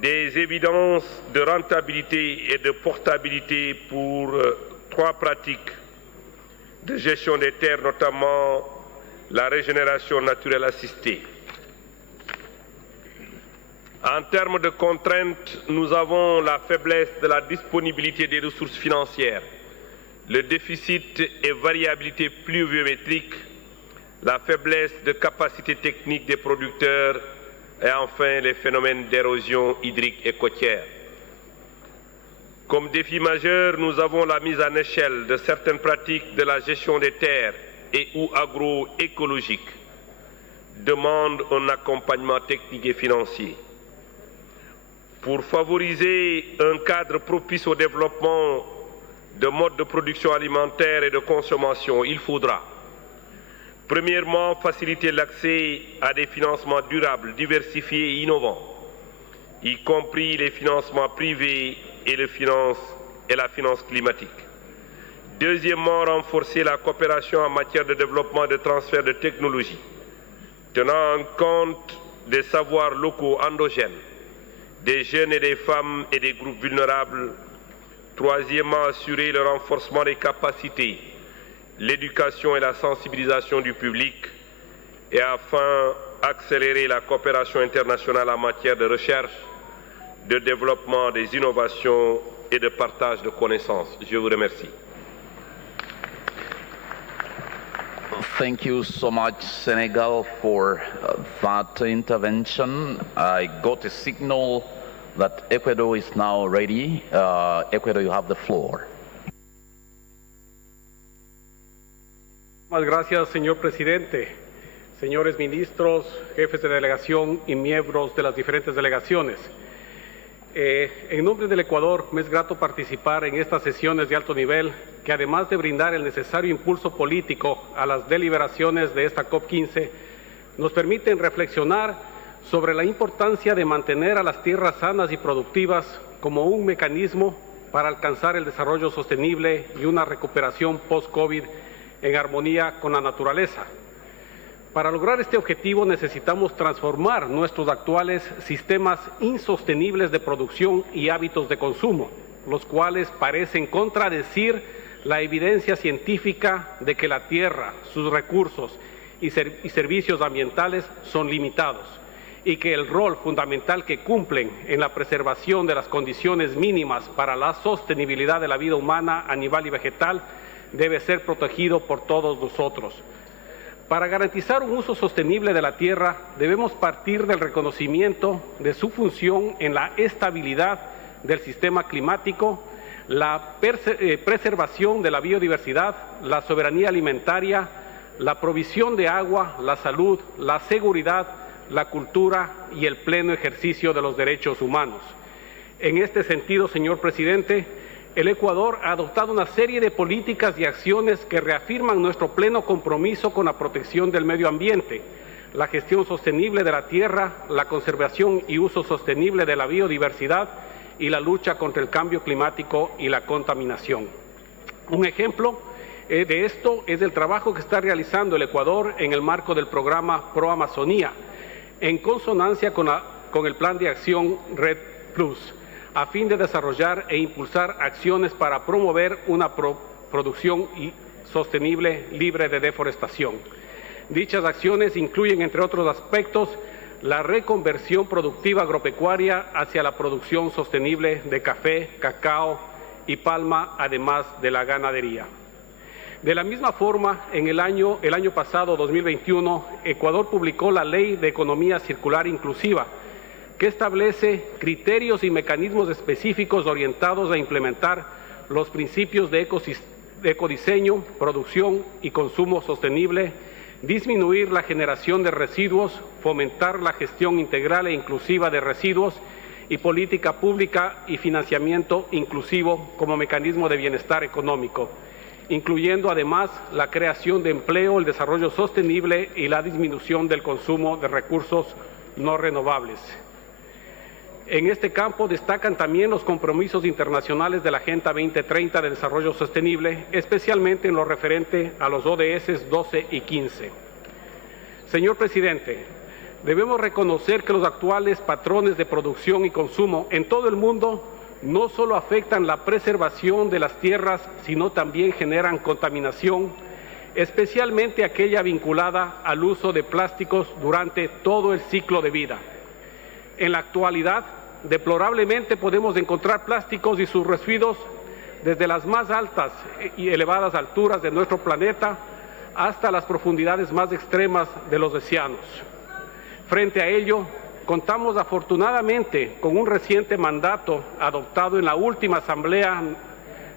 des évidences de rentabilité et de portabilité pour 3 pratiques de gestion des terres, notamment la régénération naturelle assistée. En termes de contraintes, nous avons la faiblesse de la disponibilité des ressources financières, le déficit et variabilité pluviométrique, la faiblesse de capacité technique des producteurs et enfin les phénomènes d'érosion hydrique et côtière. Comme défi majeur, nous avons la mise en échelle de certaines pratiques de la gestion des terres et ou agroécologiques, demande un accompagnement technique et financier. Pour favoriser un cadre propice au développement de modes de production alimentaire et de consommation, il faudra, premièrement, faciliter l'accès à des financements durables, diversifiés et innovants, y compris les financements privés et la finance climatique. Deuxièmement, renforcer la coopération en matière de développement et de transfert de technologies, tenant compte des savoirs locaux endogènes, des jeunes et des femmes et des groupes vulnérables. Troisièmement, assurer le renforcement des capacités, l'éducation et la sensibilisation du public. Et enfin, accélérer la coopération internationale en matière de recherche, de développement des innovations et de partage de connaissances. Je vous remercie. Thank you so much, Senegal, for that intervention. I got a signal that Ecuador is now ready. Ecuador, you have the floor. Muchas gracias, señor presidente, señores ministros, jefes de delegación y miembros de las diferentes delegaciones. En nombre del Ecuador, me es grato participar en estas sesiones de alto nivel que, además de brindar el necesario impulso político a las deliberaciones de esta COP15, nos permiten reflexionar sobre la importancia de mantener a las tierras sanas y productivas como un mecanismo para alcanzar el desarrollo sostenible y una recuperación post-COVID en armonía con la naturaleza. Para lograr este objetivo necesitamos transformar nuestros actuales sistemas insostenibles de producción y hábitos de consumo, los cuales parecen contradecir la evidencia científica de que la tierra, sus recursos y servicios ambientales son limitados y que el rol fundamental que cumplen en la preservación de las condiciones mínimas para la sostenibilidad de la vida humana, animal y vegetal debe ser protegido por todos nosotros. Para garantizar un uso sostenible de la tierra, debemos partir del reconocimiento de su función en la estabilidad del sistema climático, la preservación de la biodiversidad, la soberanía alimentaria, la provisión de agua, la salud, la seguridad, la cultura y el pleno ejercicio de los derechos humanos. En este sentido, señor presidente, el Ecuador ha adoptado una serie de políticas y acciones que reafirman nuestro pleno compromiso con la protección del medio ambiente, la gestión sostenible de la tierra, la conservación y uso sostenible de la biodiversidad y la lucha contra el cambio climático y la contaminación. Un ejemplo de esto es el trabajo que está realizando el Ecuador en el marco del programa Pro Amazonía, en consonancia con el Plan de Acción Red Plus, a fin de desarrollar e impulsar acciones para promover una producción sostenible libre de deforestación. Dichas acciones incluyen, entre otros aspectos, la reconversión productiva agropecuaria hacia la producción sostenible de café, cacao y palma, además de la ganadería. De la misma forma, en el año pasado, 2021, Ecuador publicó la Ley de Economía Circular Inclusiva, que establece criterios y mecanismos específicos orientados a implementar los principios de ecodiseño, producción y consumo sostenible, disminuir la generación de residuos, fomentar la gestión integral e inclusiva de residuos y política pública y financiamiento inclusivo como mecanismo de bienestar económico, incluyendo además la creación de empleo, el desarrollo sostenible y la disminución del consumo de recursos no renovables. En este campo destacan también los compromisos internacionales de la Agenda 2030 de Desarrollo Sostenible, especialmente en lo referente a los ODS 12 y 15. Señor presidente, debemos reconocer que los actuales patrones de producción y consumo en todo el mundo no solo afectan la preservación de las tierras, sino también generan contaminación, especialmente aquella vinculada al uso de plásticos durante todo el ciclo de vida. En la actualidad, deplorablemente podemos encontrar plásticos y sus residuos desde las más altas y elevadas alturas de nuestro planeta hasta las profundidades más extremas de los océanos. Frente a ello, contamos afortunadamente con un reciente mandato adoptado en la última Asamblea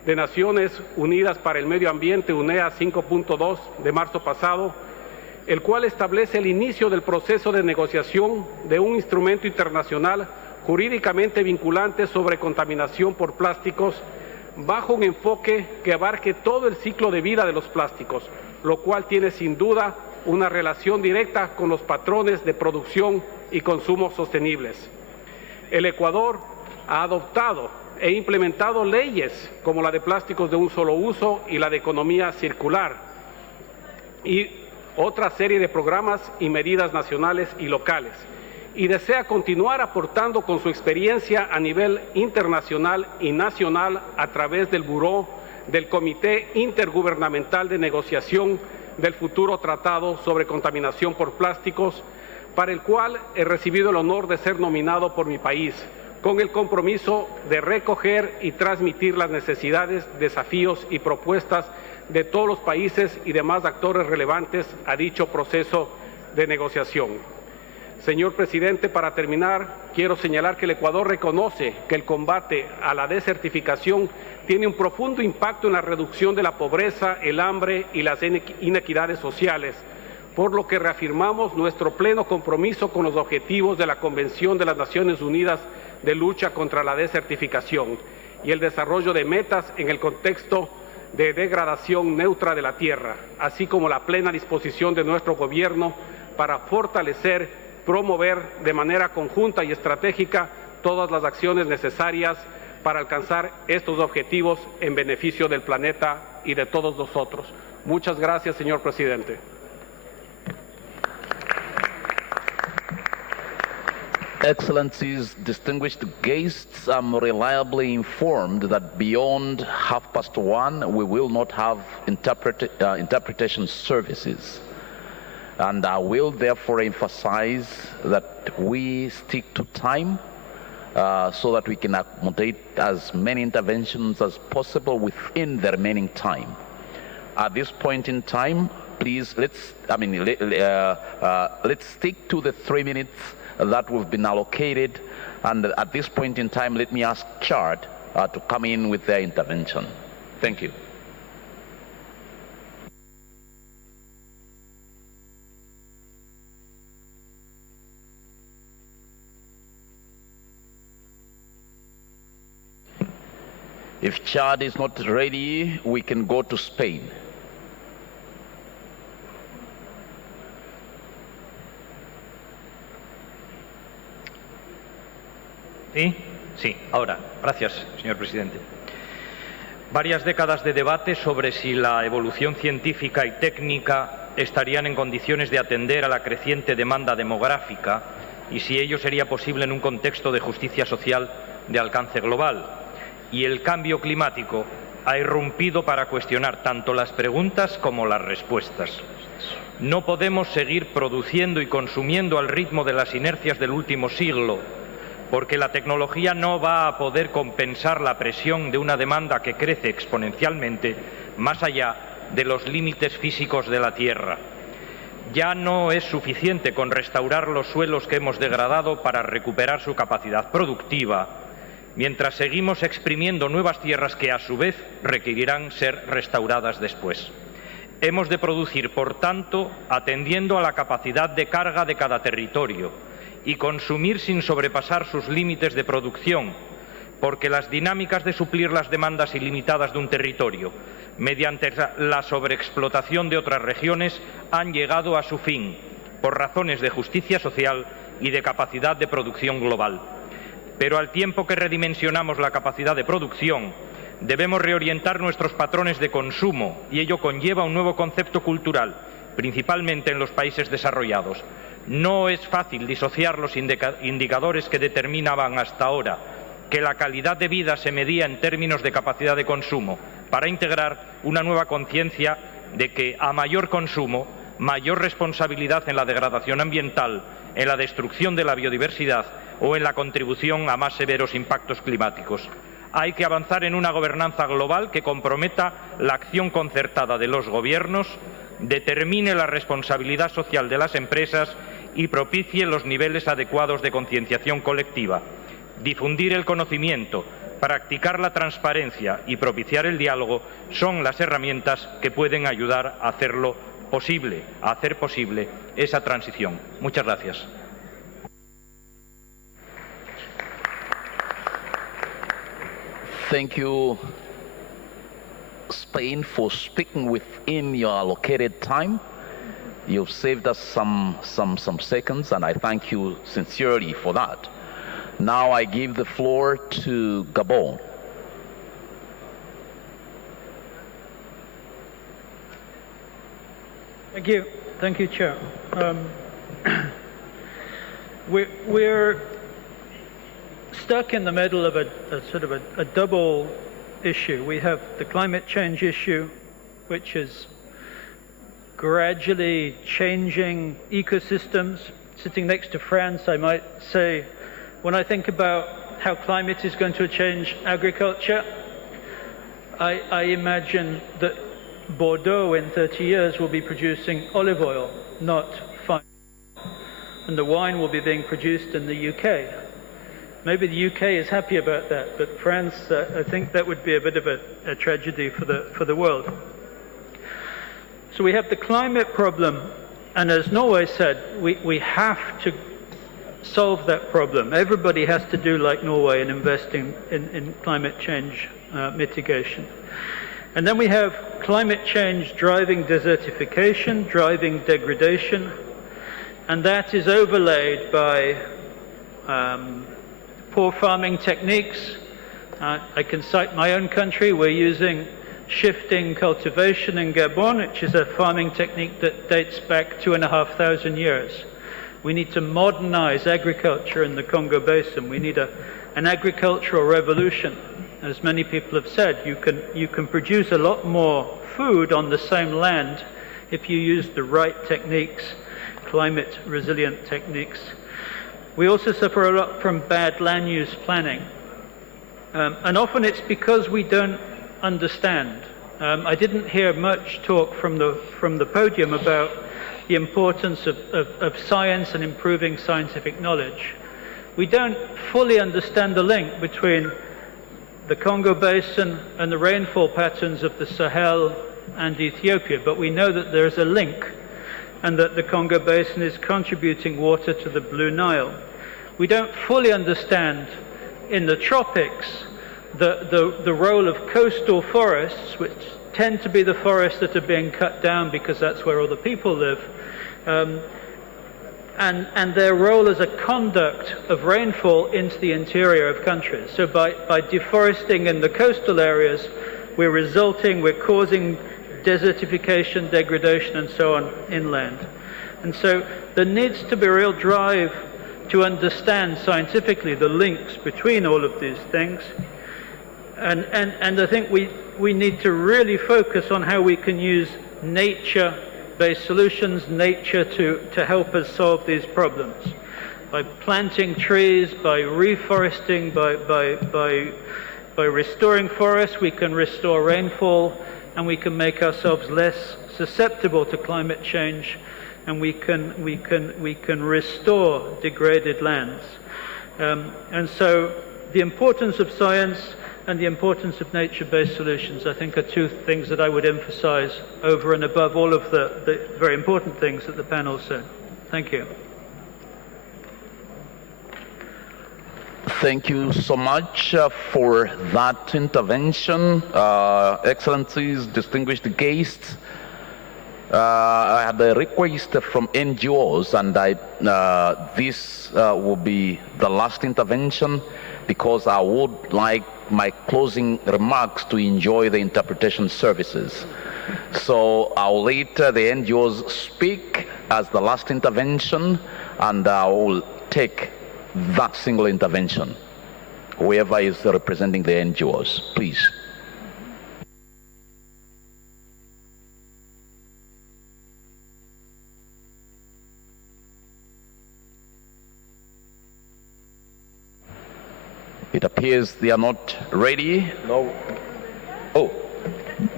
de Naciones Unidas para el Medio Ambiente, UNEA 5.2 de marzo pasado, el cual establece el inicio del proceso de negociación de un instrumento internacional jurídicamente vinculante sobre contaminación por plásticos bajo un enfoque que abarque todo el ciclo de vida de los plásticos, lo cual tiene sin duda una relación directa con los patrones de producción y consumo sostenibles. El Ecuador ha adoptado e implementado leyes como la de plásticos de un solo uso y la de economía circular y otra serie de programas y medidas nacionales y locales, y desea continuar aportando con su experiencia a nivel internacional y nacional a través del Buró del Comité Intergubernamental de Negociación del futuro Tratado sobre Contaminación por Plásticos, para el cual he recibido el honor de ser nominado por mi país, con el compromiso de recoger y transmitir las necesidades, desafíos y propuestas de todos los países y demás actores relevantes a dicho proceso de negociación. Señor presidente, para terminar, quiero señalar que el Ecuador reconoce que el combate a la desertificación tiene un profundo impacto en la reducción de la pobreza, el hambre y las inequidades sociales, por lo que reafirmamos nuestro pleno compromiso con los objetivos de la Convención de las Naciones Unidas de lucha contra la desertificación y el desarrollo de metas en el contexto de degradación neutra de la tierra, así como la plena disposición de nuestro gobierno para fortalecer, promover de manera conjunta y estratégica todas las acciones necesarias para alcanzar estos objetivos en beneficio del planeta y de todos nosotros. Muchas gracias, señor presidente. Excellencies, distinguished guests, I'm reliably informed that beyond 1:30 we will not have interpretation services. And I will therefore emphasize that we stick to time so that we can accommodate as many interventions as possible within the remaining time. At this point in time, please, let's stick to the 3 minutes that we've been allocated. And at this point in time, let me ask Chad to come in with their intervention. Thank you. If Chad is not ready, we can go to Spain. ¿Sí? Sí, ahora. Gracias, señor presidente. Varias décadas de debate sobre si la evolución científica y técnica estarían en condiciones de atender a la creciente demanda demográfica y si ello sería posible en un contexto de justicia social de alcance global. Y el cambio climático ha irrumpido para cuestionar tanto las preguntas como las respuestas. No podemos seguir produciendo y consumiendo al ritmo de las inercias del último siglo, porque la tecnología no va a poder compensar la presión de una demanda que crece exponencialmente más allá de los límites físicos de la Tierra. Ya no es suficiente con restaurar los suelos que hemos degradado para recuperar su capacidad productiva, mientras seguimos exprimiendo nuevas tierras que a su vez requerirán ser restauradas después. Hemos de producir, por tanto, atendiendo a la capacidad de carga de cada territorio y consumir sin sobrepasar sus límites de producción, porque las dinámicas de suplir las demandas ilimitadas de un territorio mediante la sobreexplotación de otras regiones han llegado a su fin, por razones de justicia social y de capacidad de producción global. Pero al tiempo que redimensionamos la capacidad de producción, debemos reorientar nuestros patrones de consumo y ello conlleva un nuevo concepto cultural, principalmente en los países desarrollados. No es fácil disociar los indicadores que determinaban hasta ahora que la calidad de vida se medía en términos de capacidad de consumo, para integrar una nueva conciencia de que a mayor consumo, mayor responsabilidad en la degradación ambiental, en la destrucción de la biodiversidad o en la contribución a más severos impactos climáticos. Hay que avanzar en una gobernanza global que comprometa la acción concertada de los gobiernos, determine la responsabilidad social de las empresas y propicie los niveles adecuados de concienciación colectiva. Difundir el conocimiento, practicar la transparencia y propiciar el diálogo son las herramientas que pueden ayudar a hacer posible esa transición. Muchas gracias. Thank you, Spain, for speaking within your allocated time. You've saved us some seconds, and I thank you sincerely for that. Now I give the floor to Gabon. Thank you, Chair. We're stuck in the middle of a sort of a double issue. We have the climate change issue, which is gradually changing ecosystems. Sitting next to France, I might say, when I think about how climate is going to change agriculture, I imagine that Bordeaux in 30 years will be producing olive oil, not fine. And the wine will be being produced in the UK. Maybe the UK is happy about that, but France, I think that would be a bit of a tragedy for the world. So we have the climate problem, and as Norway said, we have to solve that problem. Everybody has to do like Norway and invest in climate change mitigation. And then we have climate change driving desertification, driving degradation, and that is overlaid by poor farming techniques. I can cite my own country. We're using shifting cultivation in Gabon, which is a farming technique that dates back 2,500 years. We need to modernize agriculture in the Congo Basin. We need an agricultural revolution. As many people have said, you can produce a lot more food on the same land if you use the right techniques, climate resilient techniques. We also suffer a lot from bad land use planning. And often it's because we don't understand. I didn't hear much talk from the podium about the importance of science and improving scientific knowledge. We don't fully understand the link between the Congo Basin and the rainfall patterns of the Sahel and Ethiopia, but we know that there's a link and that the Congo Basin is contributing water to the Blue Nile. We don't fully understand in the tropics the role of coastal forests, which tend to be the forests that are being cut down because that's where all the people live, and their role as a conduct of rainfall into the interior of countries. So by deforesting in the coastal areas, we're causing desertification, degradation, and so on inland. And so there needs to be a real drive to understand scientifically the links between all of these things. And I think we need to really focus on how we can use nature-based solutions, nature to help us solve these problems. By planting trees, by reforesting, by restoring forests, we can restore rainfall, and we can make ourselves less susceptible to climate change, and we can restore degraded lands. And so the importance of science and the importance of nature-based solutions, I think, are two things that I would emphasize over and above all of the very important things that the panel said. Thank you. Thank you so much for that intervention. Excellencies, distinguished guests, I had a request from NGOs, and this will be the last intervention because I would like my closing remarks to enjoy the interpretation services. So I'll let the NGOs speak as the last intervention, and I will take that single intervention. Whoever is representing the NGOs, please. It appears they are not ready. No. Oh.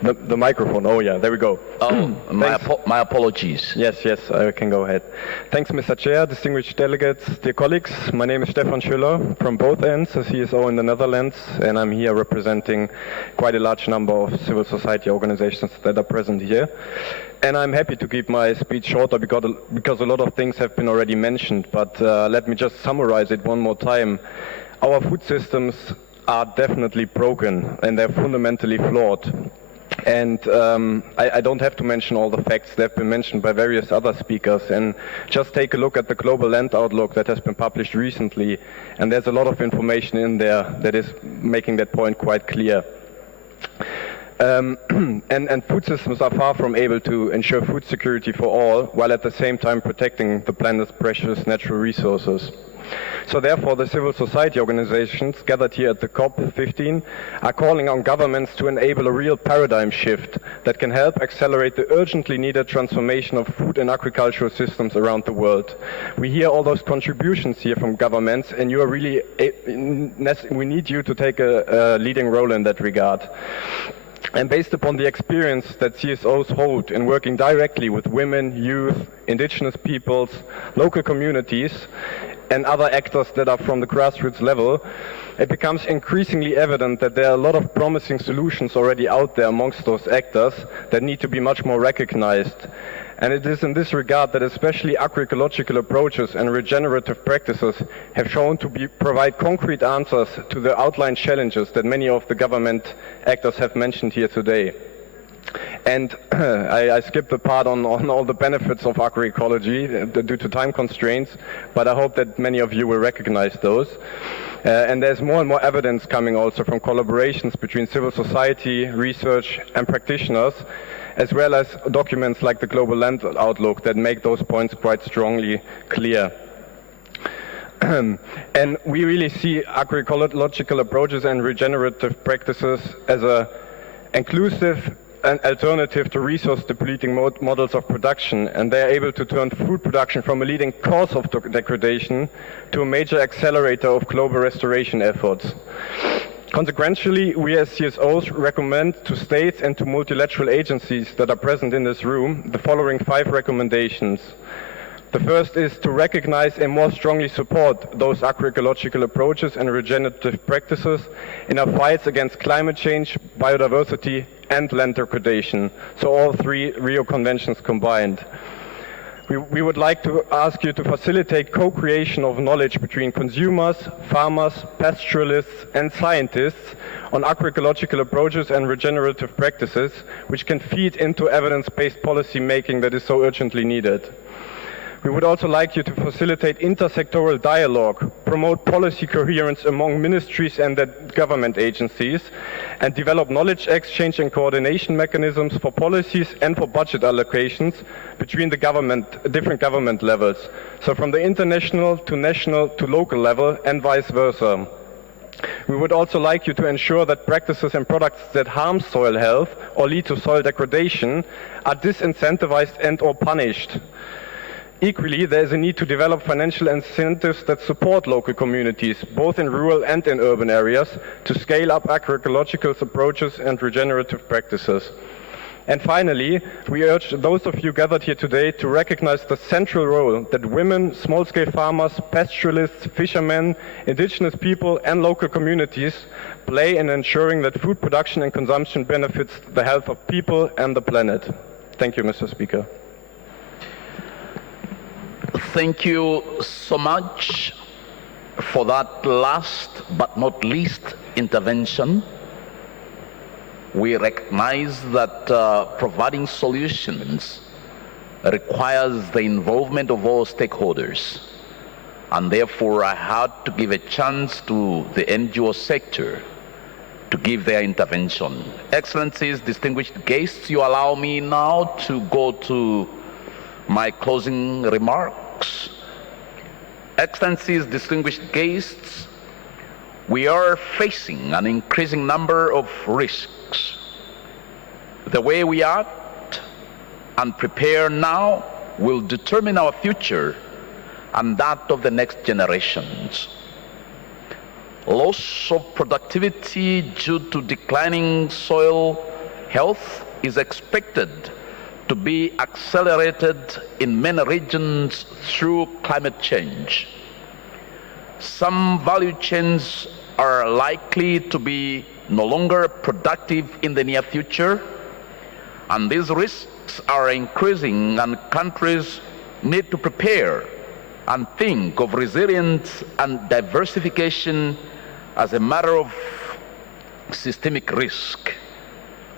The microphone. Oh, yeah, there we go. Oh, my apologies. Yes, I can go ahead. Thanks, Mr. Chair, distinguished delegates, dear colleagues. My name is Stefan Schüller from both ends, a CSO in the Netherlands, and I'm here representing quite a large number of civil society organizations that are present here. And I'm happy to keep my speech shorter because a lot of things have been already mentioned, but let me just summarize it one more time. Our food systems are definitely broken and they're fundamentally flawed. And I don't have to mention all the facts. They've been mentioned by various other speakers. And just take a look at the Global Land Outlook that has been published recently. And there's a lot of information in there that is making that point quite clear. And food systems are far from able to ensure food security for all, while at the same time protecting the planet's precious natural resources. So therefore, the civil society organizations gathered here at the COP15 are calling on governments to enable a real paradigm shift that can help accelerate the urgently needed transformation of food and agricultural systems around the world. We hear all those contributions here from governments, and you are really, we need you to take a leading role in that regard. And based upon the experience that CSOs hold in working directly with women, youth, indigenous peoples, local communities, and other actors that are from the grassroots level, it becomes increasingly evident that there are a lot of promising solutions already out there amongst those actors that need to be much more recognized. And it is in this regard that especially agroecological approaches and regenerative practices have shown to provide concrete answers to the outlined challenges that many of the government actors have mentioned here today. And I skipped the part on all the benefits of agroecology due to time constraints, but I hope that many of you will recognize those. And there's more and more evidence coming also from collaborations between civil society, research, and practitioners, as well as documents like the Global Land Outlook that make those points quite strongly clear. And we really see agroecological approaches and regenerative practices as an inclusive an alternative to resource-depleting models of production, and they are able to turn food production from a leading cause of degradation to a major accelerator of global restoration efforts. Consequently, we as CSOs recommend to states and to multilateral agencies that are present in this room the following 5 recommendations. The first is to recognize and more strongly support those agroecological approaches and regenerative practices in our fights against climate change, biodiversity, and land degradation. So all 3 Rio Conventions combined. We would like to ask you to facilitate co-creation of knowledge between consumers, farmers, pastoralists, and scientists on agroecological approaches and regenerative practices, which can feed into evidence-based policy making that is so urgently needed. We would also like you to facilitate intersectoral dialogue, promote policy coherence among ministries and their government agencies, and develop knowledge exchange and coordination mechanisms for policies and for budget allocations between the different government levels. So from the international to national to local level and vice versa. We would also like you to ensure that practices and products that harm soil health or lead to soil degradation are disincentivized and or punished. Equally, there is a need to develop financial incentives that support local communities, both in rural and in urban areas, to scale up agroecological approaches and regenerative practices. And finally, we urge those of you gathered here today to recognize the central role that women, small-scale farmers, pastoralists, fishermen, indigenous people, and local communities play in ensuring that food production and consumption benefits the health of people and the planet. Thank you, Mr. Speaker. Thank you so much for that last but not least intervention. We recognize that providing solutions requires the involvement of all stakeholders, and therefore I had to give a chance to the NGO sector to give their intervention. Excellencies, distinguished guests, you allow me now to go to my closing remarks. Excellencies, distinguished guests, we are facing an increasing number of risks. The way we act and prepare now will determine our future and that of the next generations. Loss of productivity due to declining soil health is expected to be accelerated in many regions through climate change. Some value chains are likely to be no longer productive in the near future, and these risks are increasing, and countries need to prepare and think of resilience and diversification as a matter of systemic risk.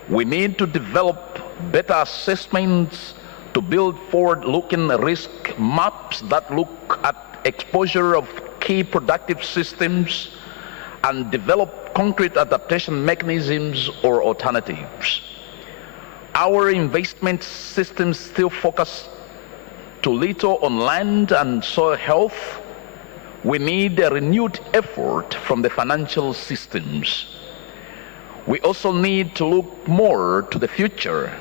We need to develop better assessments to build forward-looking risk maps that look at exposure of key productive systems and develop concrete adaptation mechanisms or alternatives. Our investment systems still focus too little on land and soil health. We need a renewed effort from the financial systems. We also need to look more to the future,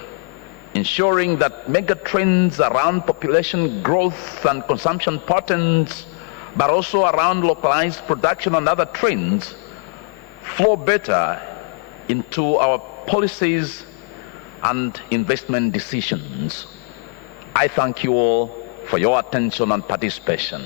ensuring that mega trends around population growth and consumption patterns, but also around localized production and other trends, flow better into our policies and investment decisions. I thank you all for your attention and participation.